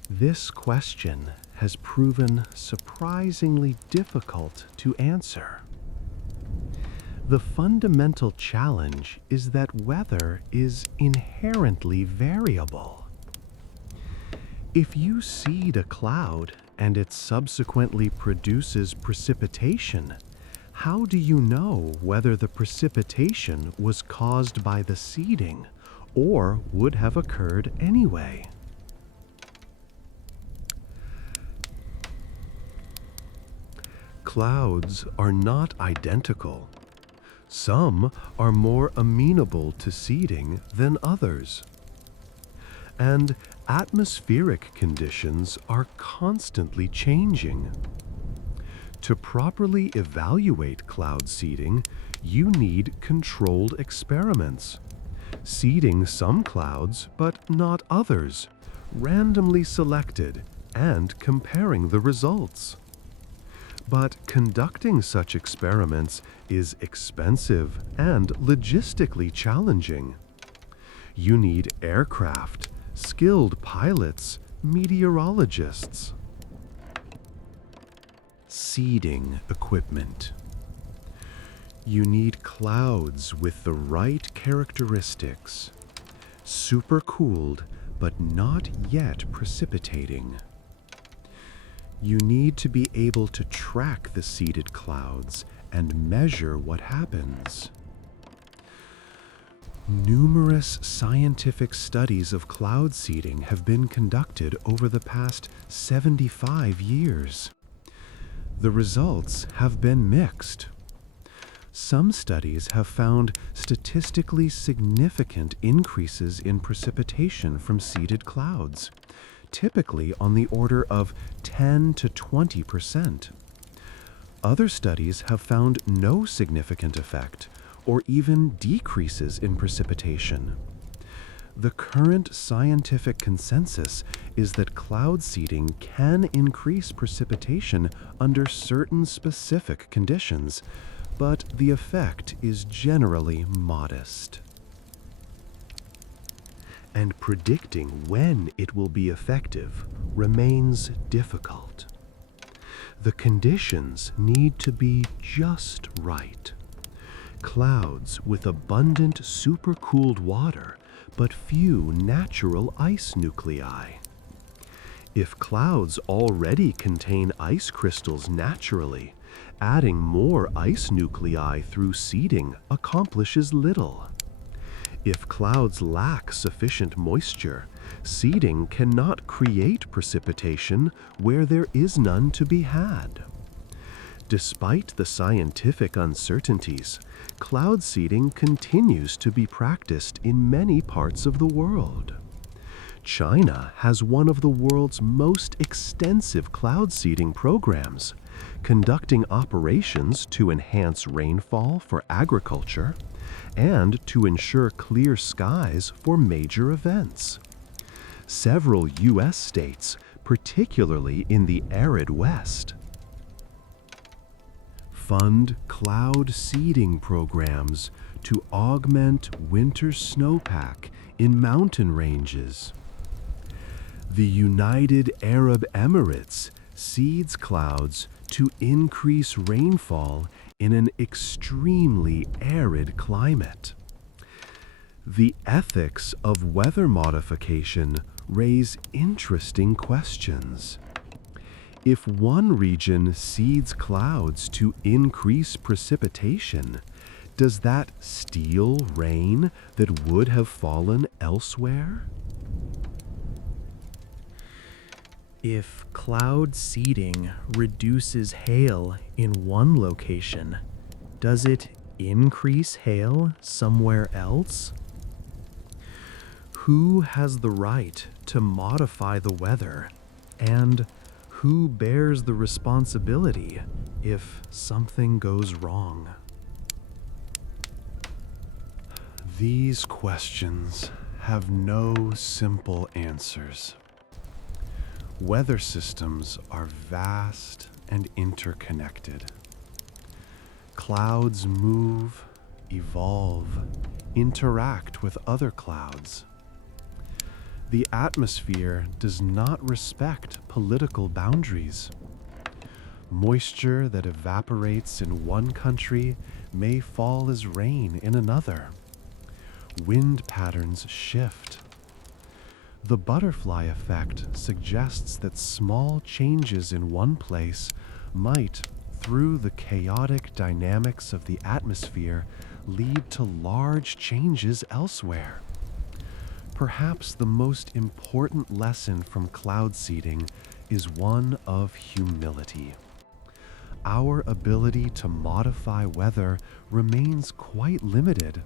This question has proven surprisingly difficult to answer. The fundamental challenge is that weather is inherently variable. If you seed a cloud and it subsequently produces precipitation, how do you know whether the precipitation was caused by the seeding or would have occurred anyway? Clouds are not identical. Some are more amenable to seeding than others. And atmospheric conditions are constantly changing. To properly evaluate cloud seeding, you need controlled experiments. Seeding some clouds, but not others, randomly selected, and comparing the results. But conducting such experiments is expensive and logistically challenging. You need aircraft, skilled pilots, meteorologists. Seeding equipment. You need clouds with the right characteristics. Supercooled, but not yet precipitating. You need to be able to track the seeded clouds and measure what happens. Numerous scientific studies of cloud seeding have been conducted over the past 75 years. The results have been mixed. Some studies have found statistically significant increases in precipitation from seeded clouds, typically on the order of 10 to 20%. Other studies have found no significant effect or even decreases in precipitation. The current scientific consensus is that cloud seeding can increase precipitation under certain specific conditions, but the effect is generally modest. And predicting when it will be effective remains difficult. The conditions need to be just right. Clouds with abundant supercooled water but few natural ice nuclei. If clouds already contain ice crystals naturally, adding more ice nuclei through seeding accomplishes little. If clouds lack sufficient moisture, seeding cannot create precipitation where there is none to be had. Despite the scientific uncertainties, cloud seeding continues to be practiced in many parts of the world. China has one of the world's most extensive cloud seeding programs, conducting operations to enhance rainfall for agriculture and to ensure clear skies for major events. Several U.S. states, particularly in the arid West, fund cloud seeding programs to augment winter snowpack in mountain ranges. The United Arab Emirates seeds clouds to increase rainfall in an extremely arid climate. The ethics of weather modification raise interesting questions. If one region seeds clouds to increase precipitation, Does that steal rain that would have fallen elsewhere? If cloud seeding reduces hail in one location, does it increase hail somewhere else? Who has the right to modify the weather, and who bears the responsibility if something goes wrong? These questions have no simple answers. Weather systems are vast and interconnected. Clouds move, evolve, interact with other clouds. The atmosphere does not respect political boundaries. Moisture that evaporates in one country may fall as rain in another. Wind patterns shift. The butterfly effect suggests that small changes in one place might, through the chaotic dynamics of the atmosphere, lead to large changes elsewhere. Perhaps the most important lesson from cloud seeding is one of humility. Our ability to modify weather remains quite limited,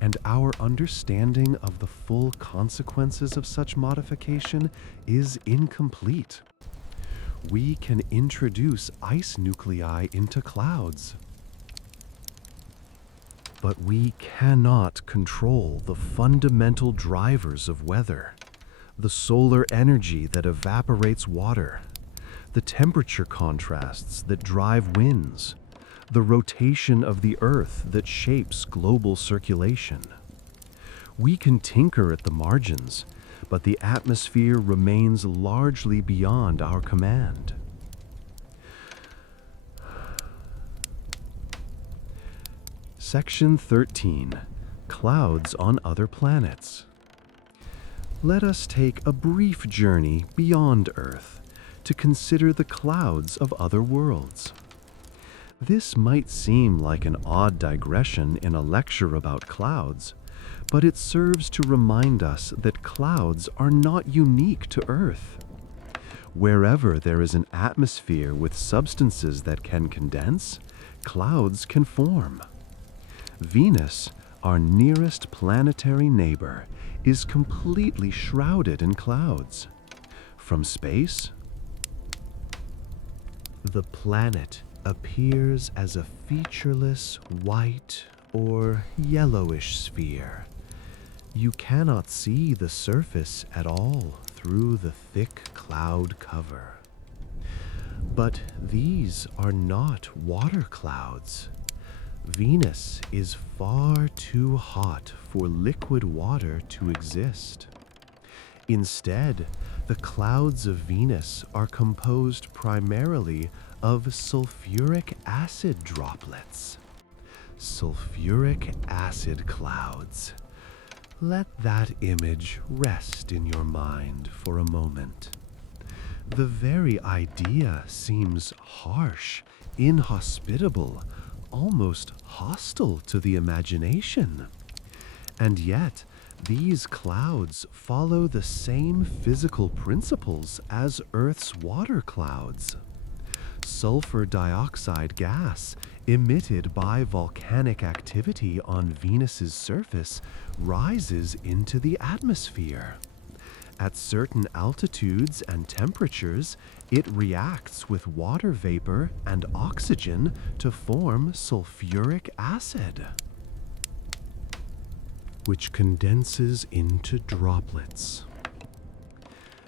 and our understanding of the full consequences of such modification is incomplete. We can introduce ice nuclei into clouds, but we cannot control the fundamental drivers of weather: the solar energy that evaporates water, the temperature contrasts that drive winds, the rotation of the Earth that shapes global circulation. We can tinker at the margins, but the atmosphere remains largely beyond our command. Section 13. Clouds on other planets. Let us take a brief journey beyond Earth to consider the clouds of other worlds. This might seem like an odd digression in a lecture about clouds, but it serves to remind us that clouds are not unique to Earth. Wherever there is an atmosphere with substances that can condense, clouds can form. Venus, our nearest planetary neighbor, is completely shrouded in clouds. From space, the planet appears as a featureless white or yellowish sphere. You cannot see the surface at all through the thick cloud cover. But these are not water clouds. Venus is far too hot for liquid water to exist. Instead, the clouds of Venus are composed primarily of sulfuric acid droplets. Sulfuric acid clouds. Let that image rest in your mind for a moment. The very idea seems harsh, inhospitable, almost hostile to the imagination. And yet, these clouds follow the same physical principles as Earth's water clouds. Sulfur dioxide gas emitted by volcanic activity on Venus's surface rises into the atmosphere. At certain altitudes and temperatures, it reacts with water vapor and oxygen to form sulfuric acid, which condenses into droplets.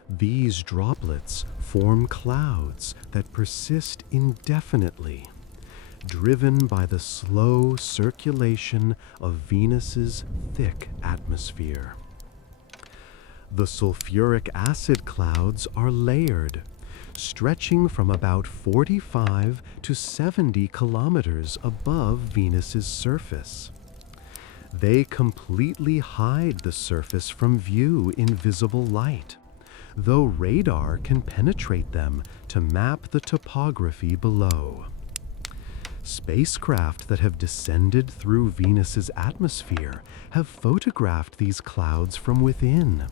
These droplets form clouds that persist indefinitely, driven by the slow circulation of Venus's thick atmosphere. The sulfuric acid clouds are layered, stretching from about 45 to 70 kilometers above Venus's surface. They completely hide the surface from view in visible light, though radar can penetrate them to map the topography below. Spacecraft that have descended through Venus's atmosphere have photographed these clouds from within.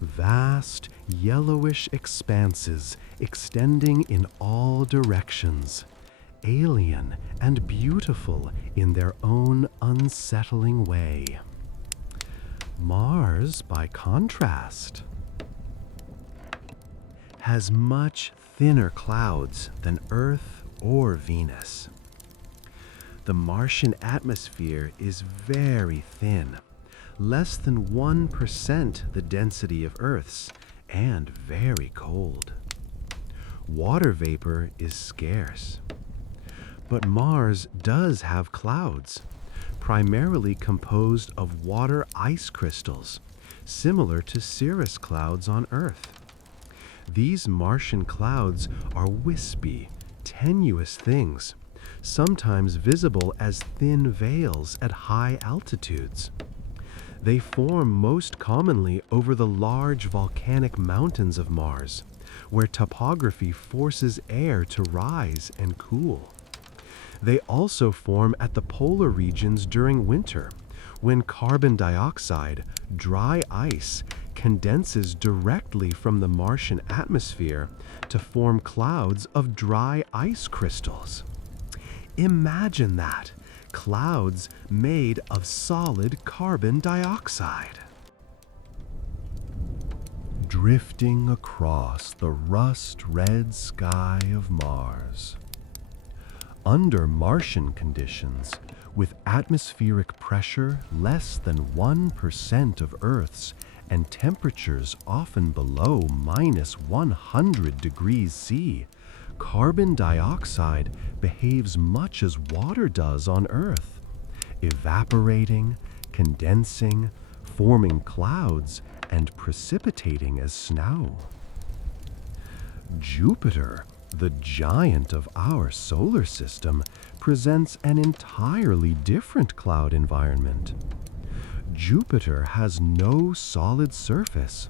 Vast, yellowish expanses extending in all directions, alien and beautiful in their own unsettling way. Mars, by contrast, has much thinner clouds than Earth or Venus. The Martian atmosphere is very thin, less than 1% the density of Earth's, and very cold. Water vapor is scarce. But Mars does have clouds, primarily composed of water ice crystals, similar to cirrus clouds on Earth. These Martian clouds are wispy, tenuous things, sometimes visible as thin veils at high altitudes. They form most commonly over the large volcanic mountains of Mars, where topography forces air to rise and cool. They also form at the polar regions during winter, when carbon dioxide, dry ice, condenses directly from the Martian atmosphere to form clouds of dry ice crystals. Imagine that, clouds made of solid carbon dioxide. Drifting across the rust-red sky of Mars. Under Martian conditions, with atmospheric pressure less than 1% of Earth's and temperatures often below -100 degrees C, carbon dioxide behaves much as water does on Earth, evaporating, condensing, forming clouds, and precipitating as snow. Jupiter, the giant of our solar system, presents an entirely different cloud environment. Jupiter has no solid surface.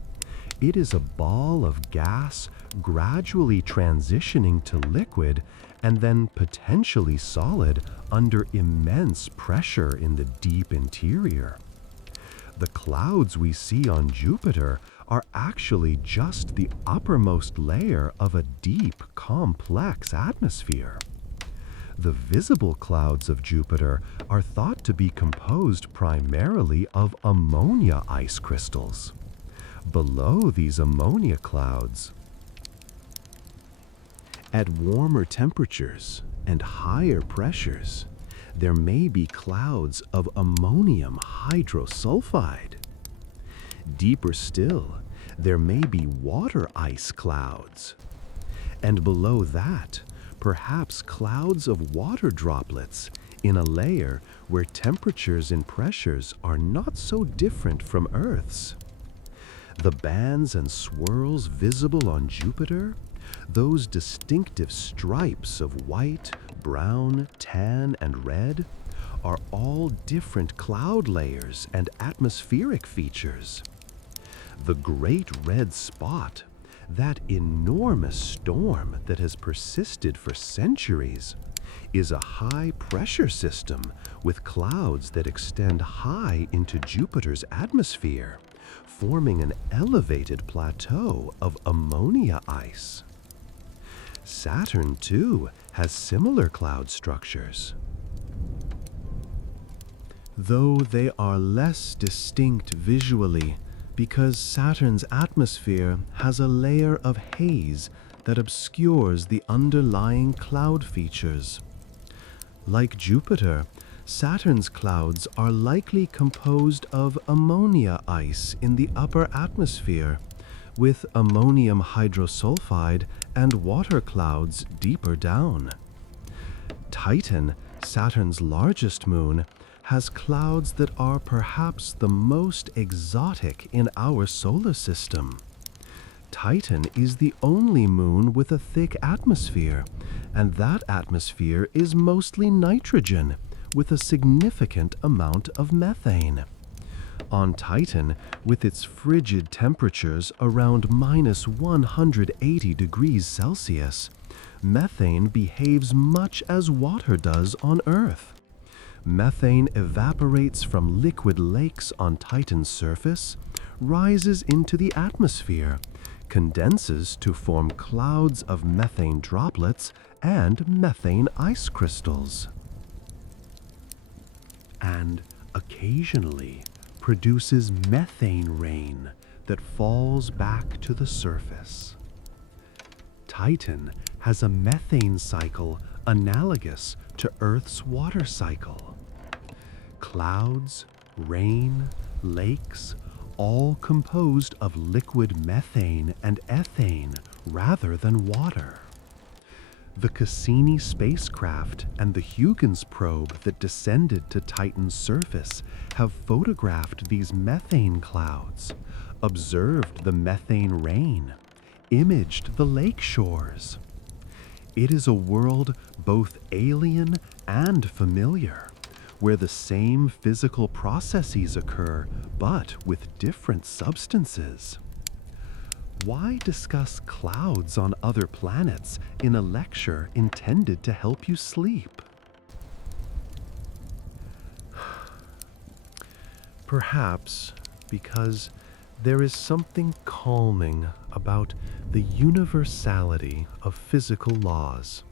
It is a ball of gas gradually transitioning to liquid and then potentially solid under immense pressure in the deep interior. The clouds we see on Jupiter are actually just the uppermost layer of a deep, complex atmosphere. The visible clouds of Jupiter are thought to be composed primarily of ammonia ice crystals. Below these ammonia clouds, at warmer temperatures and higher pressures, there may be clouds of ammonium hydrosulfide. Deeper still, there may be water ice clouds. And below that, perhaps clouds of water droplets in a layer where temperatures and pressures are not so different from Earth's. The bands and swirls visible on Jupiter, those distinctive stripes of white, brown, tan, and red, are all different cloud layers and atmospheric features. The Great Red Spot, that enormous storm that has persisted for centuries, is a high-pressure system with clouds that extend high into Jupiter's atmosphere, forming an elevated plateau of ammonia ice. Saturn, too, has similar cloud structures, though they are less distinct visually because Saturn's atmosphere has a layer of haze that obscures the underlying cloud features. Like Jupiter, Saturn's clouds are likely composed of ammonia ice in the upper atmosphere, with ammonium hydrosulfide and water clouds deeper down. Titan, Saturn's largest moon, has clouds that are perhaps the most exotic in our solar system. Titan is the only moon with a thick atmosphere, and that atmosphere is mostly nitrogen, with a significant amount of methane. On Titan, with its frigid temperatures around minus 180 degrees Celsius, methane behaves much as water does on Earth. Methane evaporates from liquid lakes on Titan's surface, rises into the atmosphere, condenses to form clouds of methane droplets and methane ice crystals, and occasionally produces methane rain that falls back to the surface. Titan has a methane cycle analogous to Earth's water cycle. Clouds, rain, lakes, all composed of liquid methane and ethane rather than water. The Cassini spacecraft and the Huygens probe that descended to Titan's surface have photographed these methane clouds, observed the methane rain, imaged the lake shores. It is a world both alien and familiar, where the same physical processes occur, but with different substances. Why discuss clouds on other planets in a lecture intended to help you sleep? Perhaps because there is something calming about the universality of physical laws.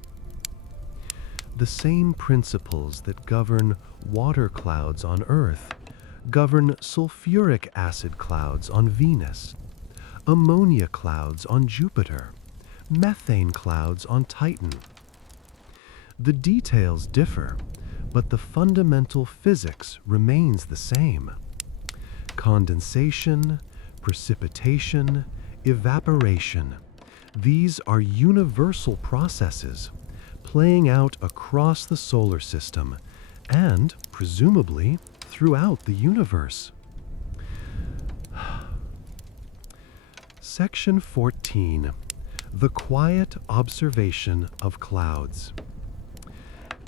The same principles that govern water clouds on Earth govern sulfuric acid clouds on Venus, ammonia clouds on Jupiter, methane clouds on Titan. The details differ, but the fundamental physics remains the same. Condensation, precipitation, evaporation. These are universal processes playing out across the solar system and, presumably, throughout the universe. Section 14. The quiet observation of clouds.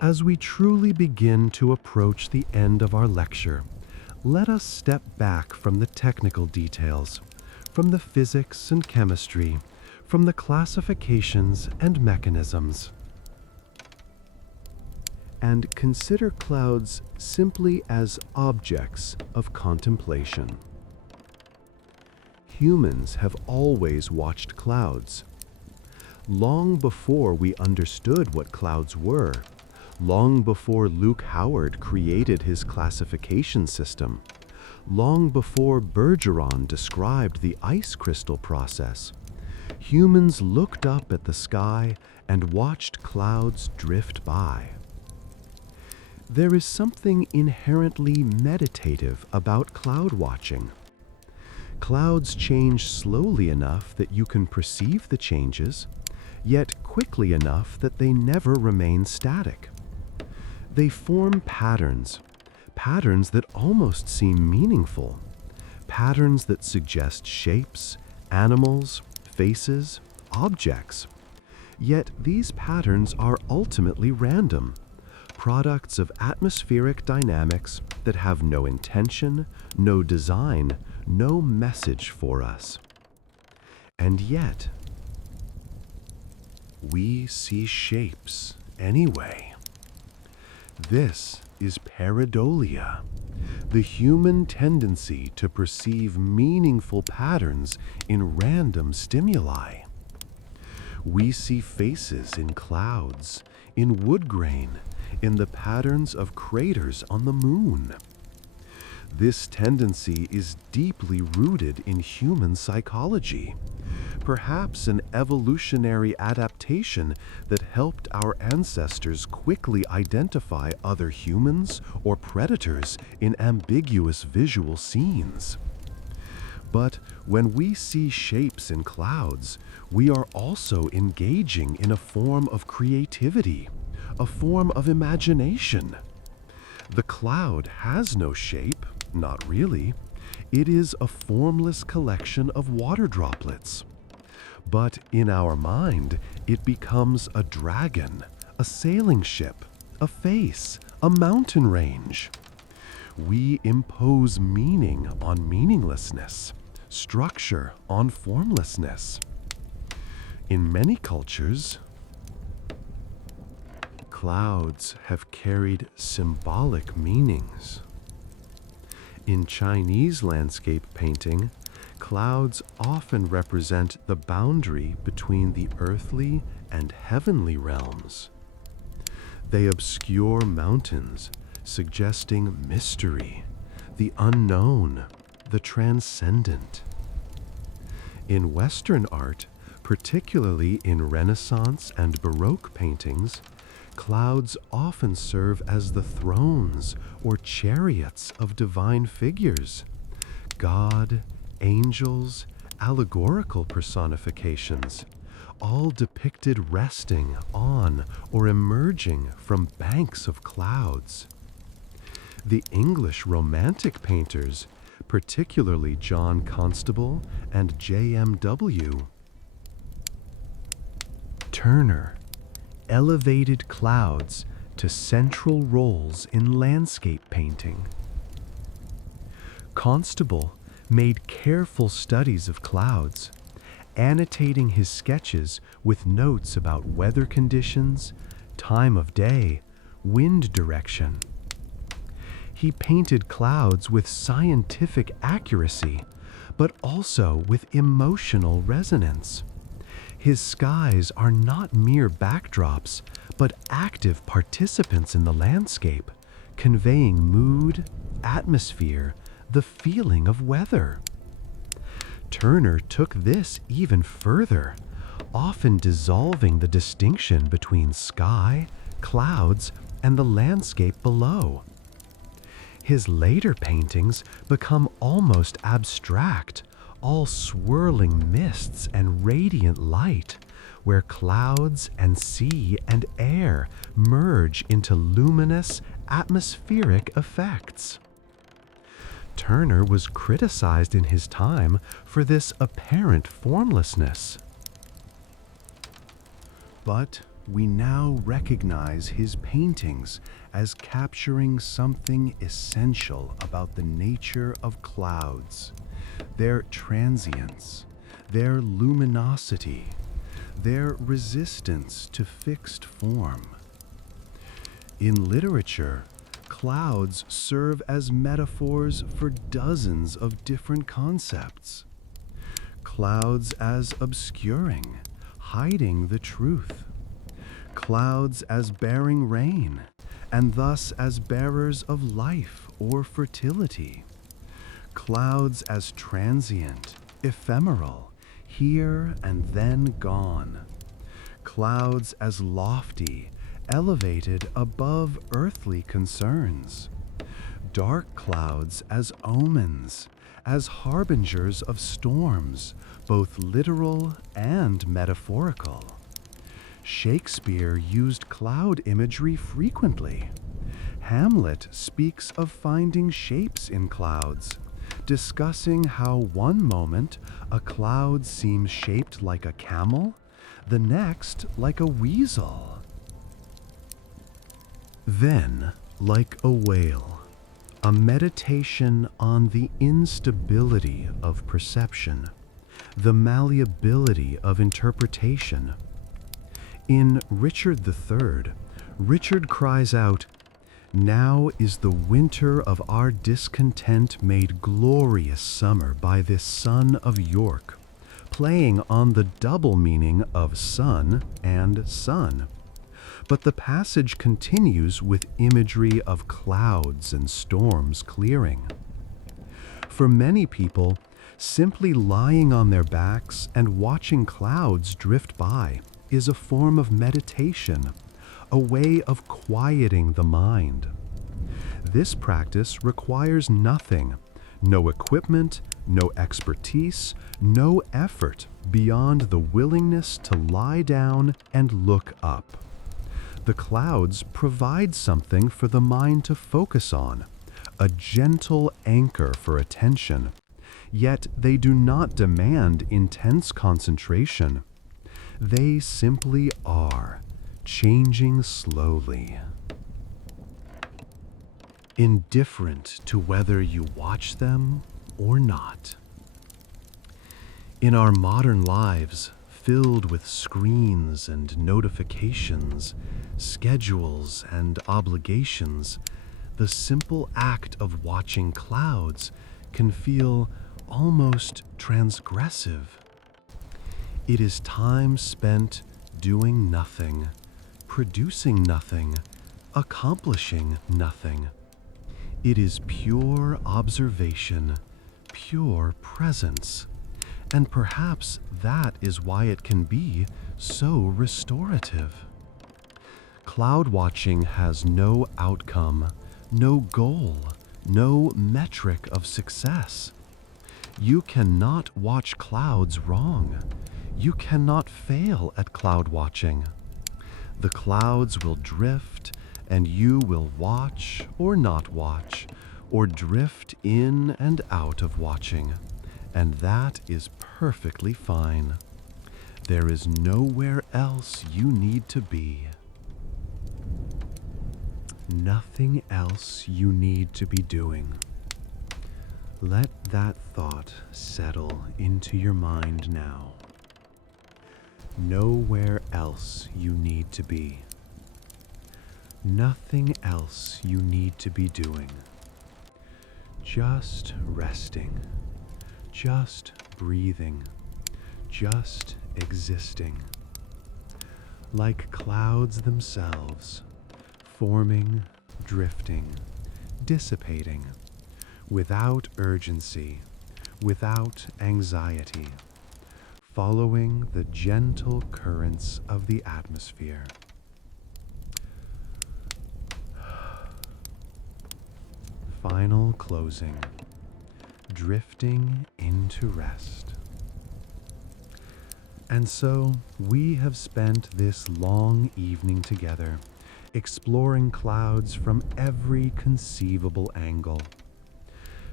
As we truly begin to approach the end of our lecture, let us step back from the technical details, from the physics and chemistry, from the classifications and mechanisms, and consider clouds simply as objects of contemplation. Humans have always watched clouds. Long before we understood what clouds were, long before Luke Howard created his classification system, long before Bergeron described the ice crystal process, humans looked up at the sky and watched clouds drift by. There is something inherently meditative about cloud watching. Clouds change slowly enough that you can perceive the changes, yet quickly enough that they never remain static. They form patterns, patterns that almost seem meaningful, patterns that suggest shapes, animals, faces, objects. Yet these patterns are ultimately random, products of atmospheric dynamics that have no intention, no design, no message for us. And yet, we see shapes anyway. This is pareidolia, the human tendency to perceive meaningful patterns in random stimuli. We see faces in clouds, in wood grain, in the patterns of craters on the moon. This tendency is deeply rooted in human psychology, perhaps an evolutionary adaptation that helped our ancestors quickly identify other humans or predators in ambiguous visual scenes. But when we see shapes in clouds, we are also engaging in a form of creativity, a form of imagination. The cloud has no shape, not really. It is a formless collection of water droplets. But in our mind, it becomes a dragon, a sailing ship, a face, a mountain range. we impose meaning on meaninglessness, structure on formlessness. In many cultures, clouds have carried symbolic meanings. In Chinese landscape painting, clouds often represent the boundary between the earthly and heavenly realms. They obscure mountains, suggesting mystery, the unknown, the transcendent. In Western art, particularly in Renaissance and Baroque paintings, clouds often serve as the thrones or chariots of divine figures. God, angels, allegorical personifications, all depicted resting on or emerging from banks of clouds. The English Romantic painters, particularly John Constable and J.M.W. Turner, elevated clouds to central roles in landscape painting. Constable made careful studies of clouds, annotating his sketches with notes about weather conditions, time of day, wind direction. He painted clouds with scientific accuracy, but also with emotional resonance. His skies are not mere backdrops, but active participants in the landscape, conveying mood, atmosphere, the feeling of weather. Turner took this even further, often dissolving the distinction between sky, clouds, and the landscape below. His later paintings become almost abstract, all swirling mists and radiant light, where clouds and sea and air merge into luminous, atmospheric effects. Turner was criticized in his time for this apparent formlessness. But we now recognize his paintings as capturing something essential about the nature of clouds, their transience, their luminosity, their resistance to fixed form. In literature, clouds serve as metaphors for dozens of different concepts. Clouds as obscuring, hiding the truth. Clouds as bearing rain, and thus as bearers of life or fertility. Clouds as transient, ephemeral, here and then gone. Clouds as lofty, elevated above earthly concerns. Dark clouds as omens, as harbingers of storms, both literal and metaphorical. Shakespeare used cloud imagery frequently. Hamlet speaks of finding shapes in clouds, discussing how one moment a cloud seems shaped like a camel, the next like a weasel. Then, like a whale, a meditation on the instability of perception, the malleability of interpretation. In Richard III, Richard cries out, "Now is the winter of our discontent made glorious summer by this son of York," playing on the double meaning of sun and sun. But the passage continues with imagery of clouds and storms clearing. For many people, simply lying on their backs and watching clouds drift by is a form of meditation, a way of quieting the mind. This practice requires nothing, no equipment, no expertise, no effort beyond the willingness to lie down and look up. The clouds provide something for the mind to focus on, a gentle anchor for attention, yet they do not demand intense concentration. They simply are, changing slowly. indifferent to whether you watch them or not. In our modern lives, filled with screens and notifications, schedules and obligations, the simple act of watching clouds can feel almost transgressive. It is time spent doing nothing, producing nothing, accomplishing nothing. It is pure observation, pure presence. And perhaps that is why it can be so restorative. Cloud watching has no outcome, no goal, no metric of success. You cannot watch clouds wrong. You cannot fail at cloud watching. The clouds will drift, and you will watch or not watch, or drift in and out of watching. And that is perfectly fine. There is nowhere else you need to be. Nothing else you need to be doing. Let that thought settle into your mind now. Nowhere else you need to be. Nothing else you need to be doing. Just resting. Just breathing, just existing, like clouds themselves, forming, drifting, dissipating, without urgency, without anxiety, following the gentle currents of the atmosphere. Final closing. Drifting into rest. And so we have spent this long evening together, exploring clouds from every conceivable angle.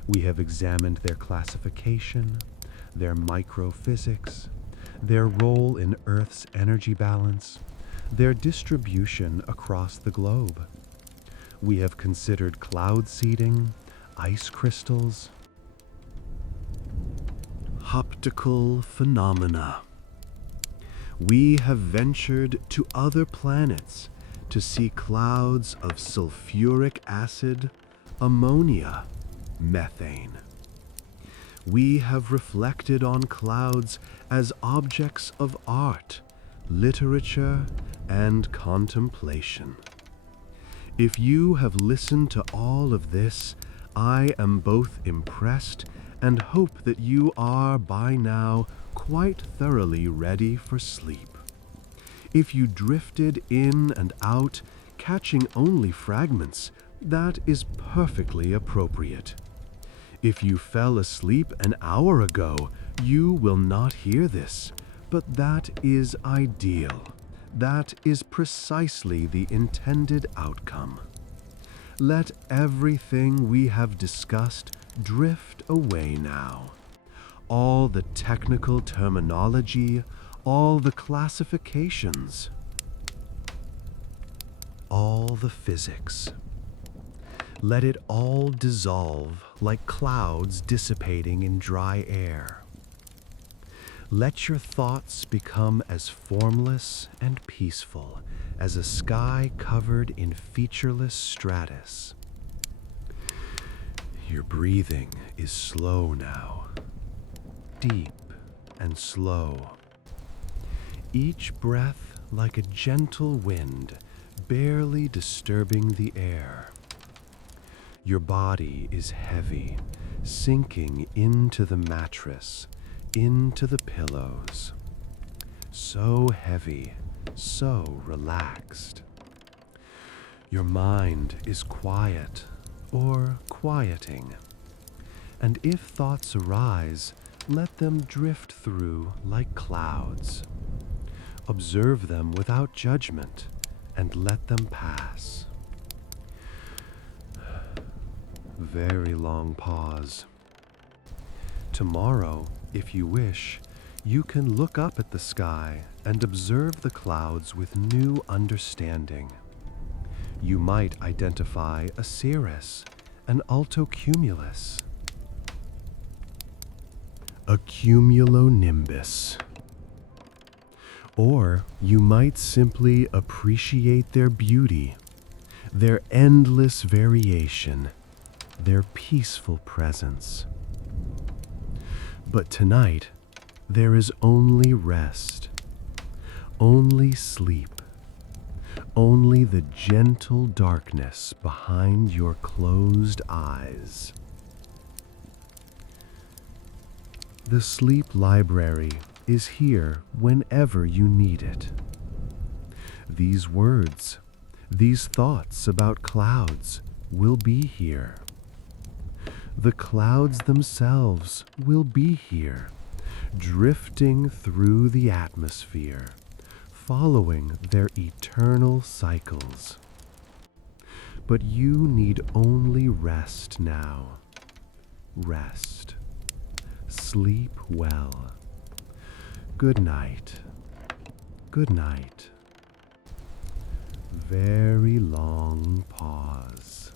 We have examined their classification, their microphysics, their role in Earth's energy balance, their distribution across the globe. We have considered cloud seeding, ice crystals, optical phenomena. We have ventured to other planets to see clouds of sulfuric acid, ammonia, methane. We have reflected on clouds as objects of art, literature, and contemplation. If you have listened to all of this, I am both impressed and hope that you are by now quite thoroughly ready for sleep. If you drifted in and out, catching only fragments, that is perfectly appropriate. If you fell asleep an hour ago, you will not hear this, but that is ideal. That is precisely the intended outcome. Let everything we have discussed drift away now. All the technical terminology, all the classifications, all the physics. Let it all dissolve like clouds dissipating in dry air. Let your thoughts become as formless and peaceful as a sky covered in featureless stratus. Your breathing is slow now, deep and slow. Each breath like a gentle wind, barely disturbing the air. Your body is heavy, sinking into the mattress, into the pillows. So heavy, so relaxed. Your mind is quiet or quieting, and if thoughts arise, let them drift through like clouds. Observe them without judgment and let them pass. Very long pause. Tomorrow, if you wish, you can look up at the sky and observe the clouds with new understanding. You might identify a cirrus an alto cumulus, a cumulonimbus. Or you might simply appreciate their beauty, their endless variation, their peaceful presence. But tonight, there is only rest, only sleep, only the gentle darkness behind your closed eyes. The sleep library is here whenever you need it. These words, these thoughts about clouds will be here. The clouds themselves will be here, drifting through the atmosphere, following their eternal cycles. But you need only rest now. Rest. Sleep well. Good night. Good night. Very long pause.